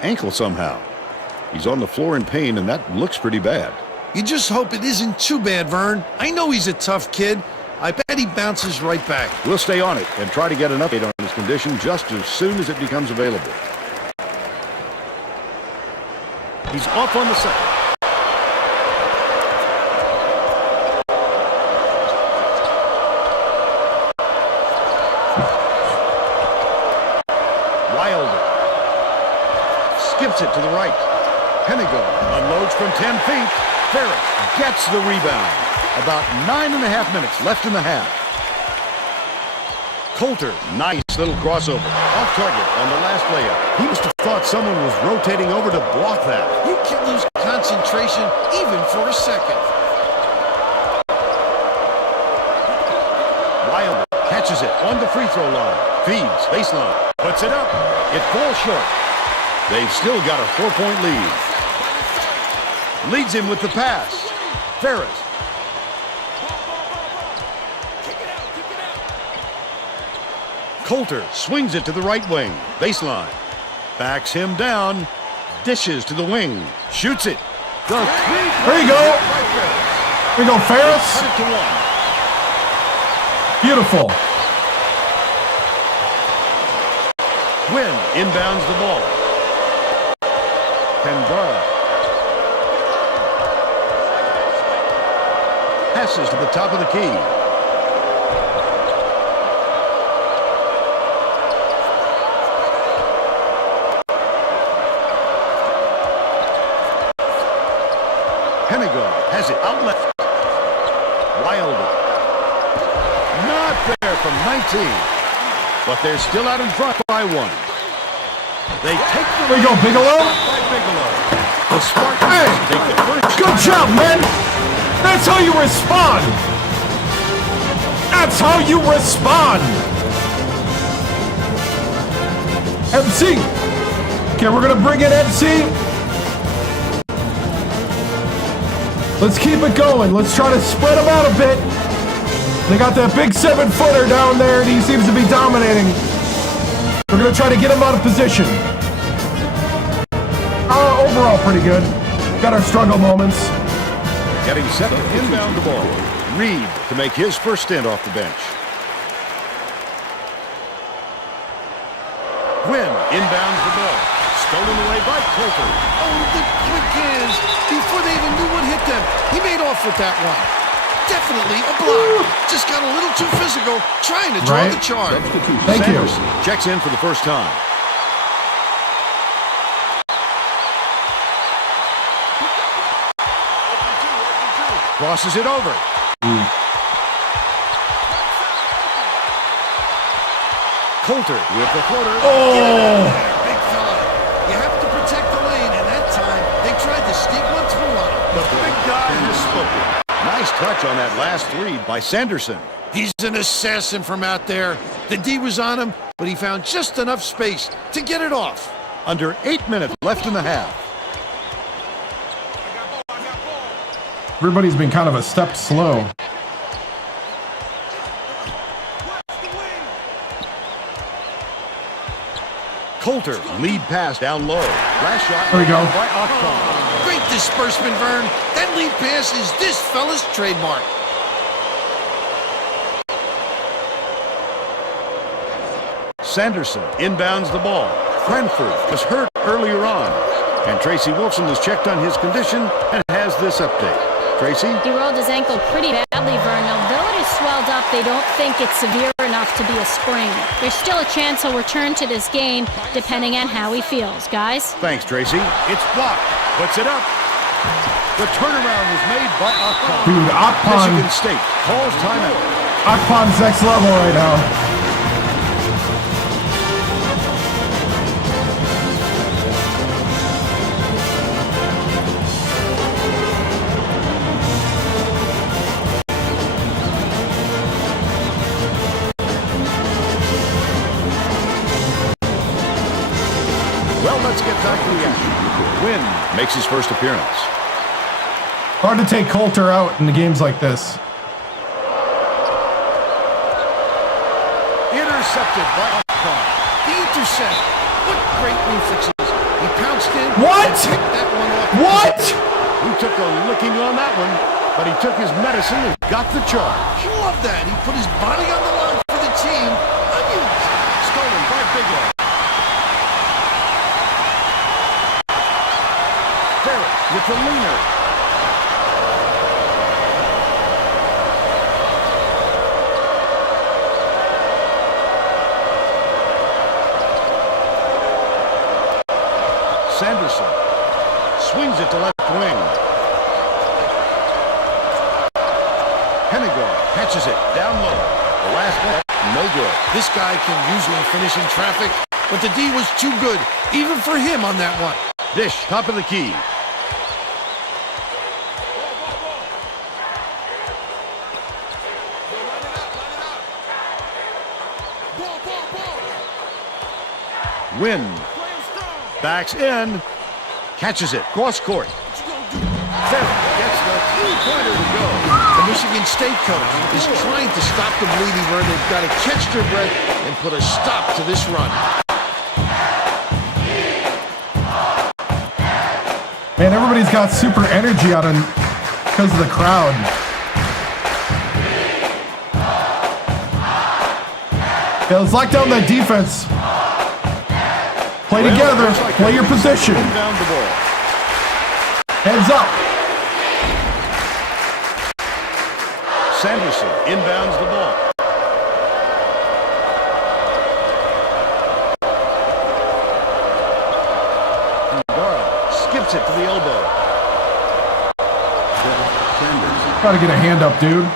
Ankle somehow. He's on the floor in pain, and that looks pretty bad. You just hope it isn't too bad, Vern. I know he's a tough kid. I bet he bounces right back. We'll stay on it and try to get an update on his condition just as soon as it becomes available. He's off on the second. Wilder skips it to the right. Hennigan unloads from 10 feet. Ferris gets the rebound. About 9.5 minutes left in the half. Coulter, nice little crossover. Off target on the last layup. He must have thought someone was rotating over to block that. You can lose concentration even for a second. Wilder catches it on the free throw line. Feeds, baseline, puts it up. It falls short. They've still got a 4-point lead. Leads him with the pass. Ferris. Coulter swings it to the right wing. Baseline. Backs him down. Dishes to the wing. Shoots it. The three. There you go. There you go, Ferris. Cut it to one. Beautiful. Wynn inbounds the ball. Pembara passes to the top of the key. Hennigan has it out left. Wilder. Not there from 19. But they're still out in front by one. They take the There you go, Bigelow. by Bigelow. The Spartans take the first. Good job, man. That's how you respond. That's how you respond. MC. Okay, we're going to bring in MC. Let's keep it going. Let's try to spread them out a bit. They got that big 7-footer down there, and he seems to be dominating. We're going to try to get him out of position. Overall, pretty good. Got our struggle moments. Getting set to inbound the ball. Reed to make his first stint off the bench. Wynn inbounds the ball. Stolen away by Coulter. Oh, the quick hands. Before they even knew what hit them, he made off with that one. Definitely a block. Just got a little too physical, trying to draw the charge. Thank you. Sanderson checks in for the first time. Crosses it over. Coulter with the floater. Oh! Big fella. You have to protect the lane, and that time they tried to sneak one through on him. The big guy has spoken. Nice touch on that last three by Sanderson. He's an assassin from out there. The D was on him, but he found just enough space to get it off. Under 8 minutes left in the half. Everybody's been kind of a step slow. Coulter, lead pass down low. Last shot There we go. by Octon. Great disbursement, Vern. That lead pass is this fella's trademark. Sanderson inbounds the ball. Cranford was hurt earlier on. And Tracy Wilson has checked on his condition and has this update. Tracy? He rolled his ankle pretty badly, Vern. Although it is swelled up, they don't think it's severe enough to be a sprain. There's still a chance he'll return to this game, depending on how he feels. Guys? Thanks, Tracy. It's blocked. Puts it up. The turnaround was made by Octon. Dude, Octon. Michigan State calls timeout. Octon's next level right now. Well, let's get back to the action. Wynn makes his first appearance. Hard to take Coulter out in the games like this. Intercepted by Octon. The intercept. What great reflexes. He pounced in. What? And picked that one off. What? He took a licking on that one, but he took his medicine and got the charge. Love that. He put his body on the line for the team. Onions. Stolen by Bigelow. Ferris with the leaner. Sanderson swings it to left wing. Hennigar catches it down low. The last net, no good. This guy can usually finish in traffic, but the D was too good, even for him on that one. Dish, top of the key. Win. Backs in. Catches it. Cross court. Ferry gets the three-pointer to go. The Michigan State coach is trying to stop the bleeding run. They've got to catch their breath and put a stop to this run. Man, everybody's got super energy out because of the crowd. Yeah, let's lock down that defense. Play together. Play your position. Heads up. Sanderson inbounds the ball. Guard skips it to the elbow. Gotta get a hand up, dude.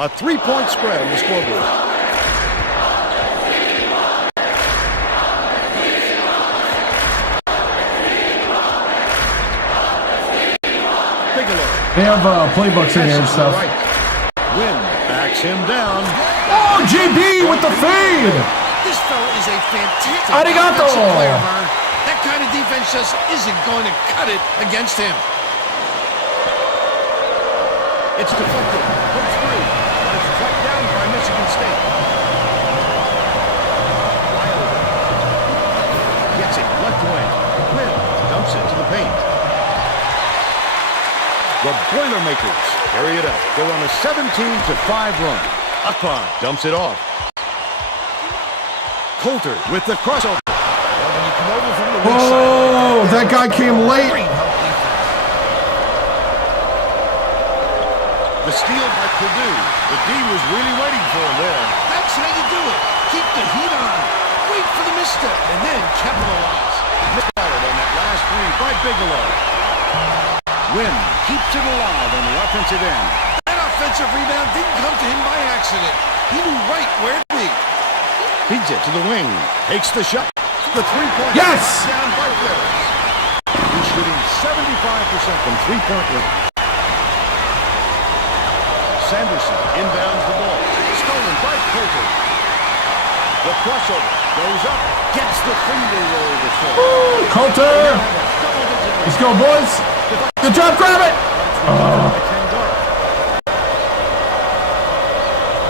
A three-point spread on the scoreboard. Bigelow. They have playbooks in here and stuff. Right. Win backs him down. Oh, GB with the fade. This fella is a fantastic Arigato. defensive player, Vern. That kind of defense just isn't going to cut it against him. It's deflected. Puts three. But it's tracked down by Michigan State. Wilder gets it left wing. Quinn dumps it to the paint. The Boilermakers carry it up. They're on a 17-5 run. Akpan dumps it off. Coulter with the crossover. Well, when you come over from the weak side, that guy came late. The steal by Purdue. The D was really waiting for him there. That's how you do it. Keep the heat on. Wait for the misstep and then capitalize. Misfired on that last three by Bigelow. Wynn keeps it alive on the offensive end. That offensive rebound didn't come to him by accident. He knew right where to be. Feeds it to the wing. Takes the shot. The three-point. Yes! Down by Ferris. He's shooting 75% from three-point range. Sanderson inbounds the ball. Stolen by Coulter. The crossover goes up. Gets the finger roll to fall. Coulter! Let's go, boys. Good job, grab it.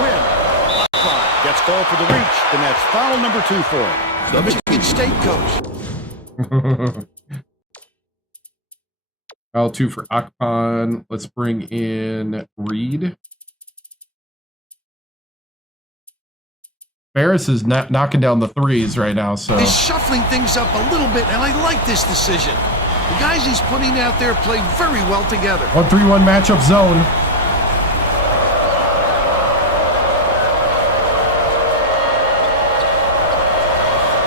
Win. Gets called for the reach, and that's foul number 2 for him. The Michigan State coach. Foul 2 for Akpan. Let's bring in Reed. Ferris is knocking down the threes right now, so He's shuffling things up a little bit, and I like this decision. The guys he's putting out there play very well together. 1-3-1 matchup zone.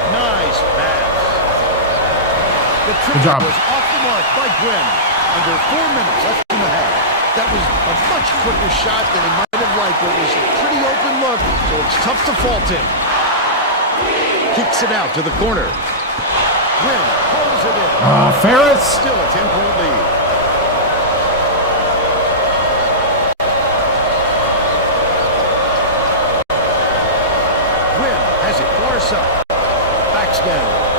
Nice pass. The Good job. was off the mark by Gwen. Under 4 minutes left in the half. That was a much quicker shot than he might have liked, but it was a pretty open look, so it's tough to fault him. Kicks it out to the corner. Gwen pulls it in. Ferris. Still a 10-point lead. Gwen has it far side. Backs down.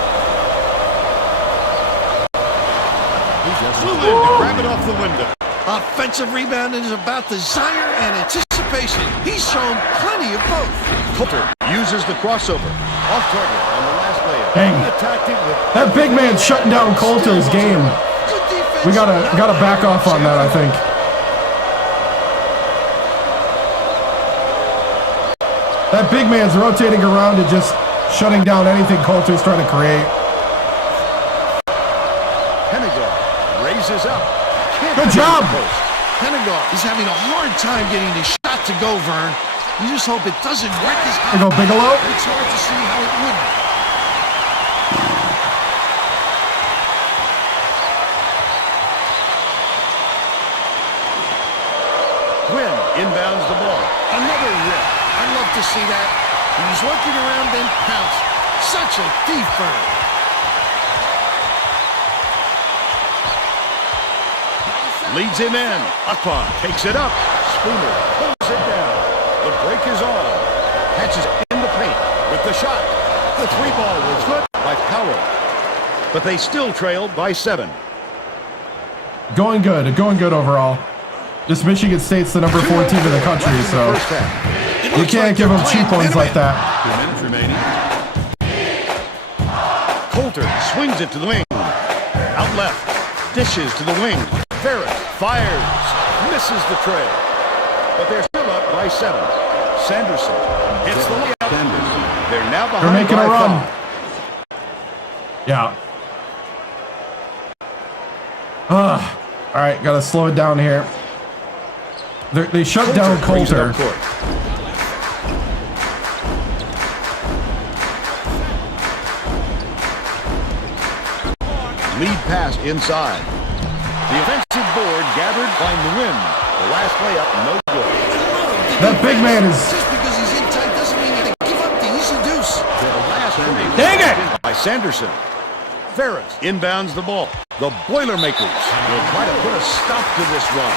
He flew in to grab it off the window. Offensive rebound is about desire and anticipation. anticipation. He's shown plenty of both. Coulter uses the crossover. Off target on the last layup. Dang. He attacked it with That big man's shutting down Coulter's game. Good defense. We gotta back off on that, I think. That big man's rotating around and just shutting down anything Coulter's trying to create. Hennigar raises up. Good job. Hennigar is having a hard time getting his shot to go, Vern. You just hope it doesn't wreck his There go Bigelow. It's hard to see how it wouldn't. Quinn inbounds the ball. Another rip. I love to see that. He was working around, then pounced. Such a thief, Vern. Leads him in. Akpon takes it up. Spooner pulls it down. The break is on. Catches in the paint with the shot. The three ball was good by Powell. But they still trailed by 7. Going good overall. Just Michigan State's the number 4 team in the country, so you can't give them cheap ones like that. 2 minutes remaining. Coulter swings it to the wing. Out left. Dishes to the wing. Ferris fires. Misses the trail. But they're still up by 7. Sanderson hits the layup. They're now behind. They're making by a run. 5. Yeah. All right, gotta slow it down here. They shut down brings it Coulter. up court. Lead pass inside. The offensive board gathered by Nguyen. The last layup, no good. That big man is. Just because he's in tight doesn't mean you give up the easy deuce. The last break. Dang it! By Sanderson. Ferris inbounds the ball. The Boilermakers will try to put a stop to this run.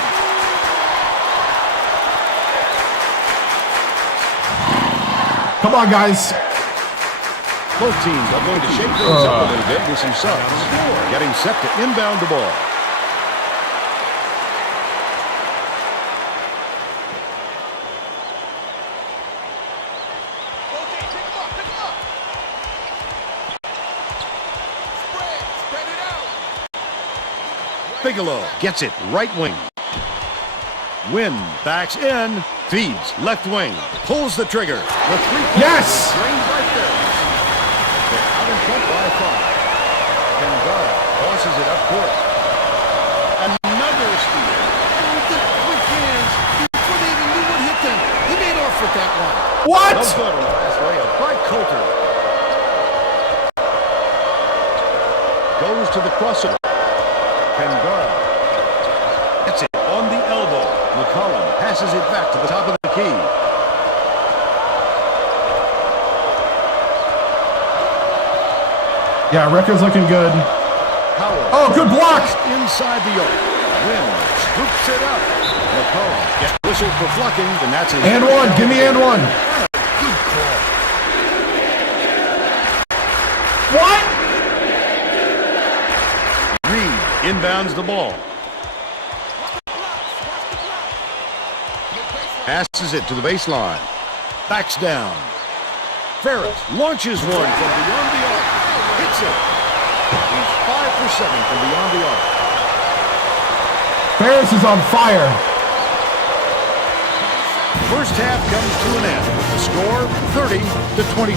Come on, guys. Both teams are going to shake things up a little bit with some subs. Getting set to inbound the ball. Spread it out. Bigelow gets it right wing. Wynn backs in, feeds left wing, pulls the trigger. The three-point Yes! drained right there. They're out in front by 5. Kangara tosses it up court. Another steal. The quick hands. Before they even knew what hit them, he made off with that one. What? No good on the last layup by Coulter. Goes to the crossover. Kangara. That's it on the elbow. McCollum passes it back to the top of the key. Yeah, record's looking good. Howard. Oh, good block. Inside the arc. Wynn scoops it up. McCollum gets whistled for flocking, and that's his. And one. Give me and one. Good call. What? Reed inbounds the ball. Passes it to the baseline. Backs down. Ferris launches one from beyond the arc. Hits it. He's 5 for 7 from beyond the arc. Ferris is on fire. First half comes to an end. The score 30-22.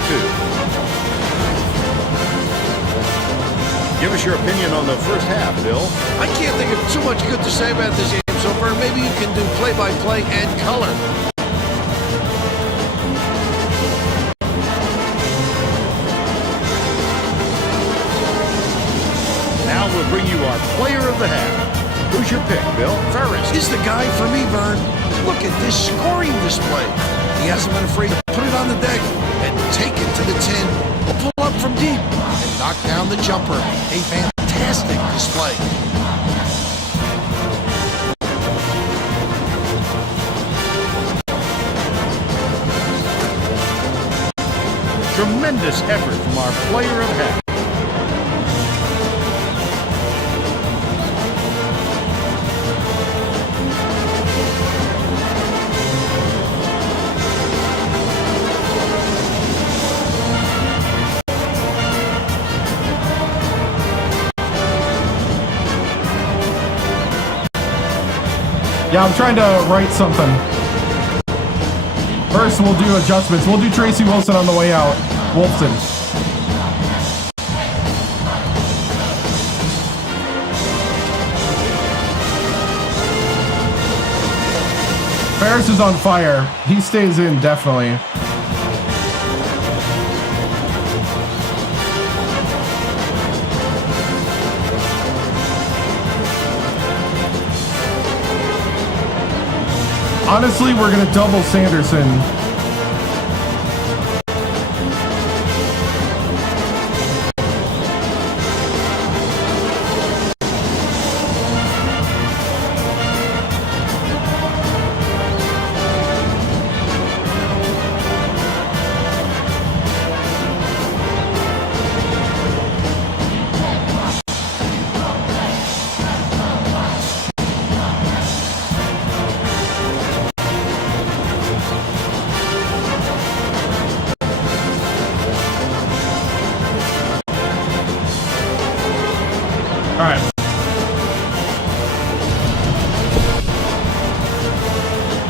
Give us your opinion on the first half, Bill. I can't think of too much good to say about this game so far. Maybe you can do play-by-play and color. Now we'll bring you our player of the half. Who's your pick, Bill? Ferris is the guy for me, Vern. Look at this scoring display. He hasn't been afraid to put it on the deck and take it to the tin, pull up from deep, and knock down the jumper. A fantastic display. Tremendous effort from our player of half. Yeah, I'm trying to write something. First, we'll do adjustments. We'll do Tracy Wilson on the way out. Wolfson. Ferris is on fire. He stays in, definitely. Honestly, we're going to double Sanderson.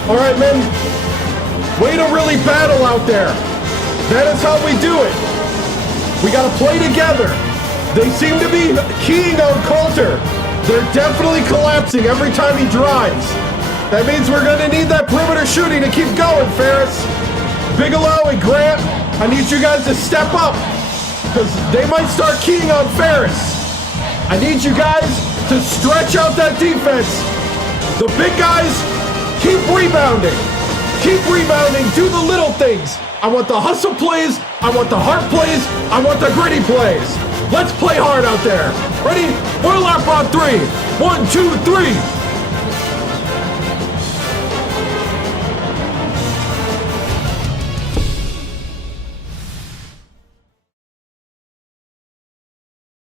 Alright, men. Way to really battle out there. That is how we do it. We gotta play together. They seem to be keying on Coulter. They're definitely collapsing every time he drives. That means we're gonna need that perimeter shooting to keep going, Ferris. Bigelow and Grant, I need you guys to step up, because they might start keying on Ferris. I need you guys to stretch out that defense. The big guys, keep rebounding. Keep rebounding. Do the little things. I want the hustle plays. I want the heart plays. I want the gritty plays. Let's play hard out there. Ready? Boil up on 3. 1, 2, 3.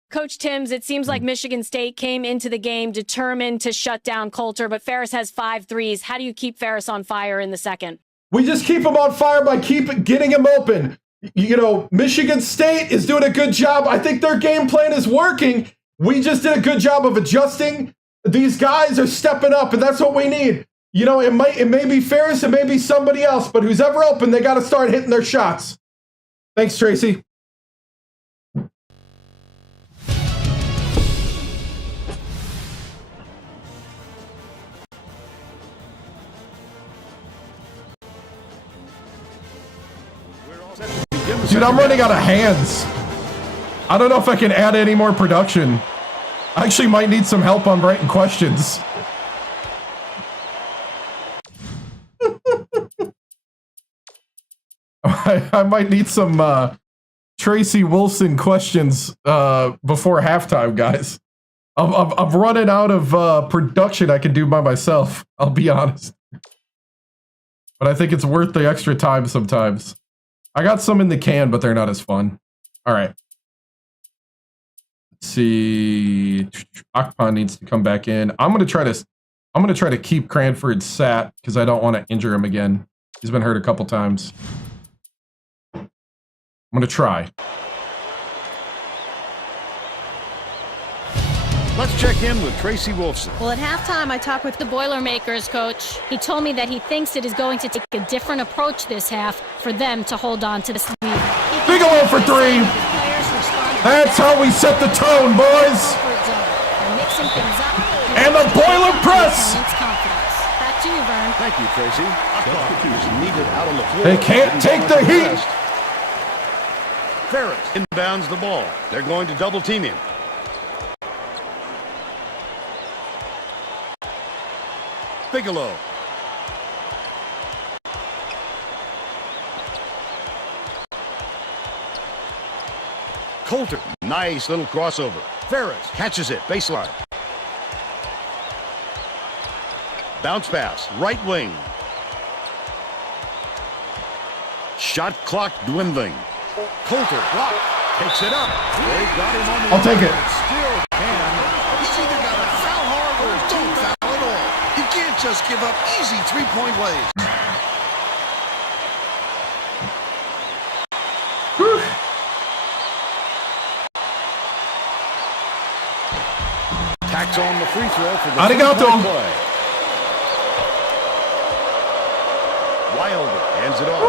Coach Timms, it seems like Michigan State came into the game determined to shut down Coulter, but Ferris has 5 threes. How do you keep Ferris on fire in the second? We just keep him on fire by getting him open. You know, Michigan State is doing a good job. I think their game plan is working. We just did a good job of adjusting. These guys are stepping up, and that's what we need. You know, it may be Ferris, it may be somebody else, but who's ever open, they got to start hitting their shots. Thanks, Tracy. Dude, I'm running out of hands. I don't know if I can add any more production. I actually might need some help on writing questions. I might need some Tracy Wilson questions before halftime, guys. I'm running out of production I can do by myself, I'll be honest. But I think it's worth the extra time sometimes. I got some in the can, but they're not as fun. All right. Let's see. Akpan needs to come back in. I'm gonna try to keep Cranford sat because I don't want to injure him again. He's been hurt a couple times. I'm gonna try. Let's check in with Tracy Wolfson. Well, at halftime, I talked with The Boilermakers coach. He told me that he thinks it is going to take a different approach this half for them to hold on to this lead. Bigelow for 3. That's how we set the tone, boys. And the Boiler press. Back to you, Vern. Thank you, Tracy. He's needed out on the floor. They can't take the heat. Ferris inbounds the ball. They're going to double team him. Bigelow. Coulter, nice little crossover. Ferris catches it, baseline. Bounce pass, right wing. Shot clock dwindling. Coulter, block, takes it up. They got him on the I'll take it. Still can. He's either got to foul hard or don't foul at all. You can't just give up easy three-point plays. Tacks on the free throw for the Arigato. play. Wilder hands it off.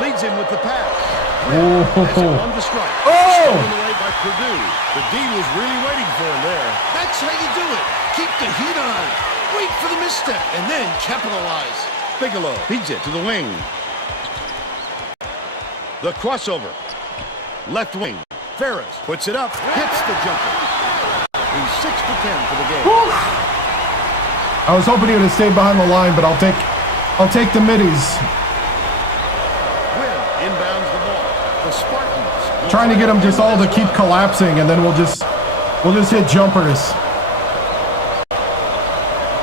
Leads him with the pass. Has it on the strike. Stolen away by Purdue. The D was really waiting for him there. That's how you do it. Keep the heat on. Wait for the misstep and then capitalize. Bigelow feeds it to the wing. The crossover. Left wing. Ferris puts it up. Hits the jumper. He's 6 for 10 for the game. I was hoping he would have stayed behind the line, but I'll take the middies. Inbounds the ball. The Spartans trying to get them just all to keep collapsing, and then we'll just hit jumpers.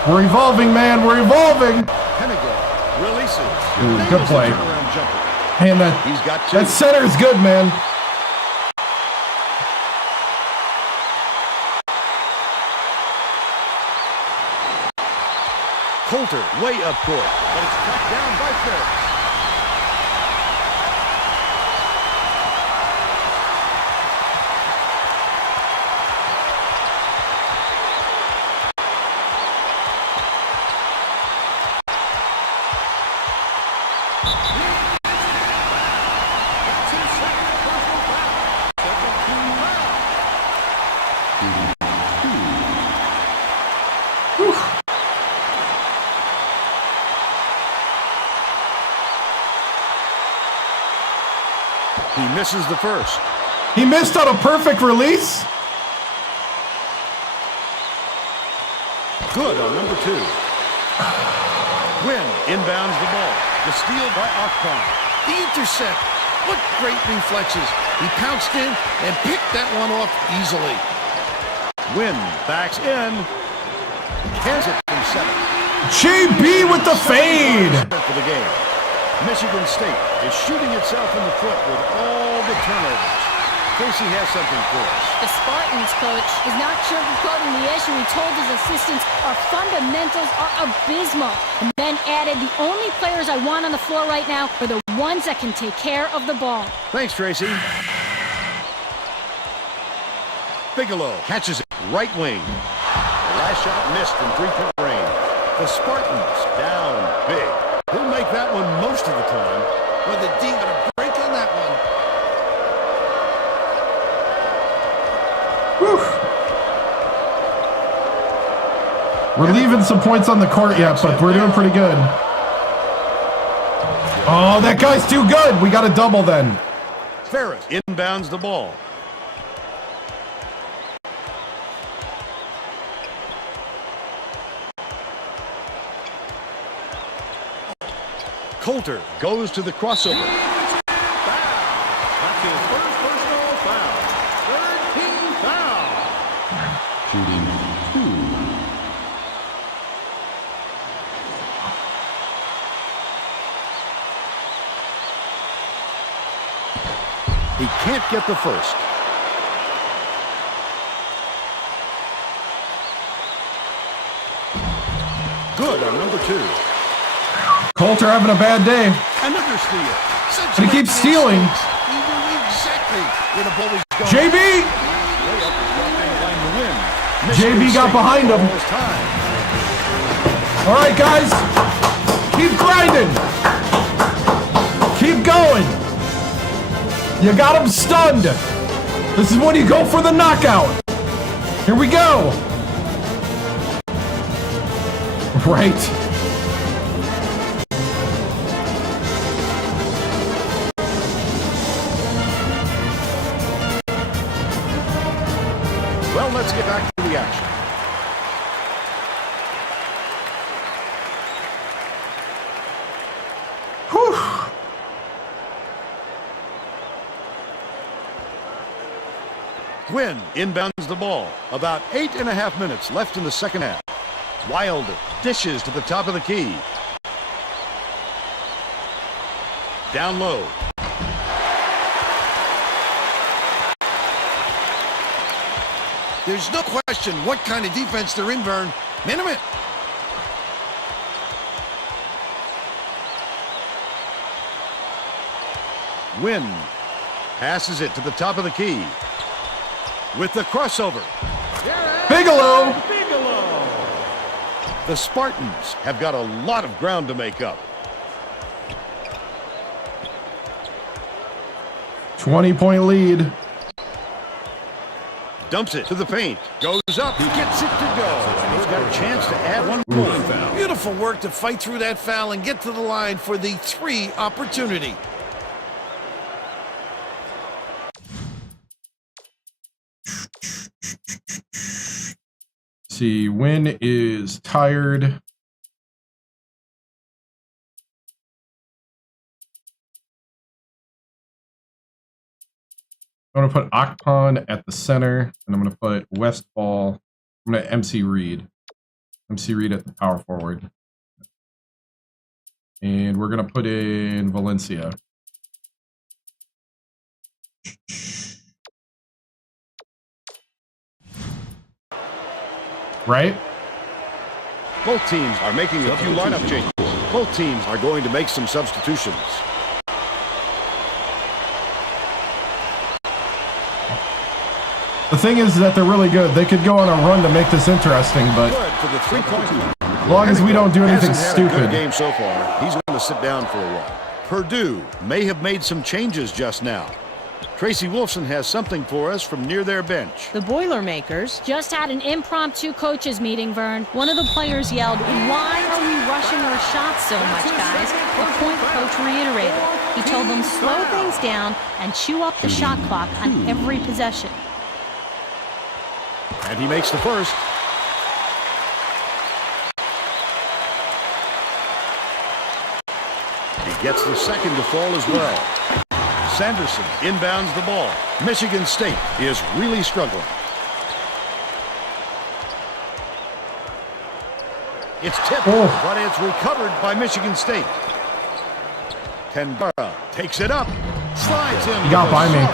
We're evolving, man. We're evolving. Hennigan releases. Ooh, good play. Man, that center is good, man. Coulter way up court, but it's tracked down by Ferris. He misses the first. He missed on a perfect release. Good on number 2. Wynn inbounds the ball. The steal by Akpan. The intercept. What great reflexes. He pounced in and picked that one off easily. Wynn backs in. Has it from 7. JB with the fade. For the game. Michigan State is shooting itself in the foot with all the turnovers. Casey has something for us. The Spartans coach is not sugarcoating the issue. He told his assistants our fundamentals are abysmal, and then added, the only players I want on the floor right now are the ones that can take care of the ball. Thanks, Tracy. Bigelow catches it right wing. The last shot missed in 3-point range. The Spartans down big. He'll make that one most of the time. Well, the D got a break on that one. Whew. We're leaving some points on the court yet, but we're doing pretty good. Oh, that guy's too good. We got a double then. Ferris inbounds the ball. Coulter goes to the crossover. Foul. That's his first personal foul. Third team foul. Shooting 2. He can't get the first. Good on number 2. Coulter having a bad day. Another steal. And he keeps stealing. He knew exactly where the ball was going. JB! JB got behind him. All right, guys. Keep grinding. Keep going. You got him stunned. This is when you go for the knockout. Here we go. Right. Well, let's get back to the action. Whew. Gwynn inbounds the ball. About 8.5 minutes left in the second half. Wilder dishes to the top of the key. Down low. There's no question what kind of defense they're in, Vern. Minute. Wynn passes it to the top of the key. With the crossover. Bigelow. The Spartans have got a lot of ground to make up. 20-point lead. Dumps it to the paint. Goes up. He gets it to go. And he's got a chance to add one more. Beautiful work to fight through that foul and get to the line for the 3 opportunity. See, Win is tired. I'm going to put Akpon at the center, and I'm going to put Westfall. I'm going to MC Reed. MC Reed at the power forward. And we're going to put in Valencia. Right? Both teams are making a few lineup changes. Both teams are going to make some substitutions. The thing is that they're really good. They could go on a run to make this interesting, but as long as we don't do anything stupid. Good game so far. He's going to sit down for a while. Purdue may have made some changes just now. Tracy Wolfson has something for us from near their bench. The Boilermakers just had an impromptu coaches meeting, Vern. One of the players yelled, "Why are we rushing our shots so much, guys?" The point coach reiterated. He told them slow things down and chew up the shot clock on every possession. And he makes the first. He gets the second to fall as well. Sanderson inbounds the ball. Michigan State is really struggling. It's tipped, but it's recovered by Michigan State. Tenbara takes it up. Slides in. He got by me.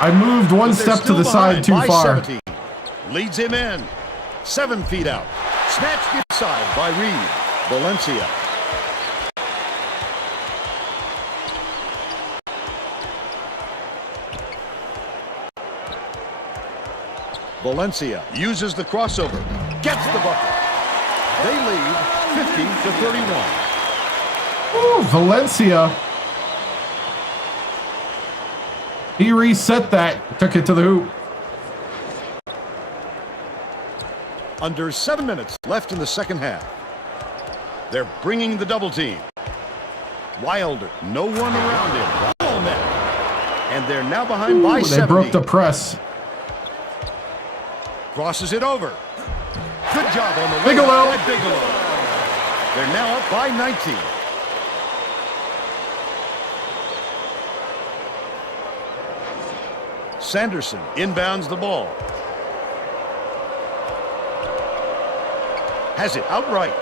I moved one step to the side too far. 17. Leads him in. 7 feet out. Snatched inside by Reed. Valencia. Valencia uses the crossover. Gets the bucket. They lead 50-31. Ooh, Valencia. He reset that. Took it to the hoop. Under 7 minutes left in the second half. They're bringing the double team. Wilder, no one around him. All net. And they're now behind by 70. They broke the press. Crosses it over. Good job on the Bigelow. by Bigelow. They're now up by 19. Sanderson inbounds the ball. Has it outright.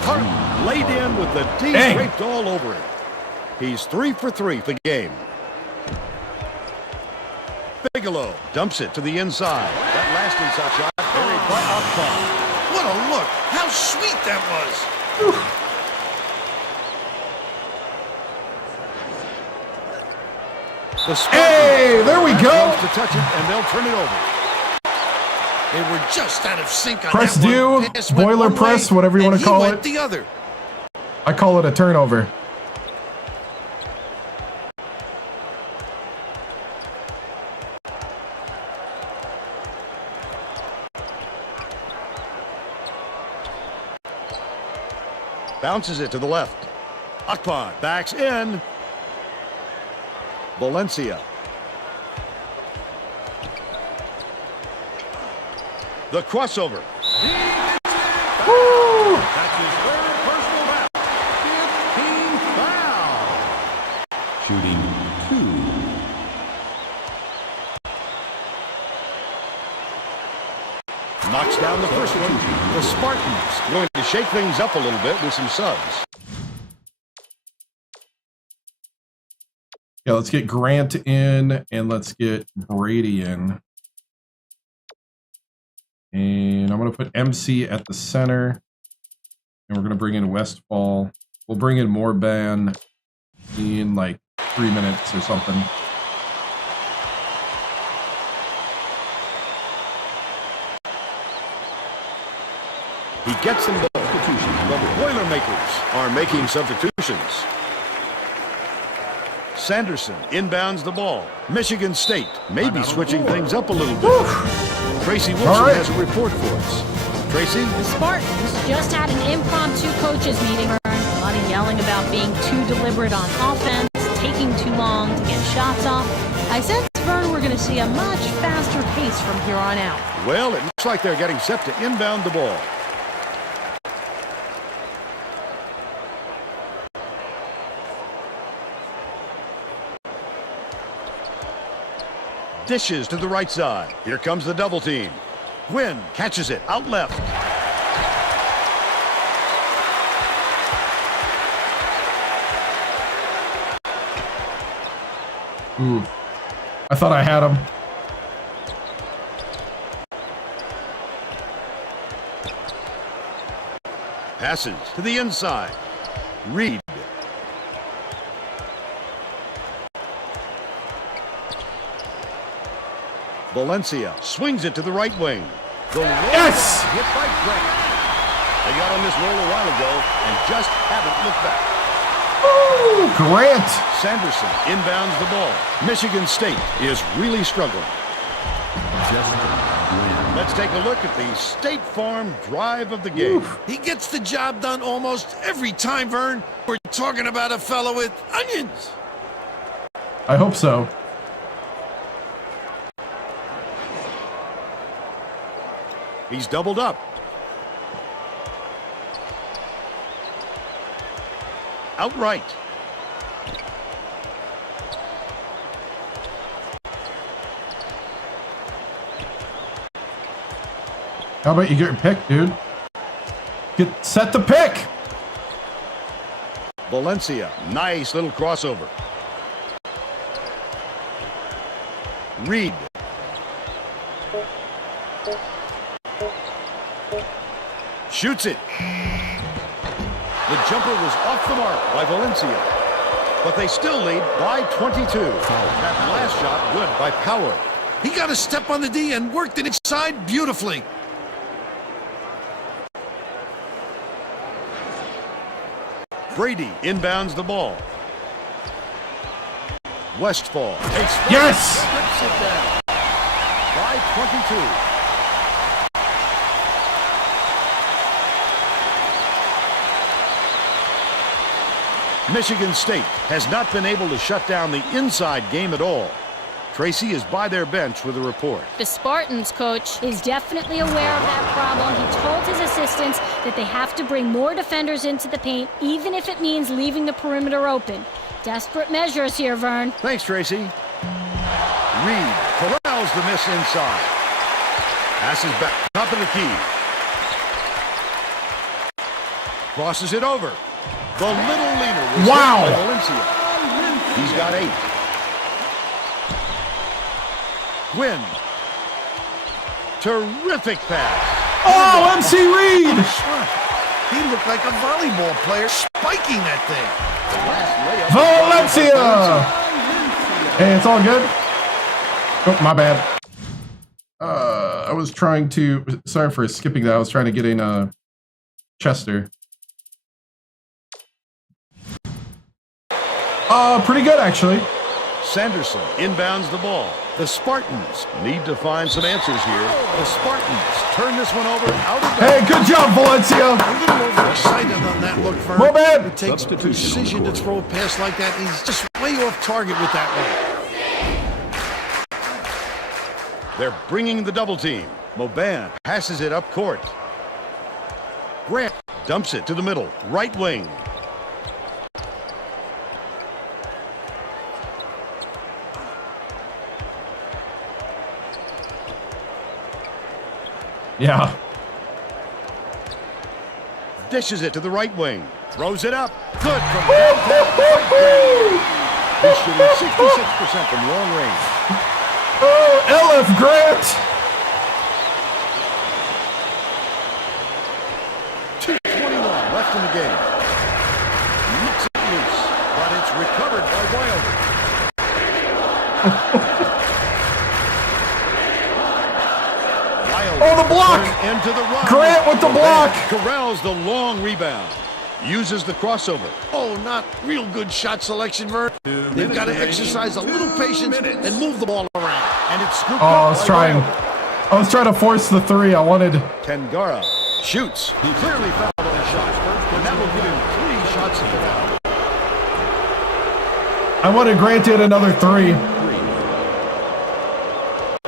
Carton laid in with the D draped all over it. He's 3 for 3 for the game. Bigelow dumps it to the inside. That last inside shot buried by Akpon. What a look. How sweet that was. Hey, there we go. To touch it, and they'll turn it over. They were just out of sync on Press that due, one. Pass went boiler one press, way, whatever you want to and call he it. went the other. I call it a turnover. Bounces it to the left. Akpon backs in. Valencia. The crossover. Woo! That's his third personal foul. 15 foul. Shooting 2. Knocks down the first one. The Spartans going to shake things up a little bit with some subs. Yeah, let's get Grant in and let's get Brady in. And I'm going to put MC at the center. And we're going to bring in Westfall. We'll bring in Morban in like 3 minutes or something. He gets them both. The Boilermakers are making substitutions. Sanderson inbounds the ball. Michigan State may be switching things up a little bit. Tracy Wilson has a report for us. Tracy? The Spartans just had an impromptu coaches meeting. A lot of yelling about being too deliberate on offense, taking too long to get shots off. I sense, Vern, we're going to see a much faster pace from here on out. Well, it looks like they're getting set to inbound the ball. Dishes to the right side. Here comes the double team. Gwynn catches it out left. Ooh. I thought I had him. Passes to the inside. Reed. Valencia swings it to the right wing. Yes! Hit by Grant. They got on this roll a while ago and just haven't looked back. Ooh, Grant. Sanderson inbounds the ball. Michigan State is really struggling. Let's take a look at the State Farm drive of the game. He gets the job done almost every time, Vern. We're talking about a fellow with onions. I hope so. He's doubled up. Outright. How about you get your pick, dude? Set the pick. Valencia, nice little crossover. Reed. Shoots it. The jumper was off the mark by Valencia, but they still lead by 22. That last shot good by Power. He got a step on the D and worked it inside beautifully. Brady inbounds the ball. Westfall takes flight. Yes! Strips it down by 22. Michigan State has not been able to shut down the inside game at all. Tracy is by their bench with a report. The Spartans coach is definitely aware of that problem. He told his assistants that they have to bring more defenders into the paint, even if it means leaving the perimeter open. Desperate measures here, Vern. Thanks, Tracy. Reed corrals the miss inside. Passes back, top of the key. Crosses it over. The little leader was hit by Valencia. He's got 8. Gwynn. Terrific pass. Oh, MC Reed! He looked like a volleyball player spiking that thing. Valencia! Hey, it's all good. Oh, my bad. I was trying to... Sorry for skipping that. I was trying to get in Chester. Pretty good, actually. Sanderson inbounds the ball. The Spartans need to find some answers here. The Spartans turn this one over out of Hey, good job, Valencia. A little overexcited on that look, Vern. My bad. It takes precision to throw a pass like that. He's just way off target with that one. They're bringing the double team. Moban passes it up court. Grant dumps it to the middle, right wing. Yeah. Dishes it to the right wing. Throws it up. Good from downtown. He's shooting 66% from long range. Oh, LF Grant. 2:21 left in the game. Knocks it loose, but it's recovered by Wilder. Oh, the block! Into the run. Grant with the block! Corrals the long rebound. Uses the crossover. Oh, not real good shot selection, Vern. They've got to exercise a little patience and move the ball around. And it's scooped Oh, I up was by trying. Wilder. I was trying to force the three. I wanted. Tangara shoots. He clearly fouled on his shot, and that will give him 3 shots at the foul. I wanted granted another 3.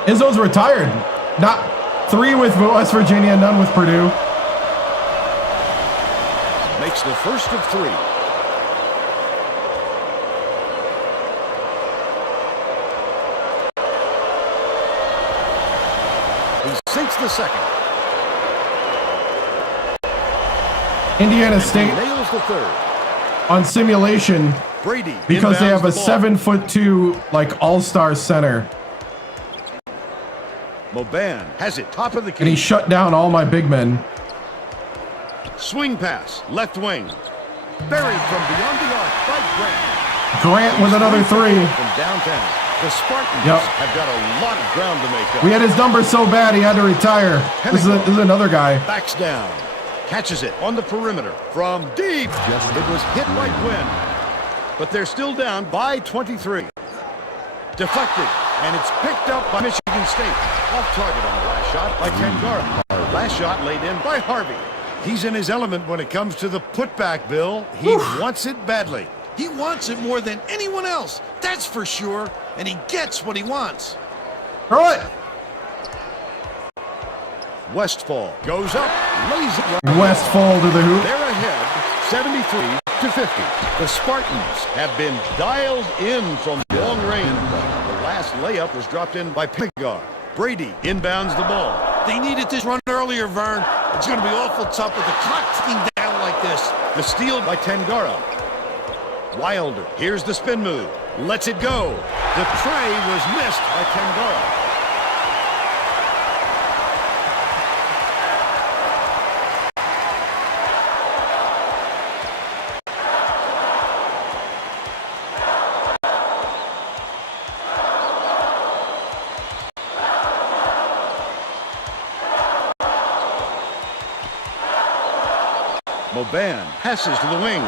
Izzo's retired. Not 3 with West Virginia, none with Purdue. Makes the first of 3. He sinks the second. Indiana State Nails the third. on simulation Brady because they have a inbounds the ball. 7'2" like all-star center, Moban has it, top of the key. and he shut down all my big men. Swing pass, left wing. Buried from beyond the arc by Grant. Grant with another 3. From downtown. The Spartans have got a lot of ground to make up. We had his number so bad he had to retire. This is another guy. Backs down. Catches it on the perimeter from deep. It was hit like wind. But they're still down by 23. Deflected. And it's picked up by Michigan State. Off target on the last shot by Tangara. Last shot laid in by Harvey. He's in his element when it comes to the putback, Bill. He wants it badly. He wants it more than anyone else, that's for sure, and he gets what he wants. Throw it. Westfall goes up, lays it right. Westfall to the hoop. They're ahead, 73-50. The Spartans have been dialed in from long range. The last layup was dropped in by Pigar. Brady inbounds the ball. They needed this run earlier, Vern. It's going to be awful tough with the clock ticking down like this. The steal by Tangara. Wilder, here's the spin move. Lets it go. The tray was missed by Tangara. Moban passes to the wing.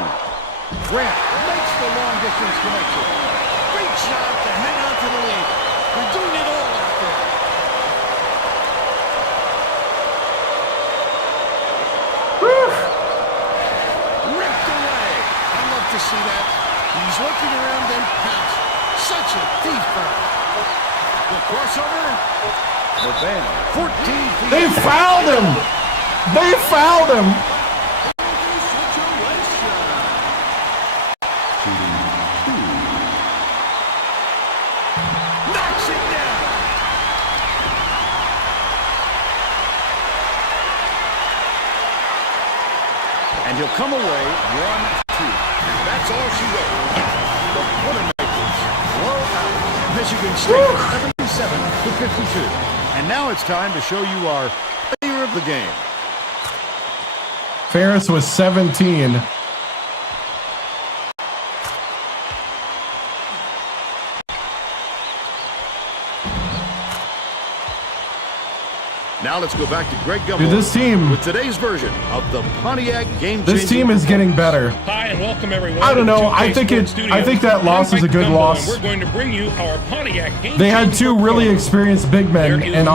Grant makes the long-distance connection. Great job to hang on to the lead. They're doing it all out there. Ripped away. I love to see that. He's looking around and pounce. Such a deep foul. The crossover. Moban, 14 feet. They fouled him. They fouled him. And he'll come away 1-2. That's all she wrote. The Boilermakers blow out Michigan State 77-52. And now it's time to show you our player of the game. Ferris was 17. Now let's go back to Greg Gumbel. Dude, this team with today's version of the Pontiac game. This team is getting better. Hi and welcome everyone. I don't know. I think that loss is a good loss. We're going to bring you our Pontiac game. They had 2 really experienced big men, and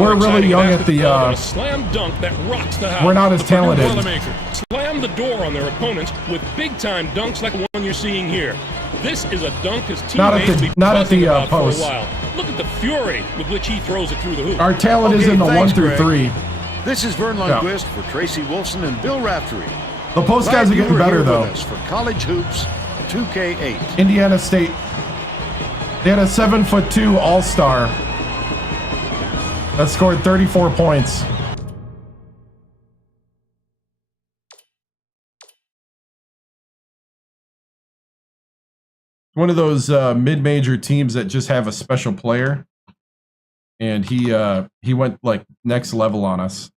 we're really young at the. A slam dunk that rocks the house. We're not as The Purdue talented. Boilermakers slam the door on their opponents with big-time dunks like the one you're seeing here. This is a dunk his teammates will be buzzing about for a while. Look at the fury with which he throws it through the hoop. Our talent is in the 1 through 3. This is Vern Lundquist for Tracy Wolfson and Bill Raftery. The post guys are getting better though. For College Hoops 2K8. Indiana State. They had a 7'2" all-star that scored 34 points. One of those mid-major teams that just have a special player, and he went like next level on us.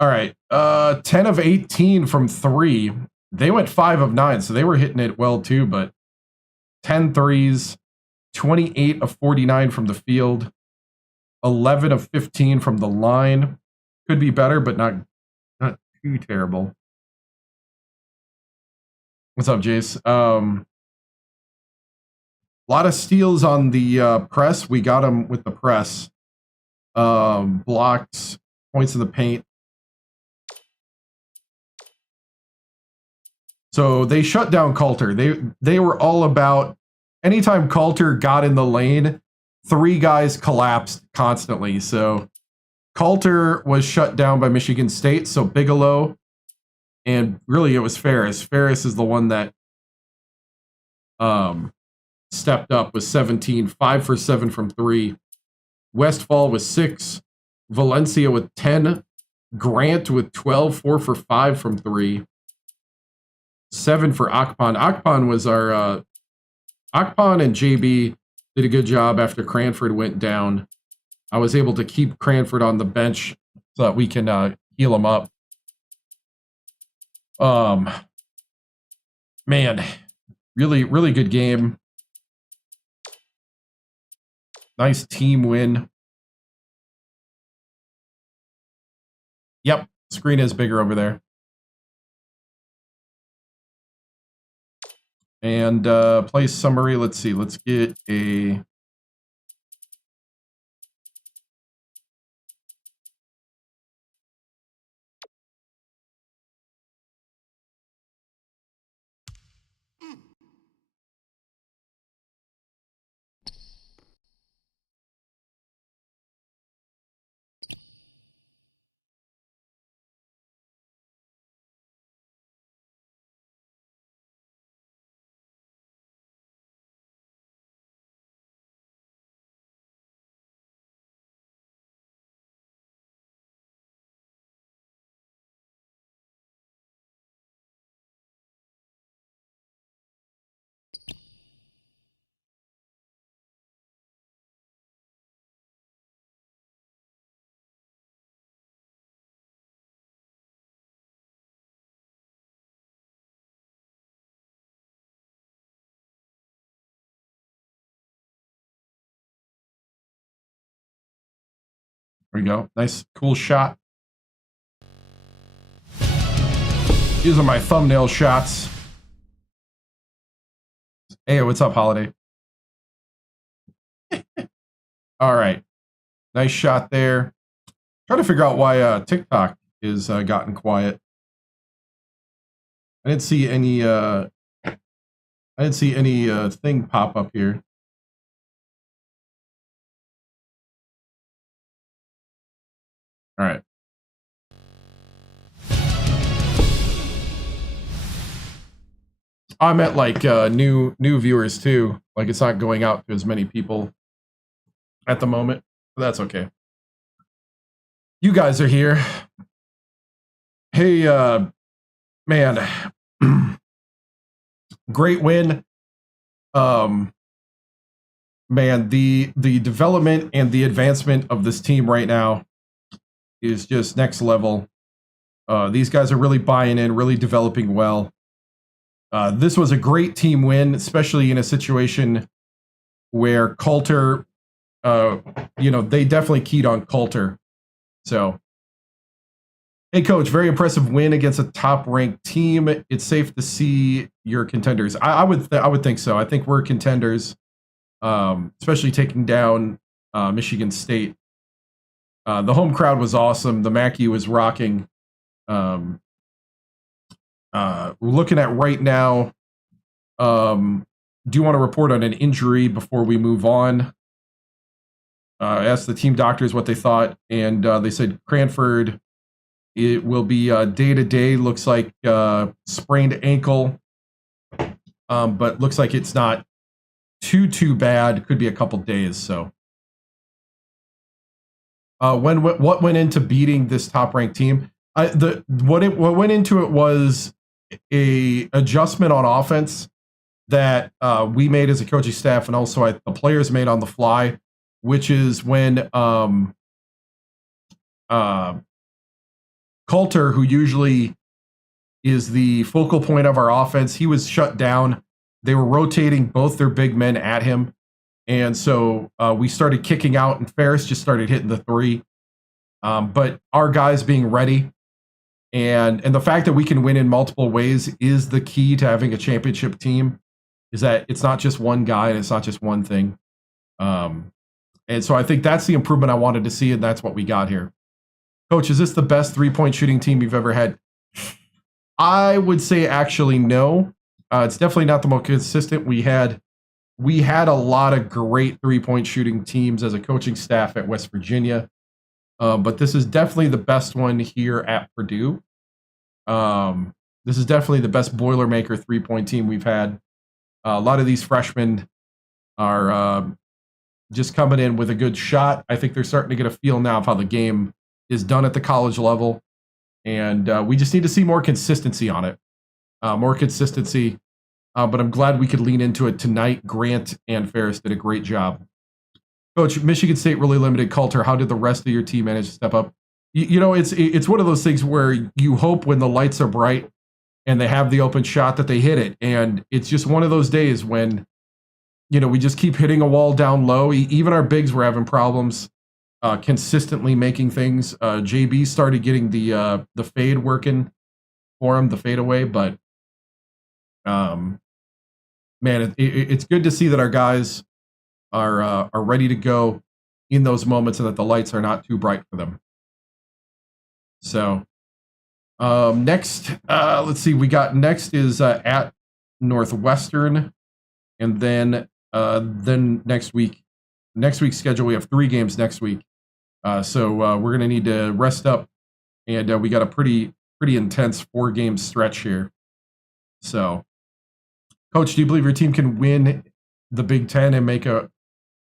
All right, 10 of 18 from 3. They went 5 of 9, so they were hitting it well too. But 10 threes, 28 of 49 from the field. 11 of 15 from the line. Could be better, but not too terrible. What's up, Jace? A lot of steals on the press. We got them with the press. Blocks, points in the paint. So they shut down Coulter. They were all about, anytime Coulter got in the lane, 3 guys collapsed constantly. So Coulter was shut down by Michigan State. So Bigelow, and really it was Ferris. Ferris is the one that stepped up with 17, 5 for 7 from 3. Westfall with 6, Valencia with 10, Grant with 12, 4 for 5 from 3. 7 for Akpan. Akpan was our Akpan and JB did a good job after Cranford went down. I was able to keep Cranford on the bench so that we can heal him up. Man, really, really good game. Nice team win. Yep, screen is bigger over there. And play summary. Let's see. Let's get a. There we go. Nice, cool shot. These are my thumbnail shots. Hey, what's up, Holiday? All right. Nice shot there. Trying to figure out why TikTok is gotten quiet. I didn't see any thing pop up here. All right. I meant like new viewers too. Like it's not going out to as many people at the moment. But that's okay. You guys are here. Hey, man, great win. Man, the development and the advancement of this team right now is just next level. These guys are really buying in, really developing well. This was a great team win, especially in a situation where Coulter, they definitely keyed on Coulter. So, hey, Coach, very impressive win against a top-ranked team. It's safe to see you're contenders. I would think so. I think we're contenders, especially taking down Michigan State. The home crowd was awesome. The Mackey was rocking. We're looking at right now. Do you want to report on an injury before we move on? I asked the team doctors what they thought, and they said Cranford, it will be day-to-day. Looks like sprained ankle, but looks like it's not too bad. Could be a couple days. So, what went into beating this top-ranked team? What went into it was a adjustment on offense that we made as a coaching staff, and also the players made on the fly, which is when Coulter, who usually is the focal point of our offense, he was shut down. They were rotating both their big men at him. And so we started kicking out, and Ferris just started hitting the three. But our guys being ready, and the fact that we can win in multiple ways is the key to having a championship team, is that it's not just one guy and it's not just one thing. And so I think that's the improvement I wanted to see, and that's what we got here. Coach, is this the best three-point shooting team you've ever had? I would say actually no. It's definitely not the most consistent. We had a lot of great three-point shooting teams as a coaching staff at West Virginia. But this is definitely the best one here at Purdue. This is definitely the best Boilermaker three-point team we've had. A lot of these freshmen are just coming in with a good shot. I think they're starting to get a feel now of how the game is done at the college level. And we just need to see more consistency on it. More consistency. But I'm glad we could lean into it tonight. Grant and Ferris did a great job. Coach, Michigan State really limited Coulter. How did the rest of your team manage to step up? You know, it's one of those things where you hope when the lights are bright and they have the open shot that they hit it. And it's just one of those days when, you know, we just keep hitting a wall down low. Even our bigs were having problems consistently making things. JB started getting the fade working for him, the fadeaway. But, man, it's good to see that our guys are ready to go in those moments and that the lights are not too bright for them. So next, let's see, we got next is at Northwestern, and then next week's schedule, we have 3 games next week. So we're gonna need to rest up, and we got a pretty intense 4-game stretch here. So, Coach, do you believe your team can win the Big Ten and make a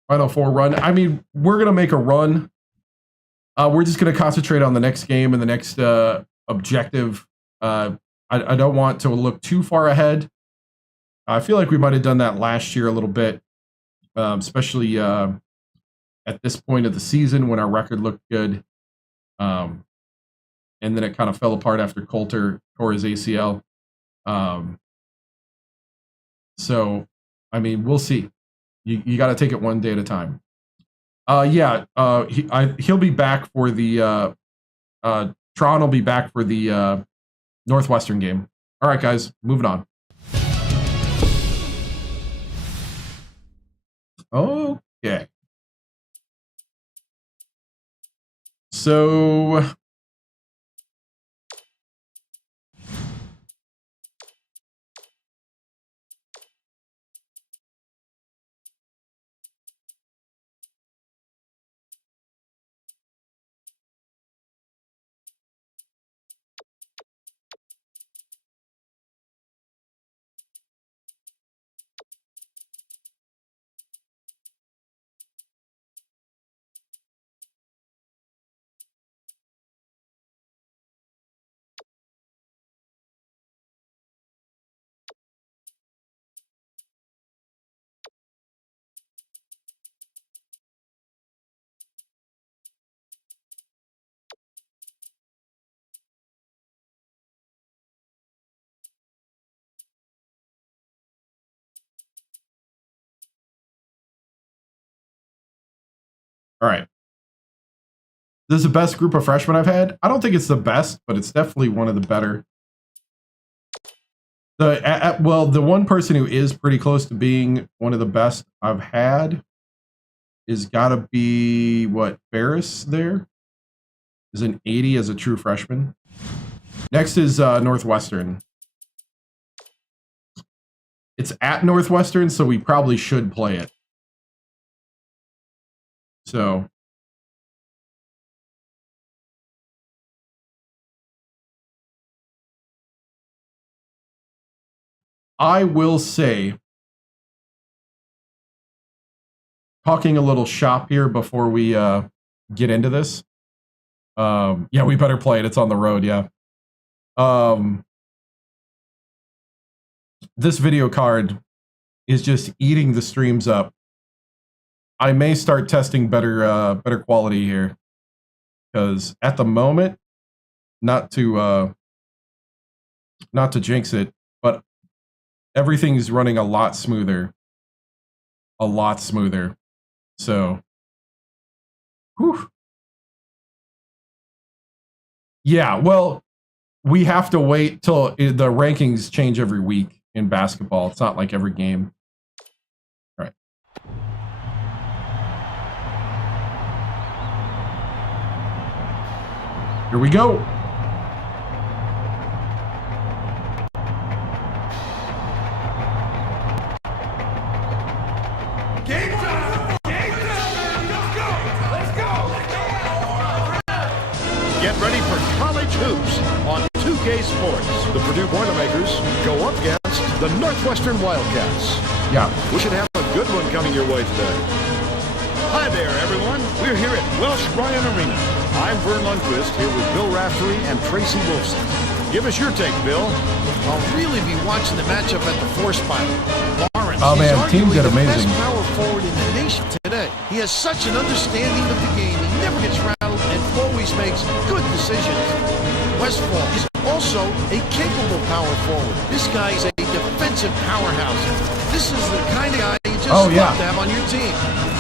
Final Four run? I mean, we're going to make a run. We're just going to concentrate on the next game and the next objective. I don't want to look too far ahead. I feel like we might have done that last year a little bit, especially at this point of the season when our record looked good. And then it kind of fell apart after Coulter tore his ACL. So, I mean, we'll see. You got to take it one day at a time. He'll be back for the Tron will be back for the Northwestern game. All right, guys, moving on. Okay. So all right. This is the best group of freshmen I've had. I don't think it's the best, but it's definitely one of the better. The one person who is pretty close to being one of the best I've had is got to be, what, Ferris there? Is an 80 as a true freshman. Next is Northwestern. It's at Northwestern, so we probably should play it. So I will say, talking a little shop here before we get into this. Yeah, we better play it. It's on the road, yeah. This video card is just eating the streams up. I may start testing better quality here, because at the moment, not to jinx it, but everything's running a lot smoother a lot smoother. So, whew. Yeah, well, we have to wait till the rankings change every week in basketball. It's not like every game. All right. Here we go. Game time! Game time! Let's go! Let's go! Get ready for college hoops on 2K Sports. The Purdue Boilermakers go up against the Northwestern Wildcats. Yeah. We should have a good one coming your way today. Hi there, everyone. We're here at Welsh Ryan Arena. I'm Vern Lundquist here with Bill Raftery and Tracy Wolfson. Give us your take, Bill. I'll really be watching the matchup at the 4 spot. Lawrence, Oh, man, he's team arguably did the amazing. best power forward in the nation today. He has such an understanding of the game. He never gets rattled and always makes good decisions. Westfall is also a capable power forward. This guy is a defensive powerhouse. This is the kind of guy you just love to have on your team.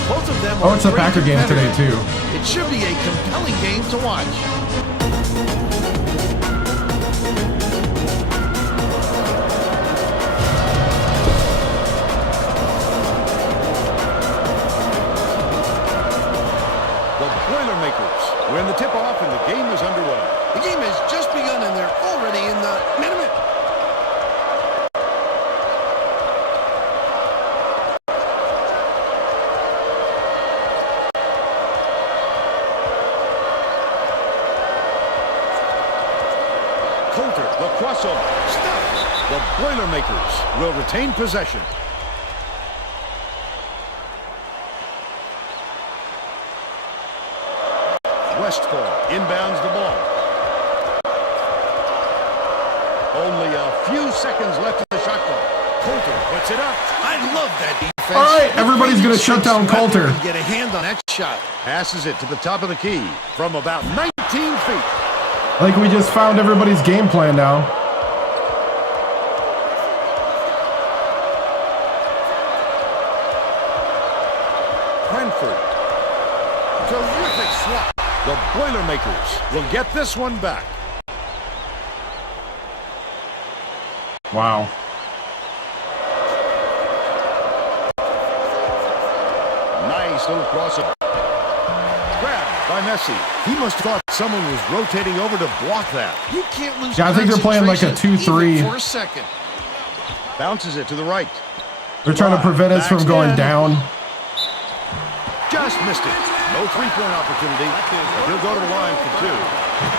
Both of them are it's a great Packer game today, competitors. too. It should be a compelling game to watch. Boilermakers win the tip-off and the game is underway. The game has just begun and they're already in the minute. Coulter, the crossover. Stop. The Boilermakers will retain possession. Westfall inbounds the ball. Only a few seconds left in the shot clock. Coulter puts it up. I love that defense. All right, everybody's going to shut down Coulter. Get a hand on that shot. Passes it to the top of the key from about 19 feet. Like we just found everybody's game plan now. Cranford. Terrific swat. The Boilermakers will get this one back. Wow. Nice little crossover. Grabbed by Messi. He must have thought someone was rotating over to block that. You can't lose. Yeah, I think they're playing like a concentration 2-3. even for a second. Bounces it to the right. They're trying to prevent us from going down. Just missed it. No three-point opportunity. But he'll go to the line for two.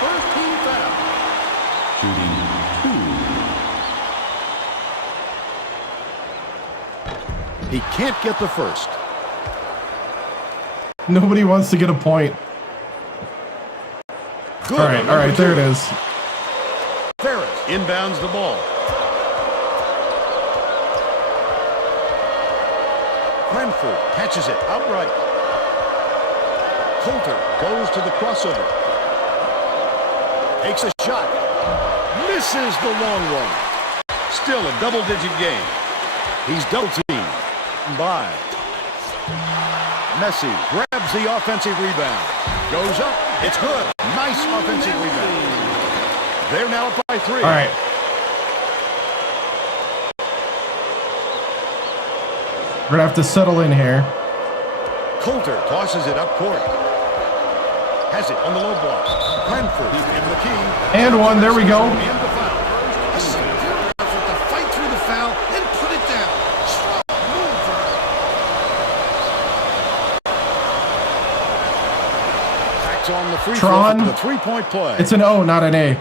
First team foul. He can't get the first. Nobody wants to get a point. Good. All right, there it is. Ferris inbounds the ball. Cranford catches it outright. Coulter goes to the crossover. Takes a shot. Misses the long one. Still a double-digit game. He's double-teamed by. Messi grabs the offensive rebound. Goes up. It's good. Nice offensive rebound. They're now up by 3. All right. We're going to have to settle in here. Coulter tosses it up court. Has it on the low block. Cranford in the key. And one. There we go. And the foul. A severe effort to fight through the foul and put it down. Strong move for him. Backs on the free Tron. throw for the three-point play. It's an O, not an A.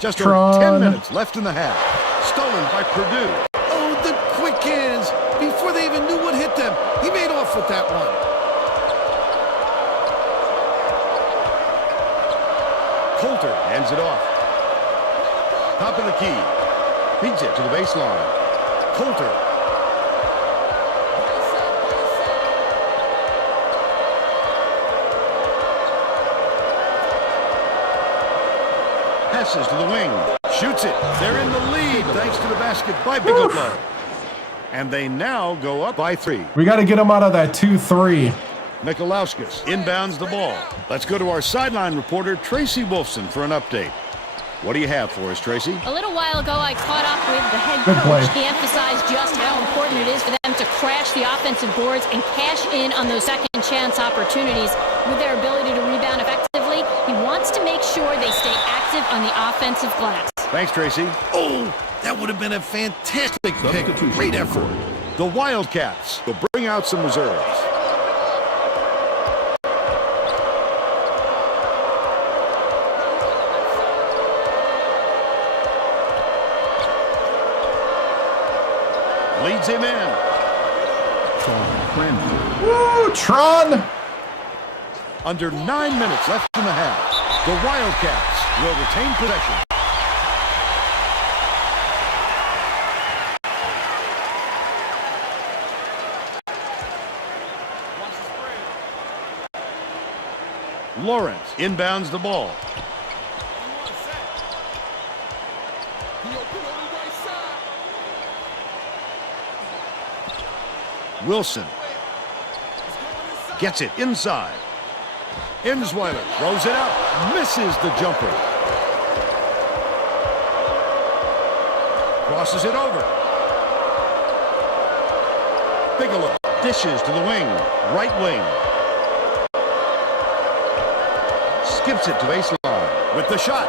Just Tron. over 10 minutes left in the half. Stolen by Purdue. Oh, the quick hands. Before they even knew what hit them, he made off with that one. Coulter hands it off. Top of the key. Feeds it to the baseline. Coulter. Passes to the wing. Shoots it. They're in the lead thanks to the basket by Bigelow. And they now go up by 3. We got to get them out of that 2-3. Mikalauskis inbounds the ball. Let's go to our sideline reporter, Tracy Wolfson, for an update. What do you have for us, Tracy? A little while ago, I caught up with the head Good coach. play. He emphasized just how important it is for them to crash the offensive boards and cash in on those second chance opportunities. With their ability to rebound effectively, he wants to make sure they stay active on the offensive glass. Thanks, Tracy. Oh, that would have been a fantastic pick. Great effort. The Wildcats will bring out some reserves. Leads him in. Woo, Tron! Under 9 minutes left in the half. The Wildcats will retain possession. Lawrence inbounds the ball. Wilson gets it inside. Insweiler throws it out. Misses the jumper. Crosses it over. Bigelow dishes to the wing. Right wing. Skips it to baseline with the shot.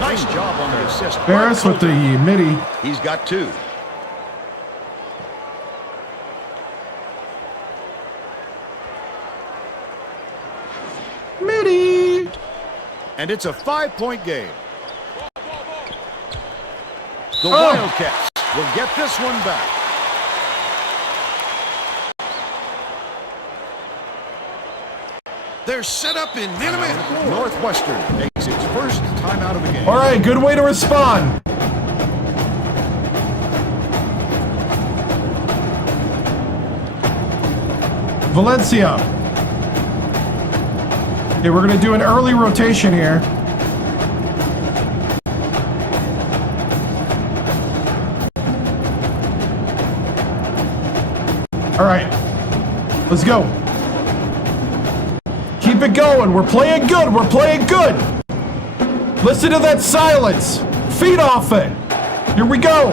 Nice job on the assist. Barris with the midi. He's got 2. Midi. And it's a 5-point game. The Wildcats will get this one back. They're set up in man-to-man. Northwestern makes its first time out of the game. All right, good way to respond. Valencia. Okay, we're going to do an early rotation here. All right, let's go. Keep it going. We're playing good. We're playing good. Listen to that silence. Feed off it. Here we go.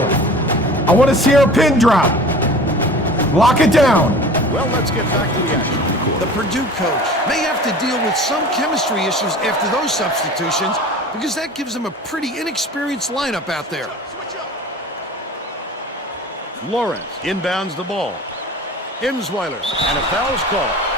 I want to see our pin drop. Lock it down. Well, let's get back to the action. The Purdue coach may have to deal with some chemistry issues after those substitutions because that gives them a pretty inexperienced lineup out there. Lawrence inbounds the ball. Insweiler, and a foul's called.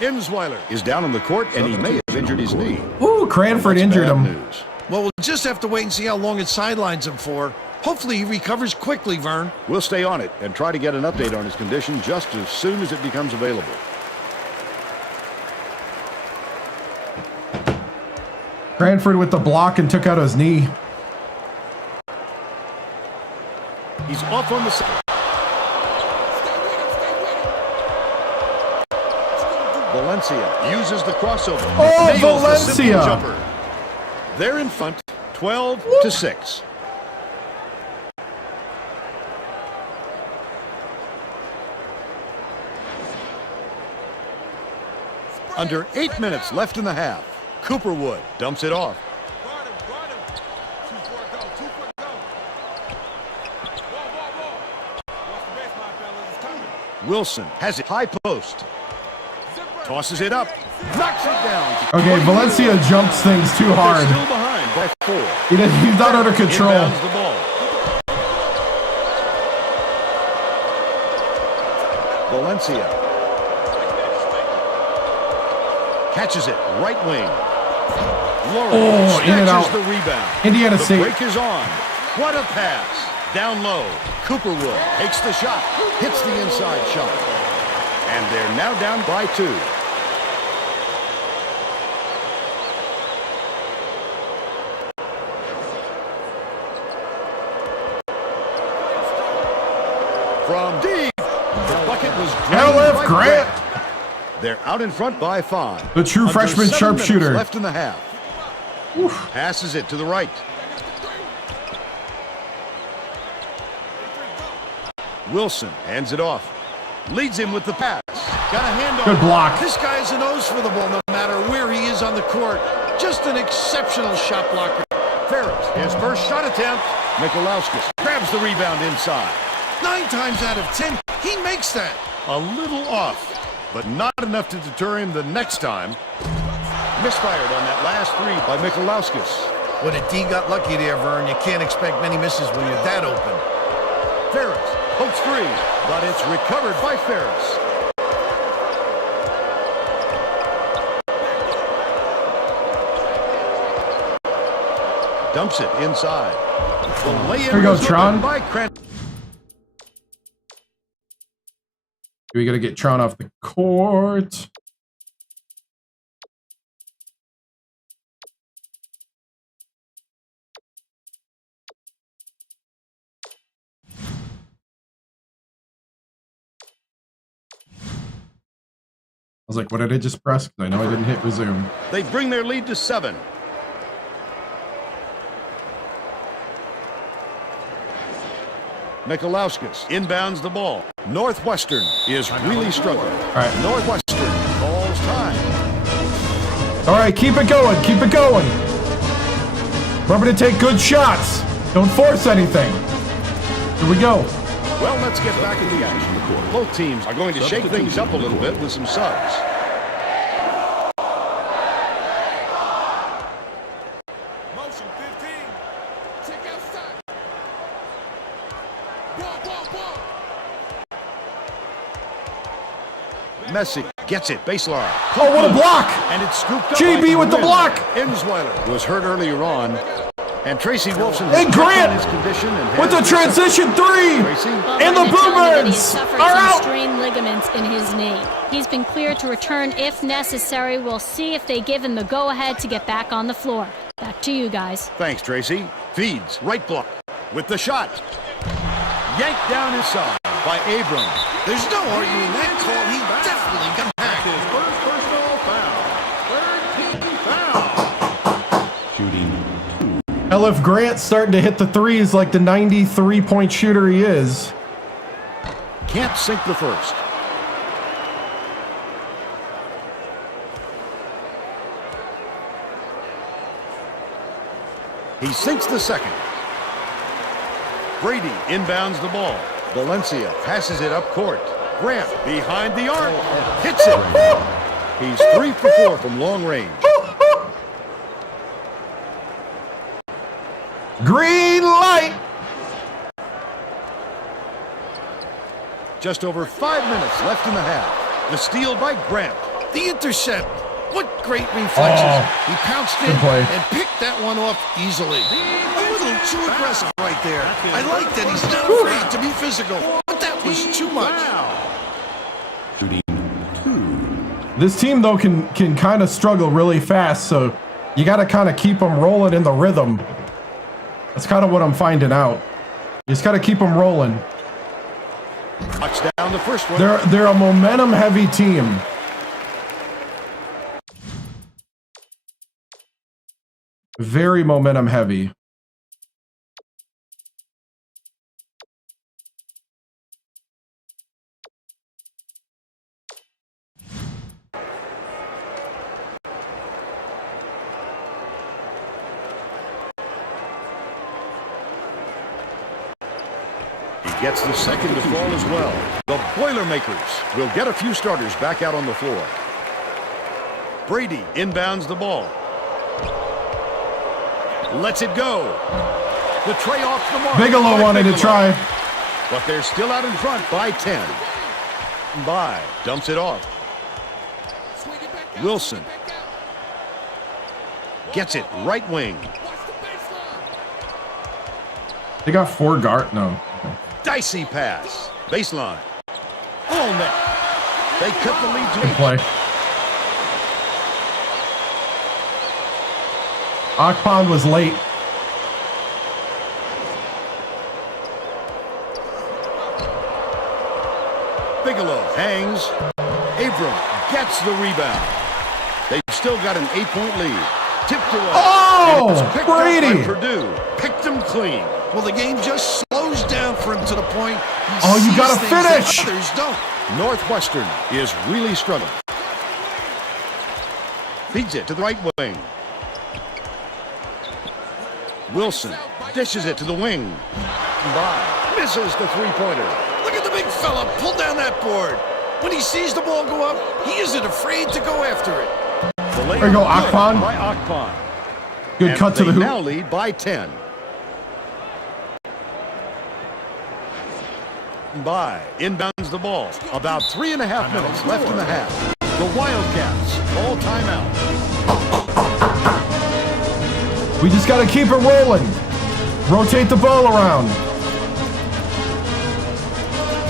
Insweiler is down on the court, and he may have injured his knee. Ooh, Cranford injured him. News. Well, we'll just have to wait and see how long it sidelines him for. Hopefully he recovers quickly, Vern. We'll stay on it and try to get an update on his condition just as soon as it becomes available. Cranford with the block and took out his knee. He's off on the side. Valencia uses the crossover. Oh, Nails the simple Valencia! Jumper. They're in front, 12-6. Under 8 minutes left in the half. Cooperwood dumps it off. Wilson has it high post. Tosses it up. Knocks it down. Okay, Valencia jumps things too hard. They're still behind by 4. He's not under control. Inbounds the ball. Valencia catches it, right wing. Lawrence in and out. the rebound. Indiana The State. break is on. What a pass. Down low. Cooperwood takes the shot. Hits the inside shot. And they're now down by 2. From deep, the bucket was drained LF by Grant. They're out in front by 5. The true Under freshman 7 minutes sharpshooter. left in the half. Passes it to the right. Wilson hands it off. Leads him with the pass. Got a hand on. Good block. This guy is a nose for the ball no matter where he is on the court. Just an exceptional shot blocker. Ferris, his first shot attempt. Mikalauskis grabs the rebound inside. 9 times out of 10, he makes that. A little off, but not enough to deter him the next time. Misfired on that last three by Mikalauskis. When a D got lucky there, Vern, you can't expect many misses when you're that open. Ferris pokes free, but it's recovered by Ferris. Dumps it inside. The lay-in Here we go, Tron. by Cran- We got to get Tron off the court. I was like, what did I just press? I know I didn't hit resume. They bring their lead to 7. Mikalauskis inbounds the ball. Northwestern is really struggling. All right. Northwestern calls time. All right, keep it going. Keep it going. Remember to take good shots. Don't force anything. Here we go. Well, let's get back in the action. Both teams are going to shake things up a little bit with some subs. Motion 15. Check outside. Ball. Messi gets it, baseline. Oh, what a block! And it's scooped up. GB with the block! Insweiler was hurt earlier on. And Tracy Wolfson Hey, Grant! his condition and With the transition 3! Tracy? And the Boomers suffered are some out! strained ligaments in his knee. He's been cleared to return if necessary. We'll see if they give him the go-ahead to get back on the floor. Back to you guys. Thanks, Tracy. Feeds, right block. With the shot. Yanked down his side by Abram. There's no arguing that call. He definitely got hacked. His first personal foul. Third team foul. Shooting. Hell, if Grant's starting to hit the threes like the 93-point shooter he is. Can't sink the first. He sinks the second. Brady inbounds the ball. Valencia passes it up court. Grant behind the arc. Hits it. He's 3 for 4 from long range. Green light! Just over 5 minutes left in the half. The steal by Grant. The intercept. What great reflexes. He pounced in play. and picked that one off easily. A little too aggressive right there. I like that he's not afraid to be physical, but that was too much. Shooting 2. This team, though, can kind of struggle really fast, so you got to kind of keep them rolling in the rhythm. That's kind of what I'm finding out. You just got to keep them rolling. Touchdown the first one. They're a momentum-heavy team. Very momentum-heavy. Gets the second to fall as well. The Boilermakers will get a few starters back out on the floor. Brady inbounds the ball. Lets it go. The tray off the mark. Bigelow wanted to try. But they're still out in front by 10. By dumps it off. Wilson gets it right wing. They got 4 guard. No. Dicey pass. Baseline. All net. They cut the lead to Good 8. play. Akpon was late. Bigelow hangs. Abram gets the rebound. They've still got an 8-point lead. Tipped away. Oh, And it's picked Brady. up by Purdue. Picked them clean. Well, the game just slows down for him to the point. Oh, you gotta finish! Others don't. Northwestern is really struggling. Feeds it to the right wing. Wilson dishes it to the wing. By misses the three-pointer. Look at the big fella pull down that board. When he sees the ball go up, he isn't afraid to go after it. There you go, Akpan. By Akpan. Good And cut to the they hoop. now lead by 10. By inbounds the ball. About 3.5 minutes left in the half. The Wildcats all timeout. We just got to keep it rolling. Rotate the ball around.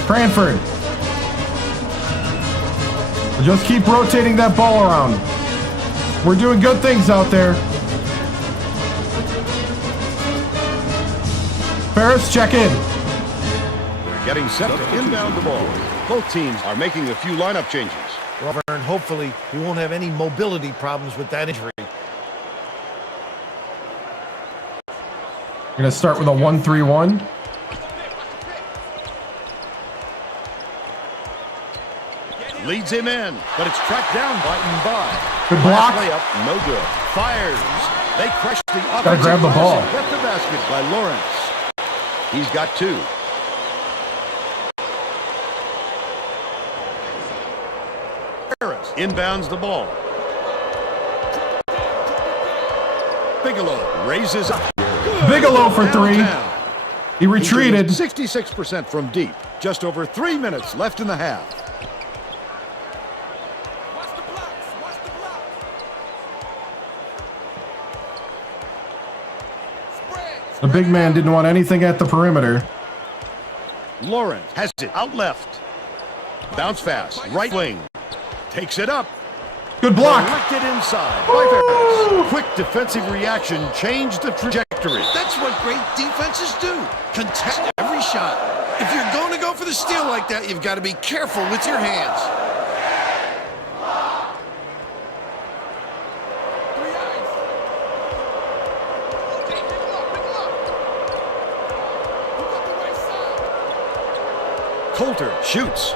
Cranford. Just keep rotating that ball around. We're doing good things out there. Ferris, check in. They're getting set to inbound the ball. Both teams are making a few lineup changes. Well, Vern, hopefully we won't have any mobility problems with that injury. We're going to start with a 1-3-1. Leads him in, but it's tracked down by Mbai. Good block. Layup, no good. Fires. They crush the offensive. Gotta grab the ball. Get the basket by Lawrence. He's got 2. Harris inbounds the ball. Bigelow raises up. Good. Bigelow for 3. Downtown. He retreated. 66% from deep. Just over 3 minutes left in the half. The big man didn't want anything at the perimeter. Lawrence has it out left. Bounce pass, right wing. Takes it up. Good block. Collected inside by Ferris. Quick defensive reaction changed the trajectory. That's what great defenses do. Contest every shot. If you're going to go for the steal like that, you've got to be careful with your hands. Coulter shoots.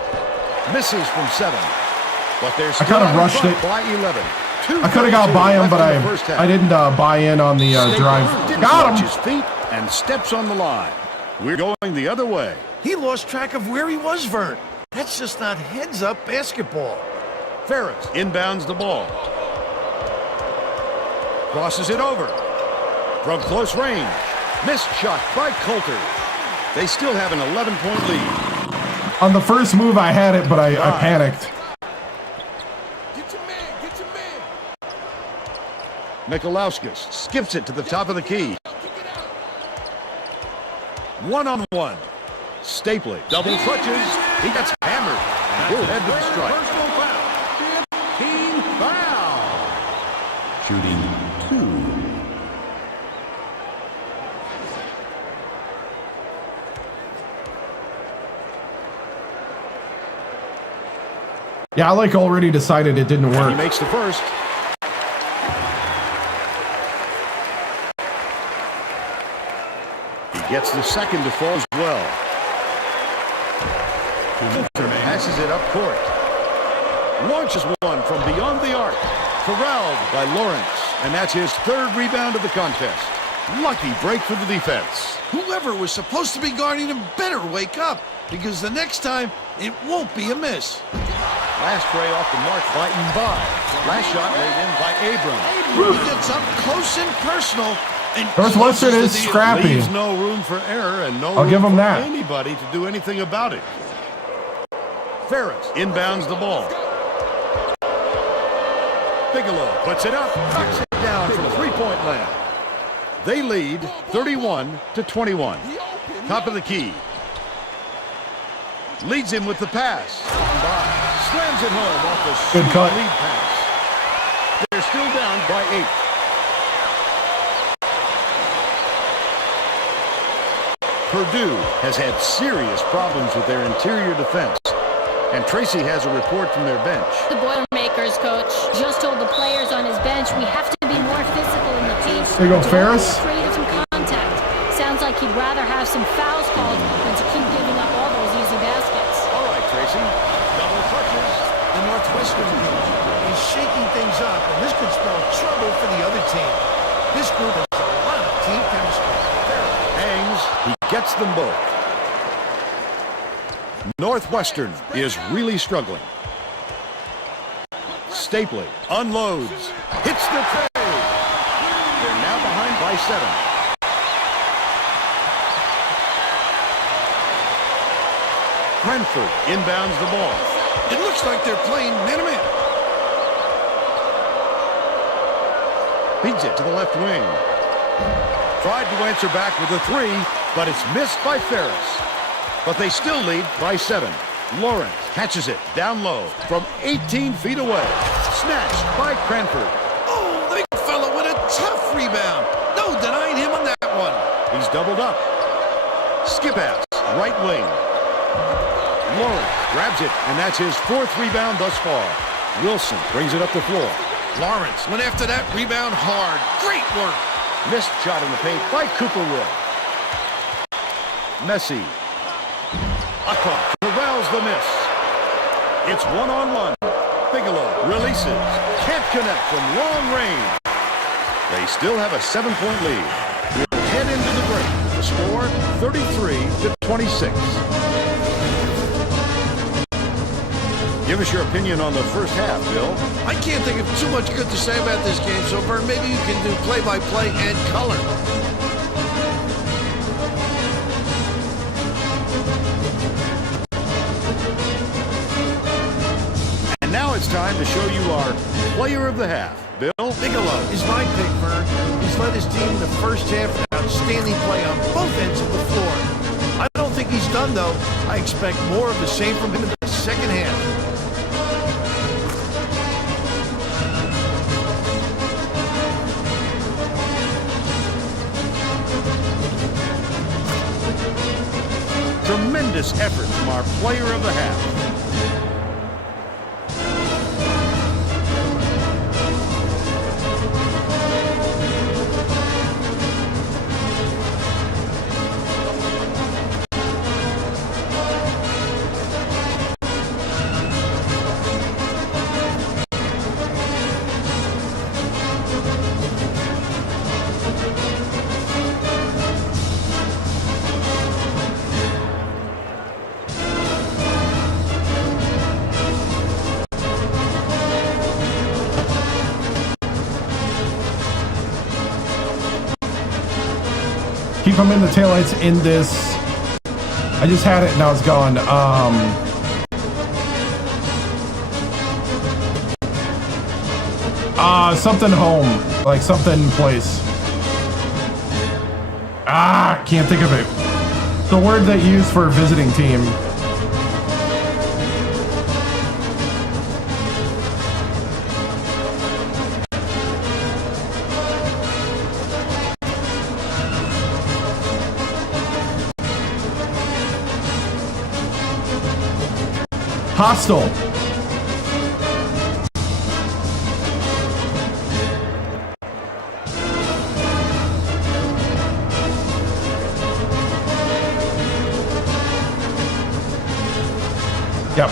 Misses from 7. But they're I still kind of out rushed front it. by 11. I could have got by him, but I didn't buy in on the drive. Got him. His feet and steps on the line. We're going the other way. He lost track of where he was, Vern. That's just not heads-up basketball. Ferris inbounds the ball. Crosses it over. From close range. Missed shot by Coulter. They still have an 11-point lead. On the first move, I had it, but I panicked. Get your man, get your man. Mikalauskis skips it to the top of the key. One-on-one. Stapley double clutches. He gets hammered. And he'll head to the strike. Team foul. Shooting 2. Yeah, I already decided it didn't He work. makes the first. He gets the second to fall as well. Passes it up court. Launches one from beyond the arc. Corralled by Lawrence. And that's his 3rd rebound of the contest. Lucky break for the defense. Whoever was supposed to be guarding him better wake up, because the next time, it won't be a miss. Last tray off the mark by Mbai. Last shot laid in by Abram. He gets up close and personal. And Northwestern closes is the deal. scrappy. Leaves no room for error and no I'll room give him for that. anybody to do anything about it. Ferris inbounds the ball. Bigelow puts it up, knocks it down from 3-point land. They lead 31-21. Top of the key. Leads him with the pass. Slams it home off the Good sweet cut. lead pass. They're still down by 8. Purdue has had serious problems with their interior defense. And Tracy has a report from their bench. The Boilermakers coach just told the players on his bench we have to be more physical in the paint. There you go, Don't be Ferris. afraid of some contact. Sounds like he'd rather have some fouls called than to keep Northwestern coach is shaking things up, and this could spell trouble for the other team. This group has a lot of team chemistry. Hangs, he gets them both. Northwestern is really struggling. Stapley unloads, hits the tray. They're now behind by 7. Cranford inbounds the ball. It looks like they're playing man-to-man. Feeds it to the left wing. Tried to answer back with a 3, but it's missed by Ferris. But they still lead by 7. Lawrence catches it down low from 18 feet away. Snatched by Cranford. Oh, the big fella with a tough rebound. No denying him on that one. He's doubled up. Skip pass, right wing. Lawrence grabs it, and that's his 4th rebound thus far. Wilson brings it up the floor. Lawrence went after that rebound hard. Great work. Missed shot in the paint by Cooper Will. Messi. Akon corrals the miss. It's 1-on-1. Bigelow releases. Can't connect from long range. They still have a 7-point lead. We'll head into the break. The score, 33-26. Give us your opinion on the first half, Bill. I can't think of too much good to say about this game so far. Maybe you can do play-by-play and color. And now it's time to show you our player of the half. Bill? Bigelow is my pick, Vern. He's led his team in the first half with outstanding play on both ends of the floor. I don't think he's done, though. I expect more of the same from him in the second half. Tremendous effort from our player of the half. Keep them in the taillights in this. I just had it, now it's gone. Something home, like something place. Can't think of it. The word they use for a visiting team. Hostile. Yep.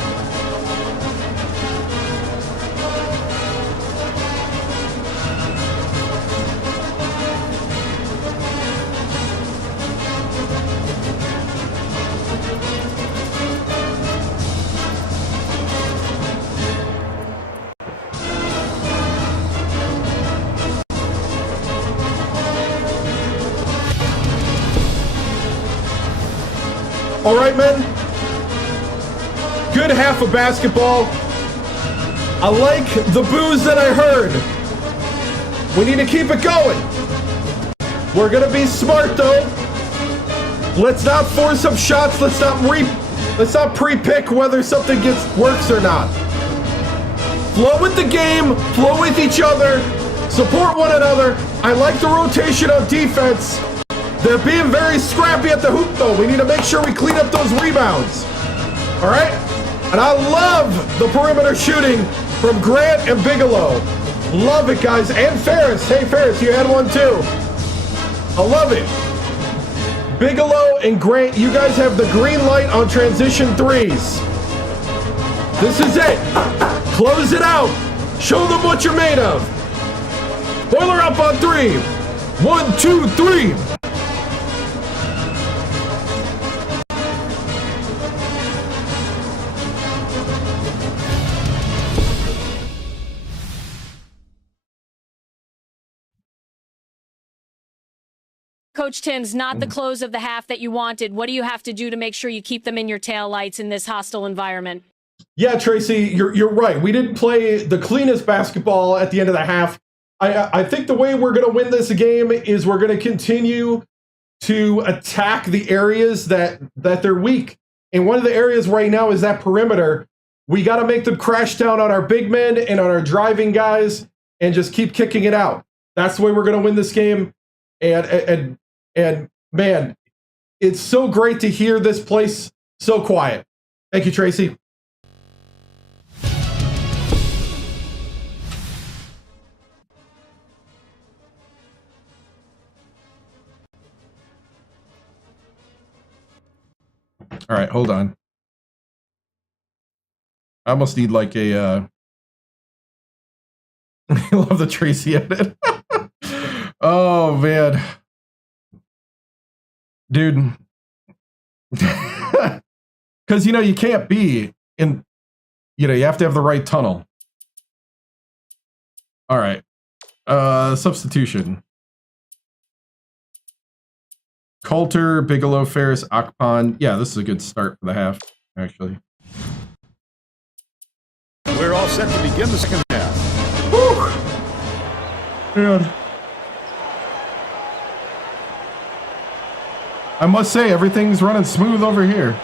All right, men. Good half of basketball. I like the boos that I heard. We need to keep it going. We're gonna be smart though. Let's not force up shots. Let's not pre-pick whether something works or not. Flow with the game. Flow with each other. Support one another. I like the rotation on defense. They're being very scrappy at the hoop, though. We need to make sure we clean up those rebounds. All right? And I love the perimeter shooting from Grant and Bigelow. Love it, guys. And Ferris. Hey, Ferris, you had one, too. I love it. Bigelow and Grant, you guys have the green light on transition threes. This is it. Close it out. Show them what you're made of. Boiler up on 3. 1, 2, 3. Coach Tim's not the close of the half that you wanted. What do you have to do to make sure you keep them in your taillights in this hostile environment? Yeah, Tracy, you're right. We didn't play the cleanest basketball at the end of the half. I think the way we're going to win this game is we're going to continue to attack the areas that they're weak. And one of the areas right now is that perimeter. We got to make them crash down on our big men and on our driving guys and just keep kicking it out. That's the way we're going to win this game. And man, it's so great to hear this place so quiet. Thank you, Tracy. All right, hold on. I almost need like a I love the Tracy edit. Oh man. Dude. Because you can't be in, you have to have the right tunnel. All right. Substitution. Coulter, Bigelow, Ferris, Akpan. Yeah, this is a good start for the half, actually. We're all set to begin the second half. Whew. Man. I must say, everything's running smooth over here.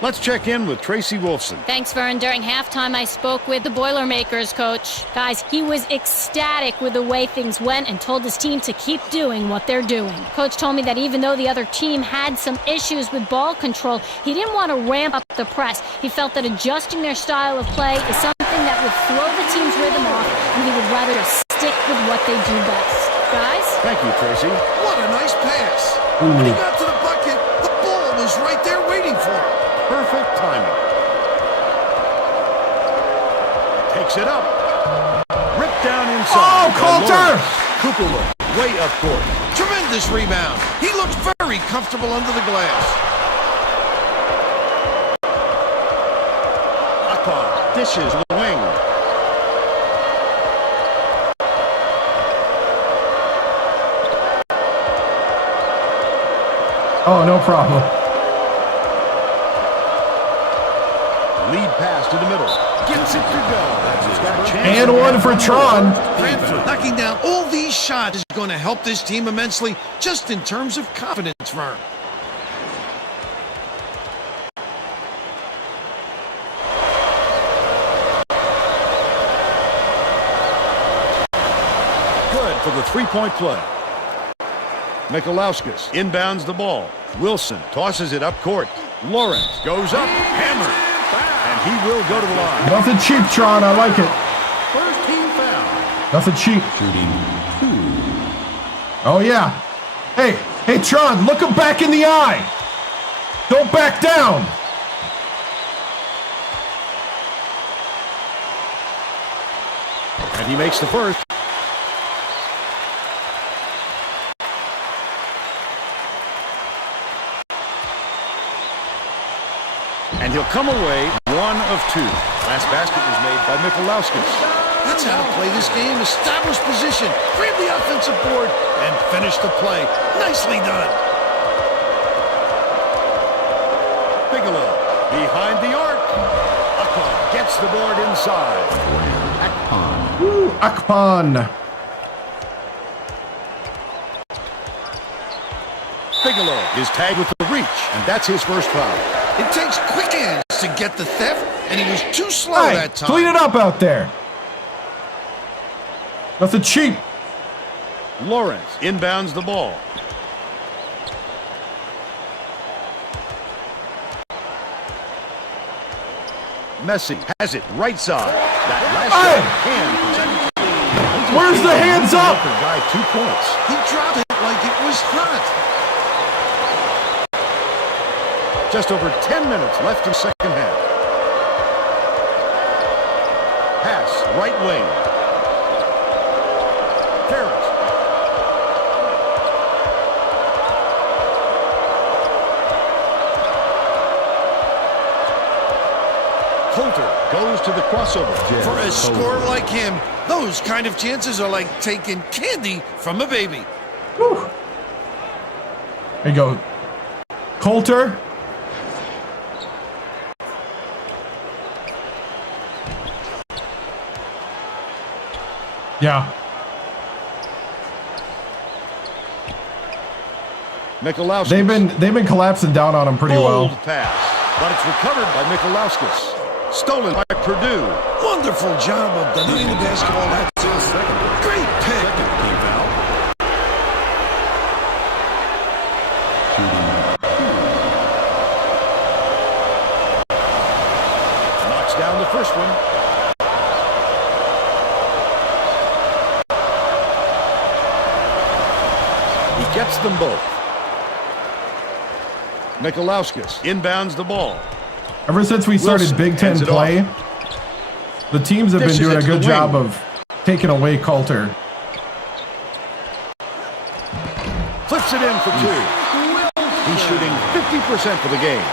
Let's check in with Tracy Wolfson. Thanks, Vern. During halftime, I spoke with the Boilermakers coach. Guys, he was ecstatic with the way things went and told his team to keep doing what they're doing. Coach told me that even though the other team had some issues with ball control, he didn't want to ramp up the press. He felt that adjusting their style of play is something that would throw the team's rhythm off, and he would rather just stick with what they do best. Guys? Thank you, Tracy. What a nice pass. Ooh. When he got to the bucket, the ball was right there waiting for him. Perfect timing. Takes it up. Ripped down inside. Oh, Coulter! Cooper look way up court. Tremendous rebound. He looks very comfortable under the glass. Akpan dishes the wing. Oh, no problem. Lead pass to the middle. Gets it to go. He's got a chance. And one for Tron. Cranford knocking down all these shots is going to help this team immensely just in terms of confidence, Vern. Good for the three-point play. Mikalauskis inbounds the ball. Wilson tosses it up court. Lawrence goes up, hammered, and he will go to the line. Nothing cheap, Tron. I like it. First team foul. Nothing cheap. Shooting 2. Oh, yeah. Hey, Tron, look him back in the eye. Don't back down. And he makes the first. And he'll come away 1 of 2. Last basket was made by Mikalauskis. That's how to play this game. Establish position, grab the offensive board, and finish the play. Nicely done. Bigelow behind the arc. Akpan gets the board inside. Akpan. Woo, Akpan. Bigelow is tagged with the reach, and that's his first foul. It takes quick hands to get the theft, and he was too slow Hey, that time. clean it up out there. Nothing cheap. Lawrence inbounds the ball. Messi has it right side. That last Hey! shot can. Where's the hands up? Guy 2 points. He dropped it like it was hot. Just over 10 minutes left in the second half. right wing. Ferris. Coulter goes to the crossover. For a scorer like him, those kind of chances are like taking candy from a baby. Whew. There you go. Coulter. Yeah. Mikalowskis. They've been collapsing down on him pretty well. Pass, but it's recovered by Mikalowskis. Stolen by Purdue. Wonderful job of denying the basketball. That's a second. Great pick. Knocks down the first one. He gets them both. Mikalowskis inbounds the ball. Ever since we started Big Ten play, the teams have been doing a good job of taking away Coulter. Flips it in for two. He's shooting 50% for the game.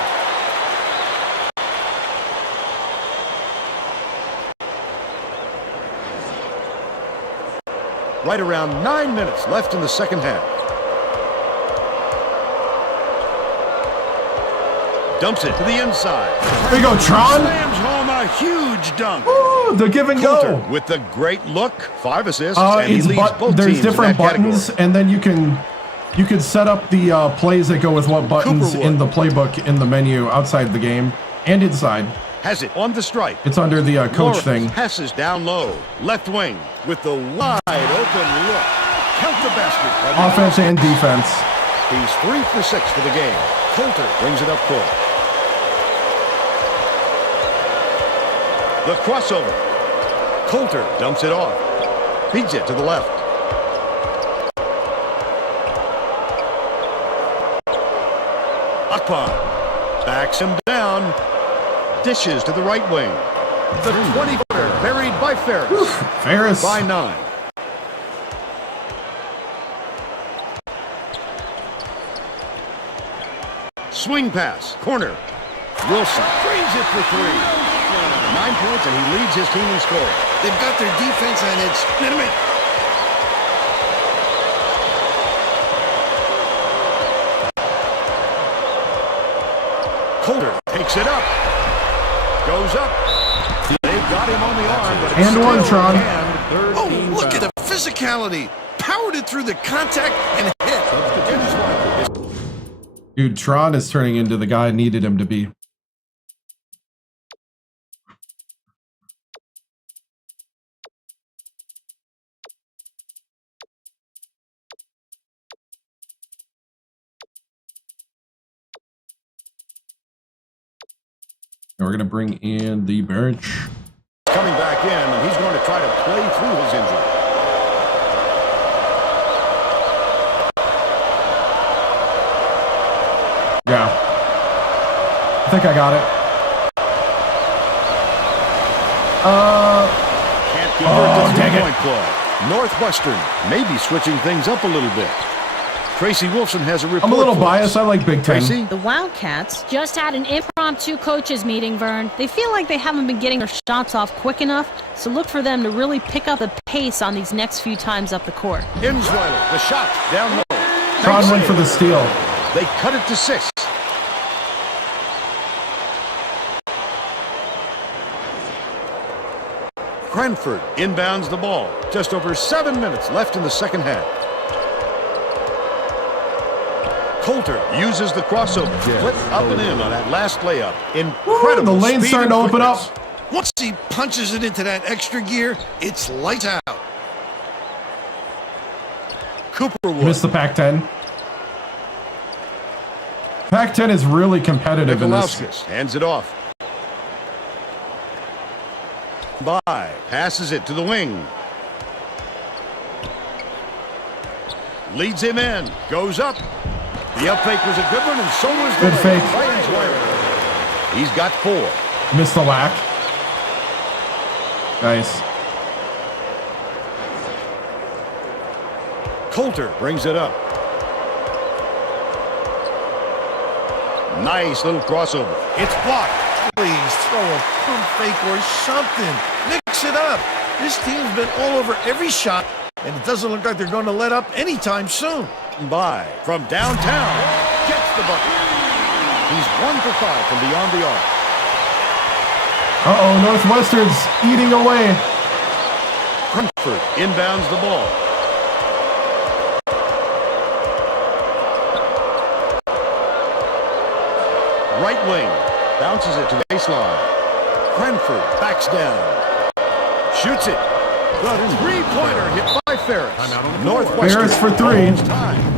Right around 9 minutes left in the second half. Dumps it to the inside. There you go, Tron. Slams home a huge dunk. Ooh, the give and Coulter go. with the great look. 5 assists. And he leads both there's teams different in that buttons, category. and then you can set up the plays that go with what buttons in the playbook in the menu outside the game and inside. Has it on the stripe. It's under the coach Lawrence thing. Passes down low. Left wing with the wide open look. Count the basket. Offense and defense. He's 3 for 6 for the game. Coulter brings it up court. The crossover. Coulter dumps it off. Feeds it to the left. Akpan backs him down. Dishes to the right wing. The 20-footer buried by Ferris. Oof, Ferris. By 9. Swing pass. Corner. Wilson drains it for 3. 9 points, and he leads his team in scoring. They've got their defense, and it's legitimate. Coulter takes it up. Goes up. They've got him on the arm, but it's And one, still Tron. and Oh, look at the physicality. Powered it through the contact and hit. Dude, Tron is turning into the guy I needed him to be. Now we're going to bring in the bench. Coming back in, and he's going to try to play through his injury. Yeah. I think I got it. Can't convert the dang it. three-point play. Northwestern maybe switching things up a little bit. Tracy Wilson has a report. I'm a little for biased. us. I like Big Ten. Tracy? The Wildcats, Just had an impromptu coaches meeting, Vern. they feel like they haven't been getting their shots off quick enough, so look for them to really pick up the pace on these next few times up the court. Insweiler, the shot down low. Tron Makes went it. for the steal. They cut it to 6. Cranford inbounds the ball. Just over 7 minutes left in the second half. Coulter uses the crossover. Flip up and in on that last layup. Incredible. The lane's speed starting to and open up. quickness. Once he punches it into that extra gear, it's lights out. Cooperwood. Missed the Pac-10. Pac-10 is really competitive in this. Mikalowskis hands it off. By passes it to the wing. Leads him in. Goes up. The up fake was a good one, and so was the Good lay fake. by Insweiler. He's got 4. Missed the whack. Nice. Coulter brings it up. Nice little crossover. It's blocked. Please throw a pump fake or something. Mix it up. This team's been all over every shot, and it doesn't look like they're going to let up anytime soon. By from downtown. Gets the bucket. He's 1 for 5 from beyond the arc. Uh-oh, Northwestern's eating away. Cranford inbounds the ball. Right wing. Bounces it to the baseline. Cranford backs down. Shoots it. The three-pointer hit by Ferris. Northwestern. Ferris for 3. Time.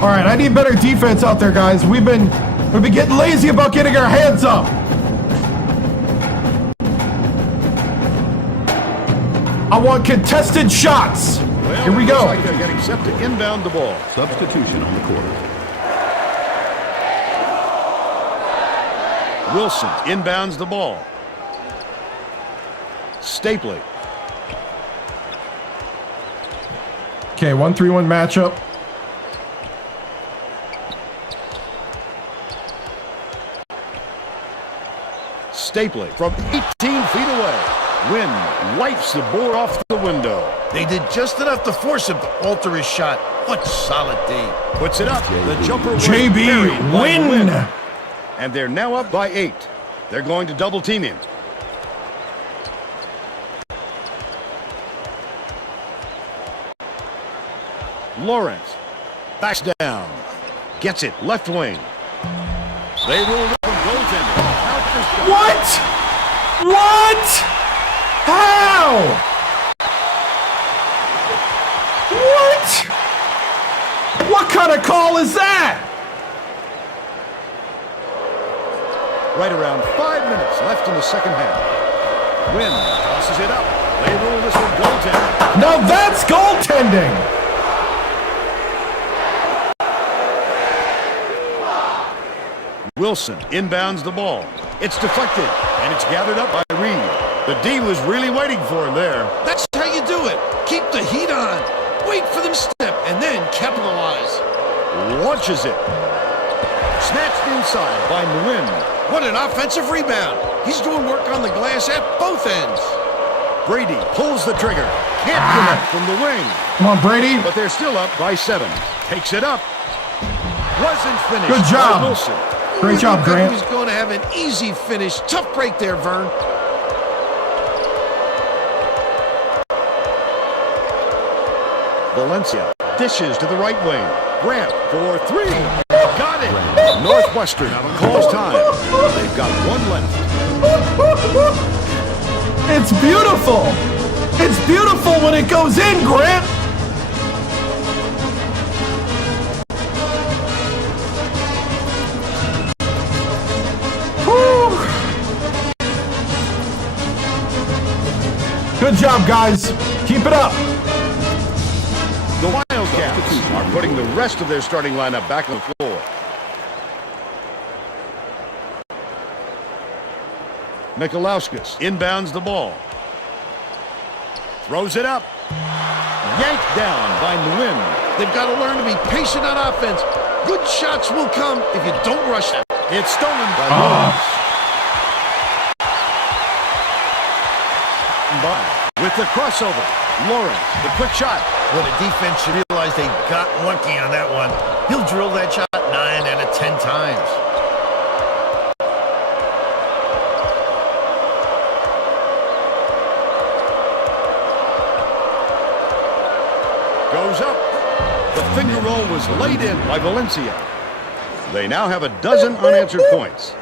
All right, I need better defense out there, guys. We've been getting lazy about getting our hands up. I want contested shots. Well, here we go. Looks like they're getting set to inbound the ball. Substitution on the court. Wilson inbounds the ball. Stapley. Okay, 1-3-1 matchup. Stapley from 18 feet away. Wynn wipes the board off the window. They did just enough to force him to alter his shot. What solid D. Puts it up. The jumper was JB buried by Wynn. And they're now up by 8. They're going to double team him. Lawrence backs down. Gets it. Left wing. They roll from goaltender. What? What? How? What? What kind of call is that? Right around 5 minutes left in the second half. Wynn tosses it up. They roll this one goaltender. Now that's goaltending. Wilson inbounds the ball. It's deflected, and it's gathered up by Reed. The D was really waiting for him there. That's how you do it. Keep the heat on. Wait for them to step, and then capitalize. Launches it. Snatched inside by Nguyen. What an offensive rebound. He's doing work on the glass at both ends. Brady pulls the trigger. Can't connect from the wing. Come on, Brady. But they're still up by 7. Takes it up. Wasn't finished. Good job. by Wilson. Great job, Grant. He's going to have an easy finish. Tough break there, Vern. Valencia dishes to the right wing. Grant for 3. Got it. Northwestern calls time. They've got 1 left. It's beautiful. It's beautiful when it goes in, Grant. Good job, guys. Keep it up. The Wildcats are putting the rest of their starting lineup back on the floor. Mikalauskis inbounds the ball. Throws it up. Yanked down by Nguyen. They've got to learn to be patient on offense. Good shots will come if you don't rush them. It's stolen by Lawrence. With the crossover, Lawrence, the quick shot. Well, the defense should realize they got lucky on that one. He'll drill that shot 9 out of 10 times. Goes up. The finger roll was laid in by Valencia. They now have a dozen unanswered points.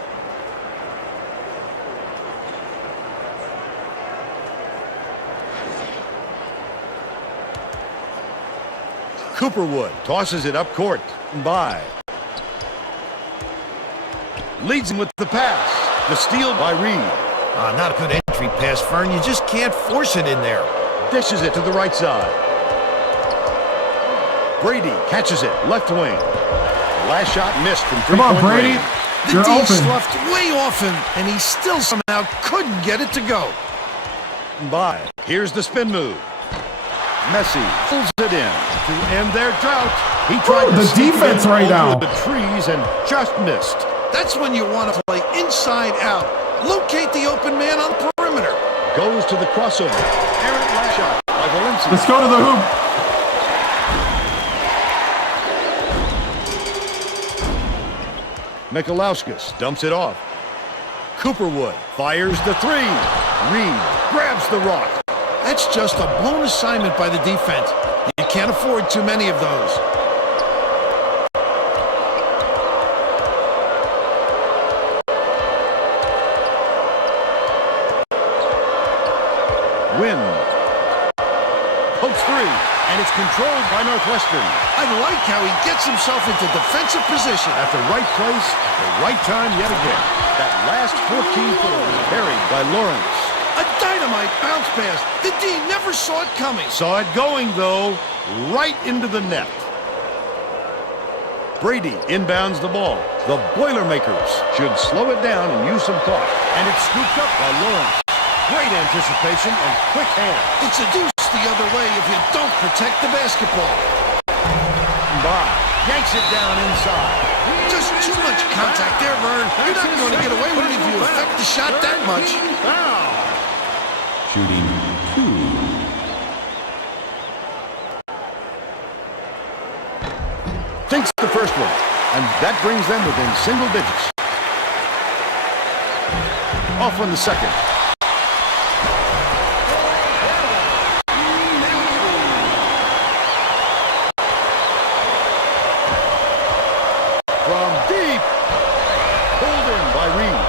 Cooperwood tosses it up court. By. Leads him with the pass. The steal by Reed. Not a good entry pass, Fern. You just can't force it in there. Dishes it to the right side. Brady catches it, left wing. Last shot missed from Come on, Brady. The You're D open. sloughed way off him, and he still somehow couldn't get it to go. By. Here's the spin move. Messi pulls it in to end their drought. He tried to the sneak it defense in right now. over the trees and just missed. That's when you want to play inside out. Locate the open man on the perimeter. Goes to the crossover. Errant last shot by Valencia. Let's go to the hoop. Mikalauskis dumps it off. Cooperwood fires the three. Reed grabs the rock. That's just a blown assignment by the defense. You can't afford too many of those. Win. Pokes three, and it's controlled by Northwestern. I like how he gets himself into defensive position. At the right place, at the right time yet again. That last 14-footer was buried by Lawrence. A dynamite bounce pass. The D never saw it coming. Saw it going, though, right into the net. Brady inbounds the ball. The Boilermakers should slow it down and use some thought. And it's scooped up by Lawrence. Great anticipation and quick hand. It's a deuce the other way if you don't protect the basketball. By. Yanks it down inside. Just too much contact there, Vern. You're not going to get away with it if you affect the shot that much. Shooting 2. Takes the first one, and that brings them within single digits. Off on the second. From deep. Pulled in by Reed.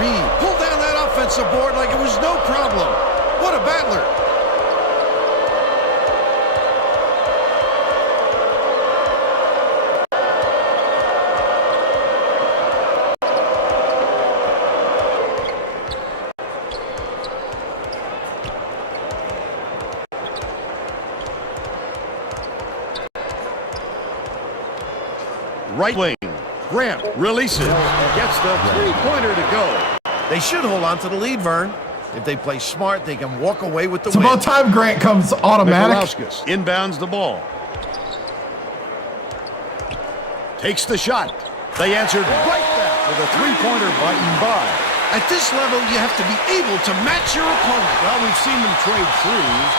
Reed pulled down that offensive board like it was no problem. What a battler. Right wing. Grant releases. Gets the three-pointer to go. They should hold on to the lead, Vern. If they play smart, they can walk away with the It's win. about time Grant comes automatic. Mikalauskis inbounds the ball. Takes the shot. They answered right back with a three-pointer by Mbai. At this level, you have to be able to match your opponent. Well, we've seen them trade threes.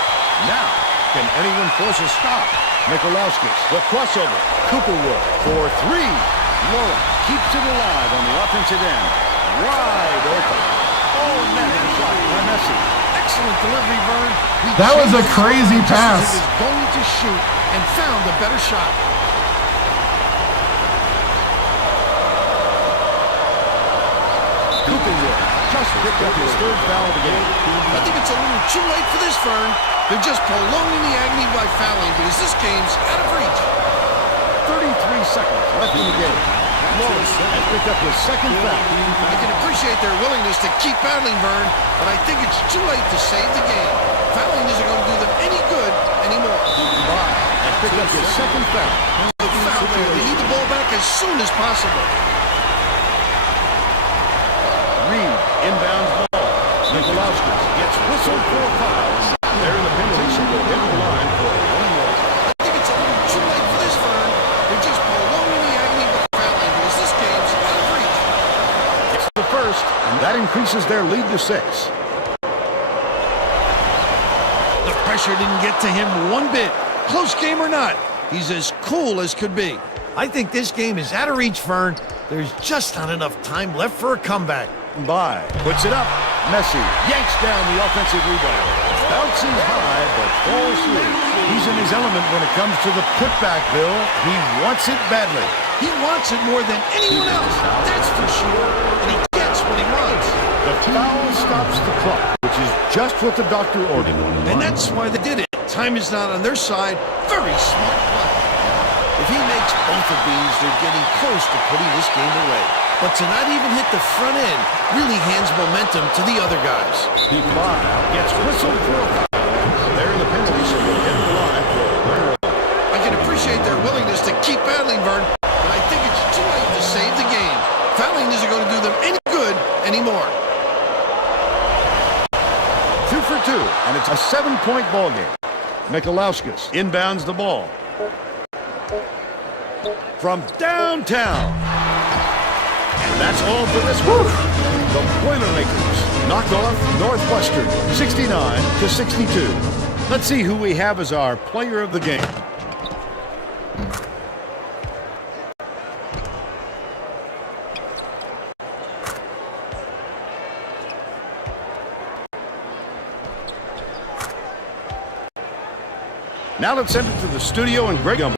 Now, can anyone force a stop? Mikalauskis, the crossover. Cooperwood for three. Lawrence keeps it alive on the offensive end. Wide open. Oh, net shot by Messi. Excellent delivery, Vern. That was a crazy pass. He was going to shoot and found a better shot. Cooperwood just picked up his third foul of the game. I think it's a little too late for this, Vern. They're just prolonging the agony by fouling because this game's out of reach. 33 seconds left in the game. Lawrence has picked up his second foul. I can appreciate their willingness to keep battling, Vern, but I think it's too late to save the game. Fouling isn't going to do them any good anymore. Mbai has picked up his second foul. Foul there. They need the ball back as soon as possible. Reed inbounds the ball. Mikalauskis gets whistled for a foul. They're in the penalty, so they'll hit the line for one more. I think it's a little too late for this, Vern. They're just prolonging the agony by fouling because this game's out of reach. It's the first, and that increases their lead to 6. The pressure didn't get to him one bit. Close game or not, he's as cool as could be. I think this game is out of reach, Vern. There's just not enough time left for a comeback. Mbai puts it up. Messi yanks down the offensive rebound. Bounces high, but falls through. He's in his element when it comes to the putback, Bill. He wants it badly. He wants it more than anyone else, that's for sure. And he gets what he wants. The foul stops the clock, which is just what the doctor ordered. And that's why they did it. Time is not on their side. Very smart play. If he makes against both of these, they're getting close to putting this game away. But to not even hit the front end really hands momentum to the other guys. The fly gets whistled for a foul. They're in the penalty, so we'll get the line for a runner. I can appreciate their willingness to keep battling, Vern, but I think it's too late to save the game. Fouling isn't going to do them any good anymore. 2 for 2, and it's a 7-point ball game. Mikalauskis inbounds the ball. From downtown. And that's all for this one. The Boilermakers knock off Northwestern 69-62. Let's see who we have as our player of the game. Now let's send it to the studio and Greg Gumbel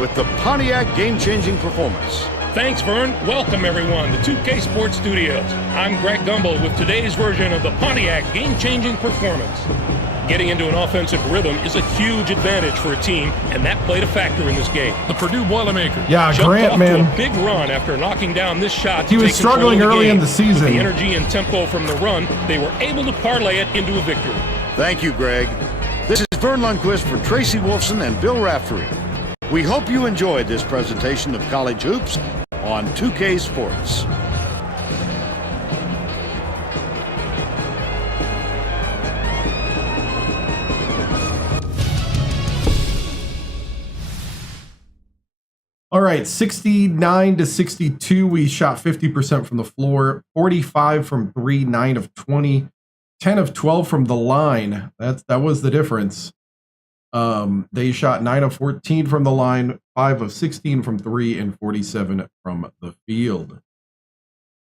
with the Pontiac game-changing performance. Thanks, Vern. Welcome, everyone, to 2K Sports Studios. I'm Greg Gumbel with today's version of the Pontiac game-changing performance. Getting into an offensive rhythm is a huge advantage for a team, and that played a factor in this game. The Purdue Boilermakers jumped Grant, off man. to a big run after knocking down this shot. He was struggling early in the season. With the energy and tempo from the run, they were able to parlay it into a victory. Thank you, Greg. This is Vern Lundquist for Tracy Wolfson and Bill Raftery. We hope you enjoyed this presentation of college hoops on 2K Sports. All right, 69-62. We shot 50% from the floor, 45 from 3, 9 of 20, 10 of 12 from the line. That was the difference. They shot 9 of 14 from the line, 5 of 16 from 3, and 47 from the field.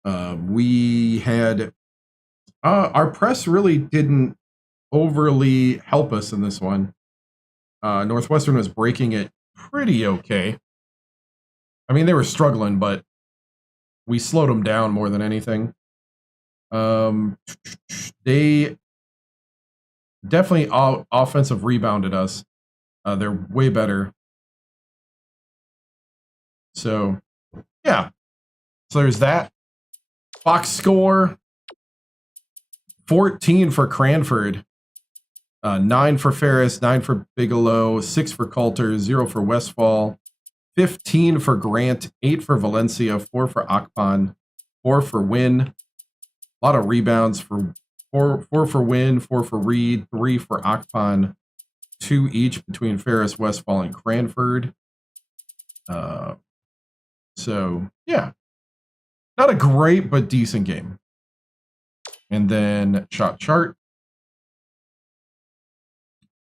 We had our press really didn't overly help us in this one. Northwestern was breaking it pretty okay. I mean, they were struggling, but we slowed them down more than anything. They definitely offensive rebounded us. They're way better. So, yeah. So there's that. Box score, 14 for Cranford, 9 for Ferris, 9 for Bigelow, 6 for Coulter, 0 for Westfall, 15 for Grant, 8 for Valencia, 4 for Akpan, 4 for Wynn. A lot of rebounds for 4 for Wynn, 4 for Reed, 3 for Akpan, 2 each between Ferris, Westfall, and Cranford. So, yeah. Not a great, but decent game. And then shot chart.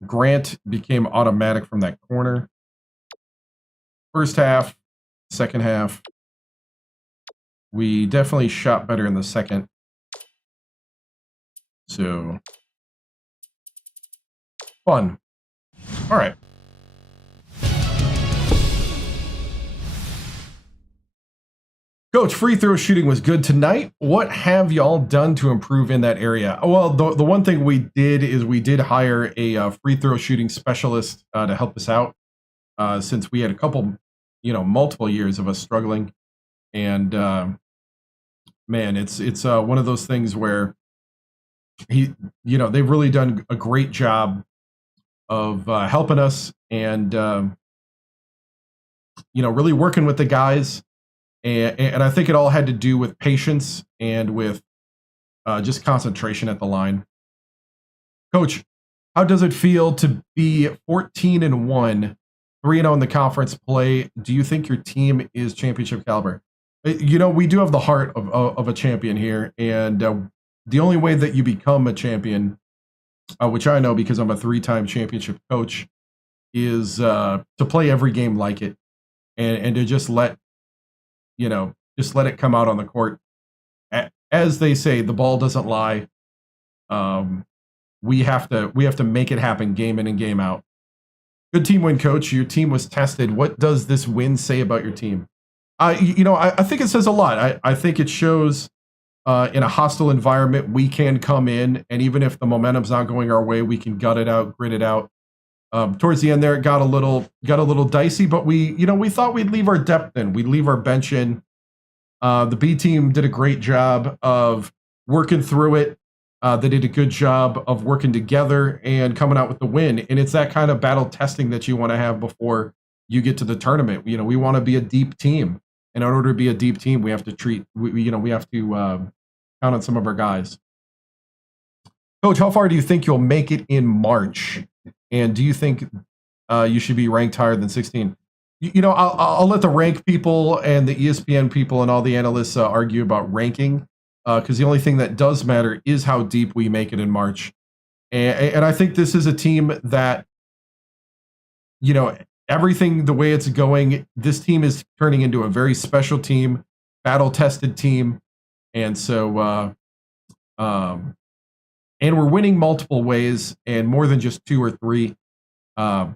Grant became automatic from that corner. First half, second half. We definitely shot better in the second. So, fun. All right. Coach, free throw shooting was good tonight. What have y'all done to improve in that area? Well, the one thing we did is we did hire a free throw shooting specialist to help us out since we had a couple, multiple years of us struggling. And man, it's one of those things where they've really done a great job of helping us and really working with the guys. And I think it all had to do with patience and with just concentration at the line. Coach, how does it feel to be 14-1, 3-0 in the conference play? Do you think your team is championship caliber? We do have the heart of a champion here, and the only way that you become a champion, which I know because I'm a 3-time championship coach, is to play every game like it, and to just let it come out on the court. As they say, the ball doesn't lie. We have to make it happen game in and game out. Good team win, Coach. Your team was tested. What does this win say about your team? I think it says a lot. I think it shows in a hostile environment, we can come in, and even if the momentum's not going our way, we can gut it out, grit it out, Towards the end there, it got a little dicey, but we thought we'd leave our depth in. We'd leave our bench in. The B team did a great job of working through it. They did a good job of working together and coming out with the win. And it's that kind of battle testing that you want to have before you get to the tournament. We want to be a deep team. And in order to be a deep team, we have to count on some of our guys. Coach, how far do you think you'll make it in March? And do you think you should be ranked higher than 16? I'll let the rank people and the ESPN people and all the analysts argue about ranking, because the only thing that does matter is how deep we make it in March. And I think this is a team that, everything the way it's going, this team is turning into a very special team, battle-tested team. And so, and we're winning multiple ways and more than just 2 or 3.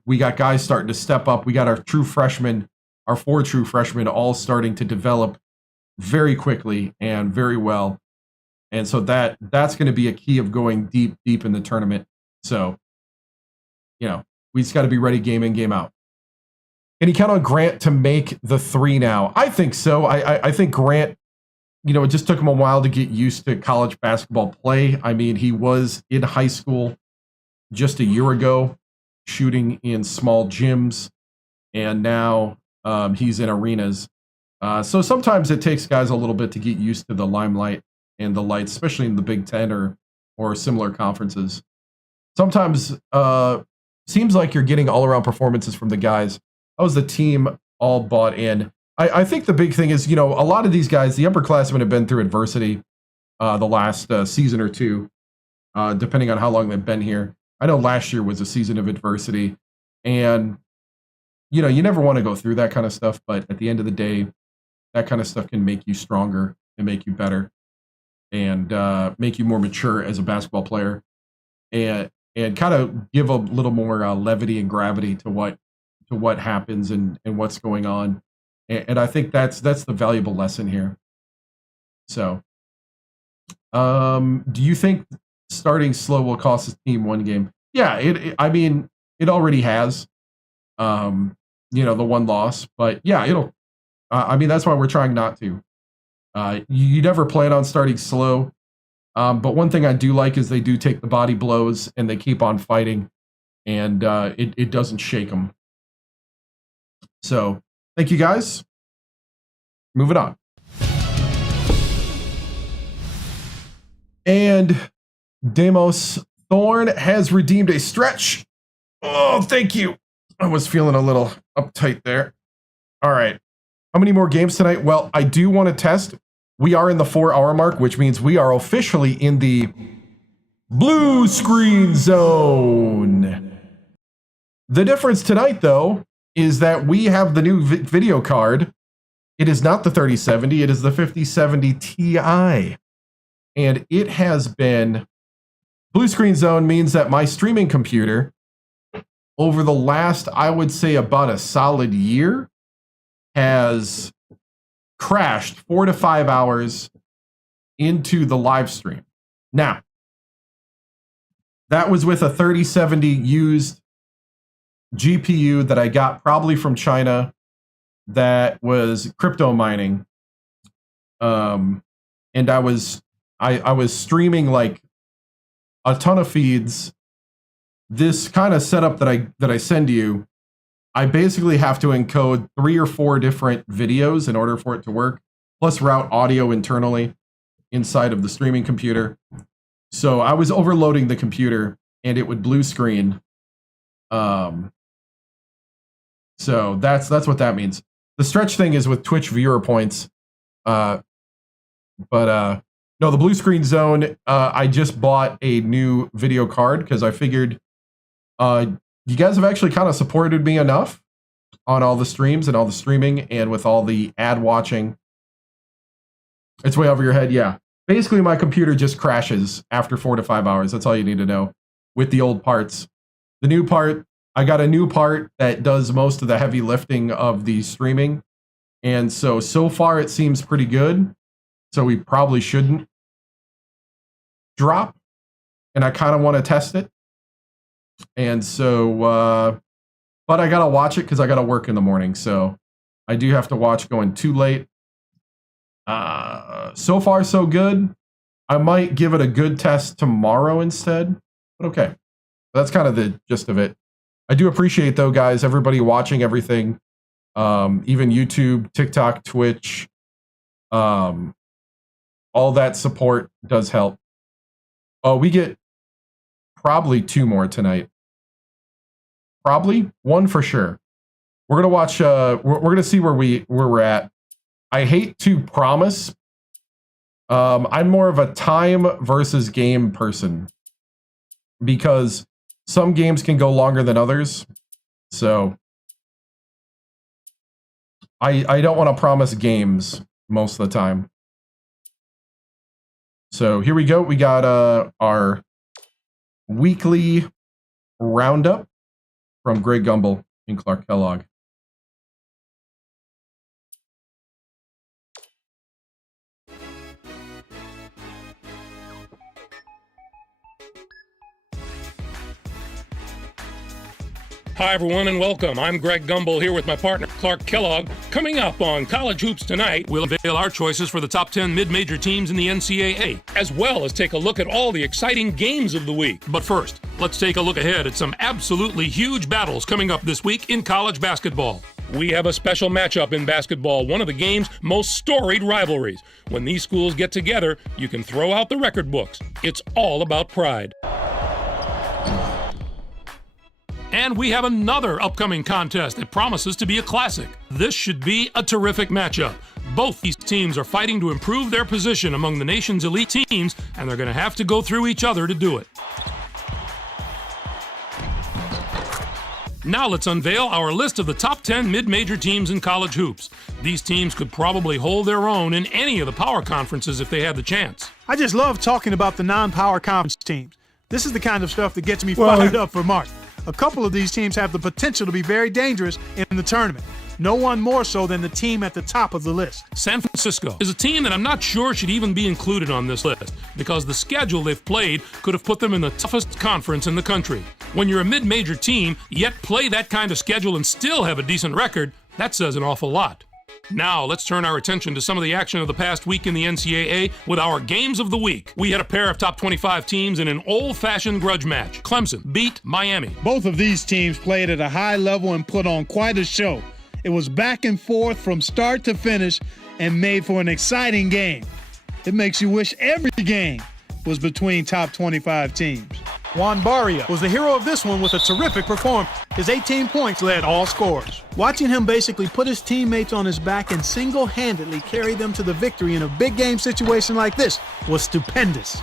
We got guys starting to step up. We got our 4 true freshmen all starting to develop very quickly and very well. And so that's going to be a key of going deep in the tournament. So, we just got to be ready game in, game out. Can you count on Grant to make the 3 now? I think so. I think Grant, it just took him a while to get used to college basketball play. I mean, he was in high school just a year ago, shooting in small gyms, and now he's in arenas. So sometimes it takes guys a little bit to get used to the limelight and the lights, especially in the Big Ten or similar conferences. Sometimes seems like you're getting all-around performances from the guys. How is the team all bought in? I think the big thing is, a lot of these guys, the upperclassmen, have been through adversity the last season or 2, depending on how long they've been here. I know last year was a season of adversity, and you never want to go through that kind of stuff, but at the end of the day, that kind of stuff can make you stronger and make you better and make you more mature as a basketball player and kind of give a little more levity and gravity to what happens and what's going on. And I think that's the valuable lesson here. So, do you think starting slow will cost the team 1 game? Yeah, it already has, the 1 loss, but yeah, it'll, that's why we're trying not to. You never plan on starting slow. But one thing I do like is they do take the body blows and they keep on fighting, and it doesn't shake them. So thank you guys. Moving on. And Demos Thorn has redeemed a stretch. Oh, thank you. I was feeling a little uptight there. All right. How many more games tonight? Well, I do want to test. We are in the 4-hour mark, which means we are officially in the blue screen zone. The difference tonight, though, is that we have the new video card. It is not the 3070, it is the 5070 Ti. And it has been, blue screen zone means that my streaming computer, over the last, I would say about a solid year, has crashed 4 to 5 hours into the live stream. Now, that was with a 3070 used GPU that I got probably from China that was crypto mining. And I was streaming like a ton of feeds. This kind of setup that I send you, I basically have to encode 3 or 4 different videos in order for it to work, plus route audio internally inside of the streaming computer. So I was overloading the computer and it would blue screen. So that's what that means. The stretch thing is with Twitch viewer points. No, the blue screen zone, I just bought a new video card because I figured you guys have actually kind of supported me enough on all the streams and all the streaming and with all the ad watching. It's way over your head, yeah. Basically, my computer just crashes after 4 to 5 hours. That's all you need to know with the old parts. The new part, I got a new part that does most of the heavy lifting of the streaming. And so far it seems pretty good. So we probably shouldn't drop. And I kind of want to test it. And so, but I got to watch it because I got to work in the morning. So I do have to watch going too late. So far, so good. I might give it a good test tomorrow instead. But okay. That's kind of the gist of it. I do appreciate, though, guys, everybody watching everything. Even YouTube, TikTok, Twitch. All that support does help. Oh, we get probably 2 more tonight. Probably 1 for sure. We're gonna watch. We're gonna see where we're at. I hate to promise. I'm more of a time versus game person because some games can go longer than others. So I don't want to promise games most of the time. So here we go. We got our weekly roundup from Greg Gumbel and Clark Kellogg. Hi, everyone, and welcome. I'm Greg Gumbel here with my partner, Clark Kellogg. Coming up on College Hoops tonight, we'll unveil our choices for the top 10 mid-major teams in the NCAA, as well as take a look at all the exciting games of the week. But first, let's take a look ahead at some absolutely huge battles coming up this week in college basketball. We have a special matchup in basketball, one of the game's most storied rivalries. When these schools get together, you can throw out the record books. It's all about pride. And we have another upcoming contest that promises to be a classic. This should be a terrific matchup. Both these teams are fighting to improve their position among the nation's elite teams, and they're going to have to go through each other to do it. Now let's unveil our list of the top 10 mid-major teams in college hoops. These teams could probably hold their own in any of the power conferences if they had the chance. I just love talking about the non-power conference teams. This is the kind of stuff that gets me fired up for March. A couple of these teams have the potential to be very dangerous in the tournament. No one more so than the team at the top of the list. San Francisco is a team that I'm not sure should even be included on this list because the schedule they've played could have put them in the toughest conference in the country. When you're a mid-major team, yet play that kind of schedule and still have a decent record, that says an awful lot. Now, let's turn our attention to some of the action of the past week in the NCAA with our games of the week. We had a pair of top 25 teams in an old-fashioned grudge match. Clemson beat Miami. Both of these teams played at a high level and put on quite a show. It was back and forth from start to finish and made for an exciting game. It makes you wish every game was between top 25 teams. Juan Barria was the hero of this one with a terrific performance. His 18 points led all scorers. Watching him basically put his teammates on his back and single-handedly carry them to the victory in a big game situation like this was stupendous.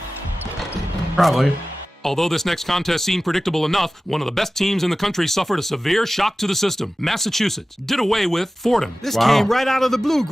Probably. Although this next contest seemed predictable enough, one of the best teams in the country suffered a severe shock to the system. Massachusetts did away with Fordham. This came right out of the blue.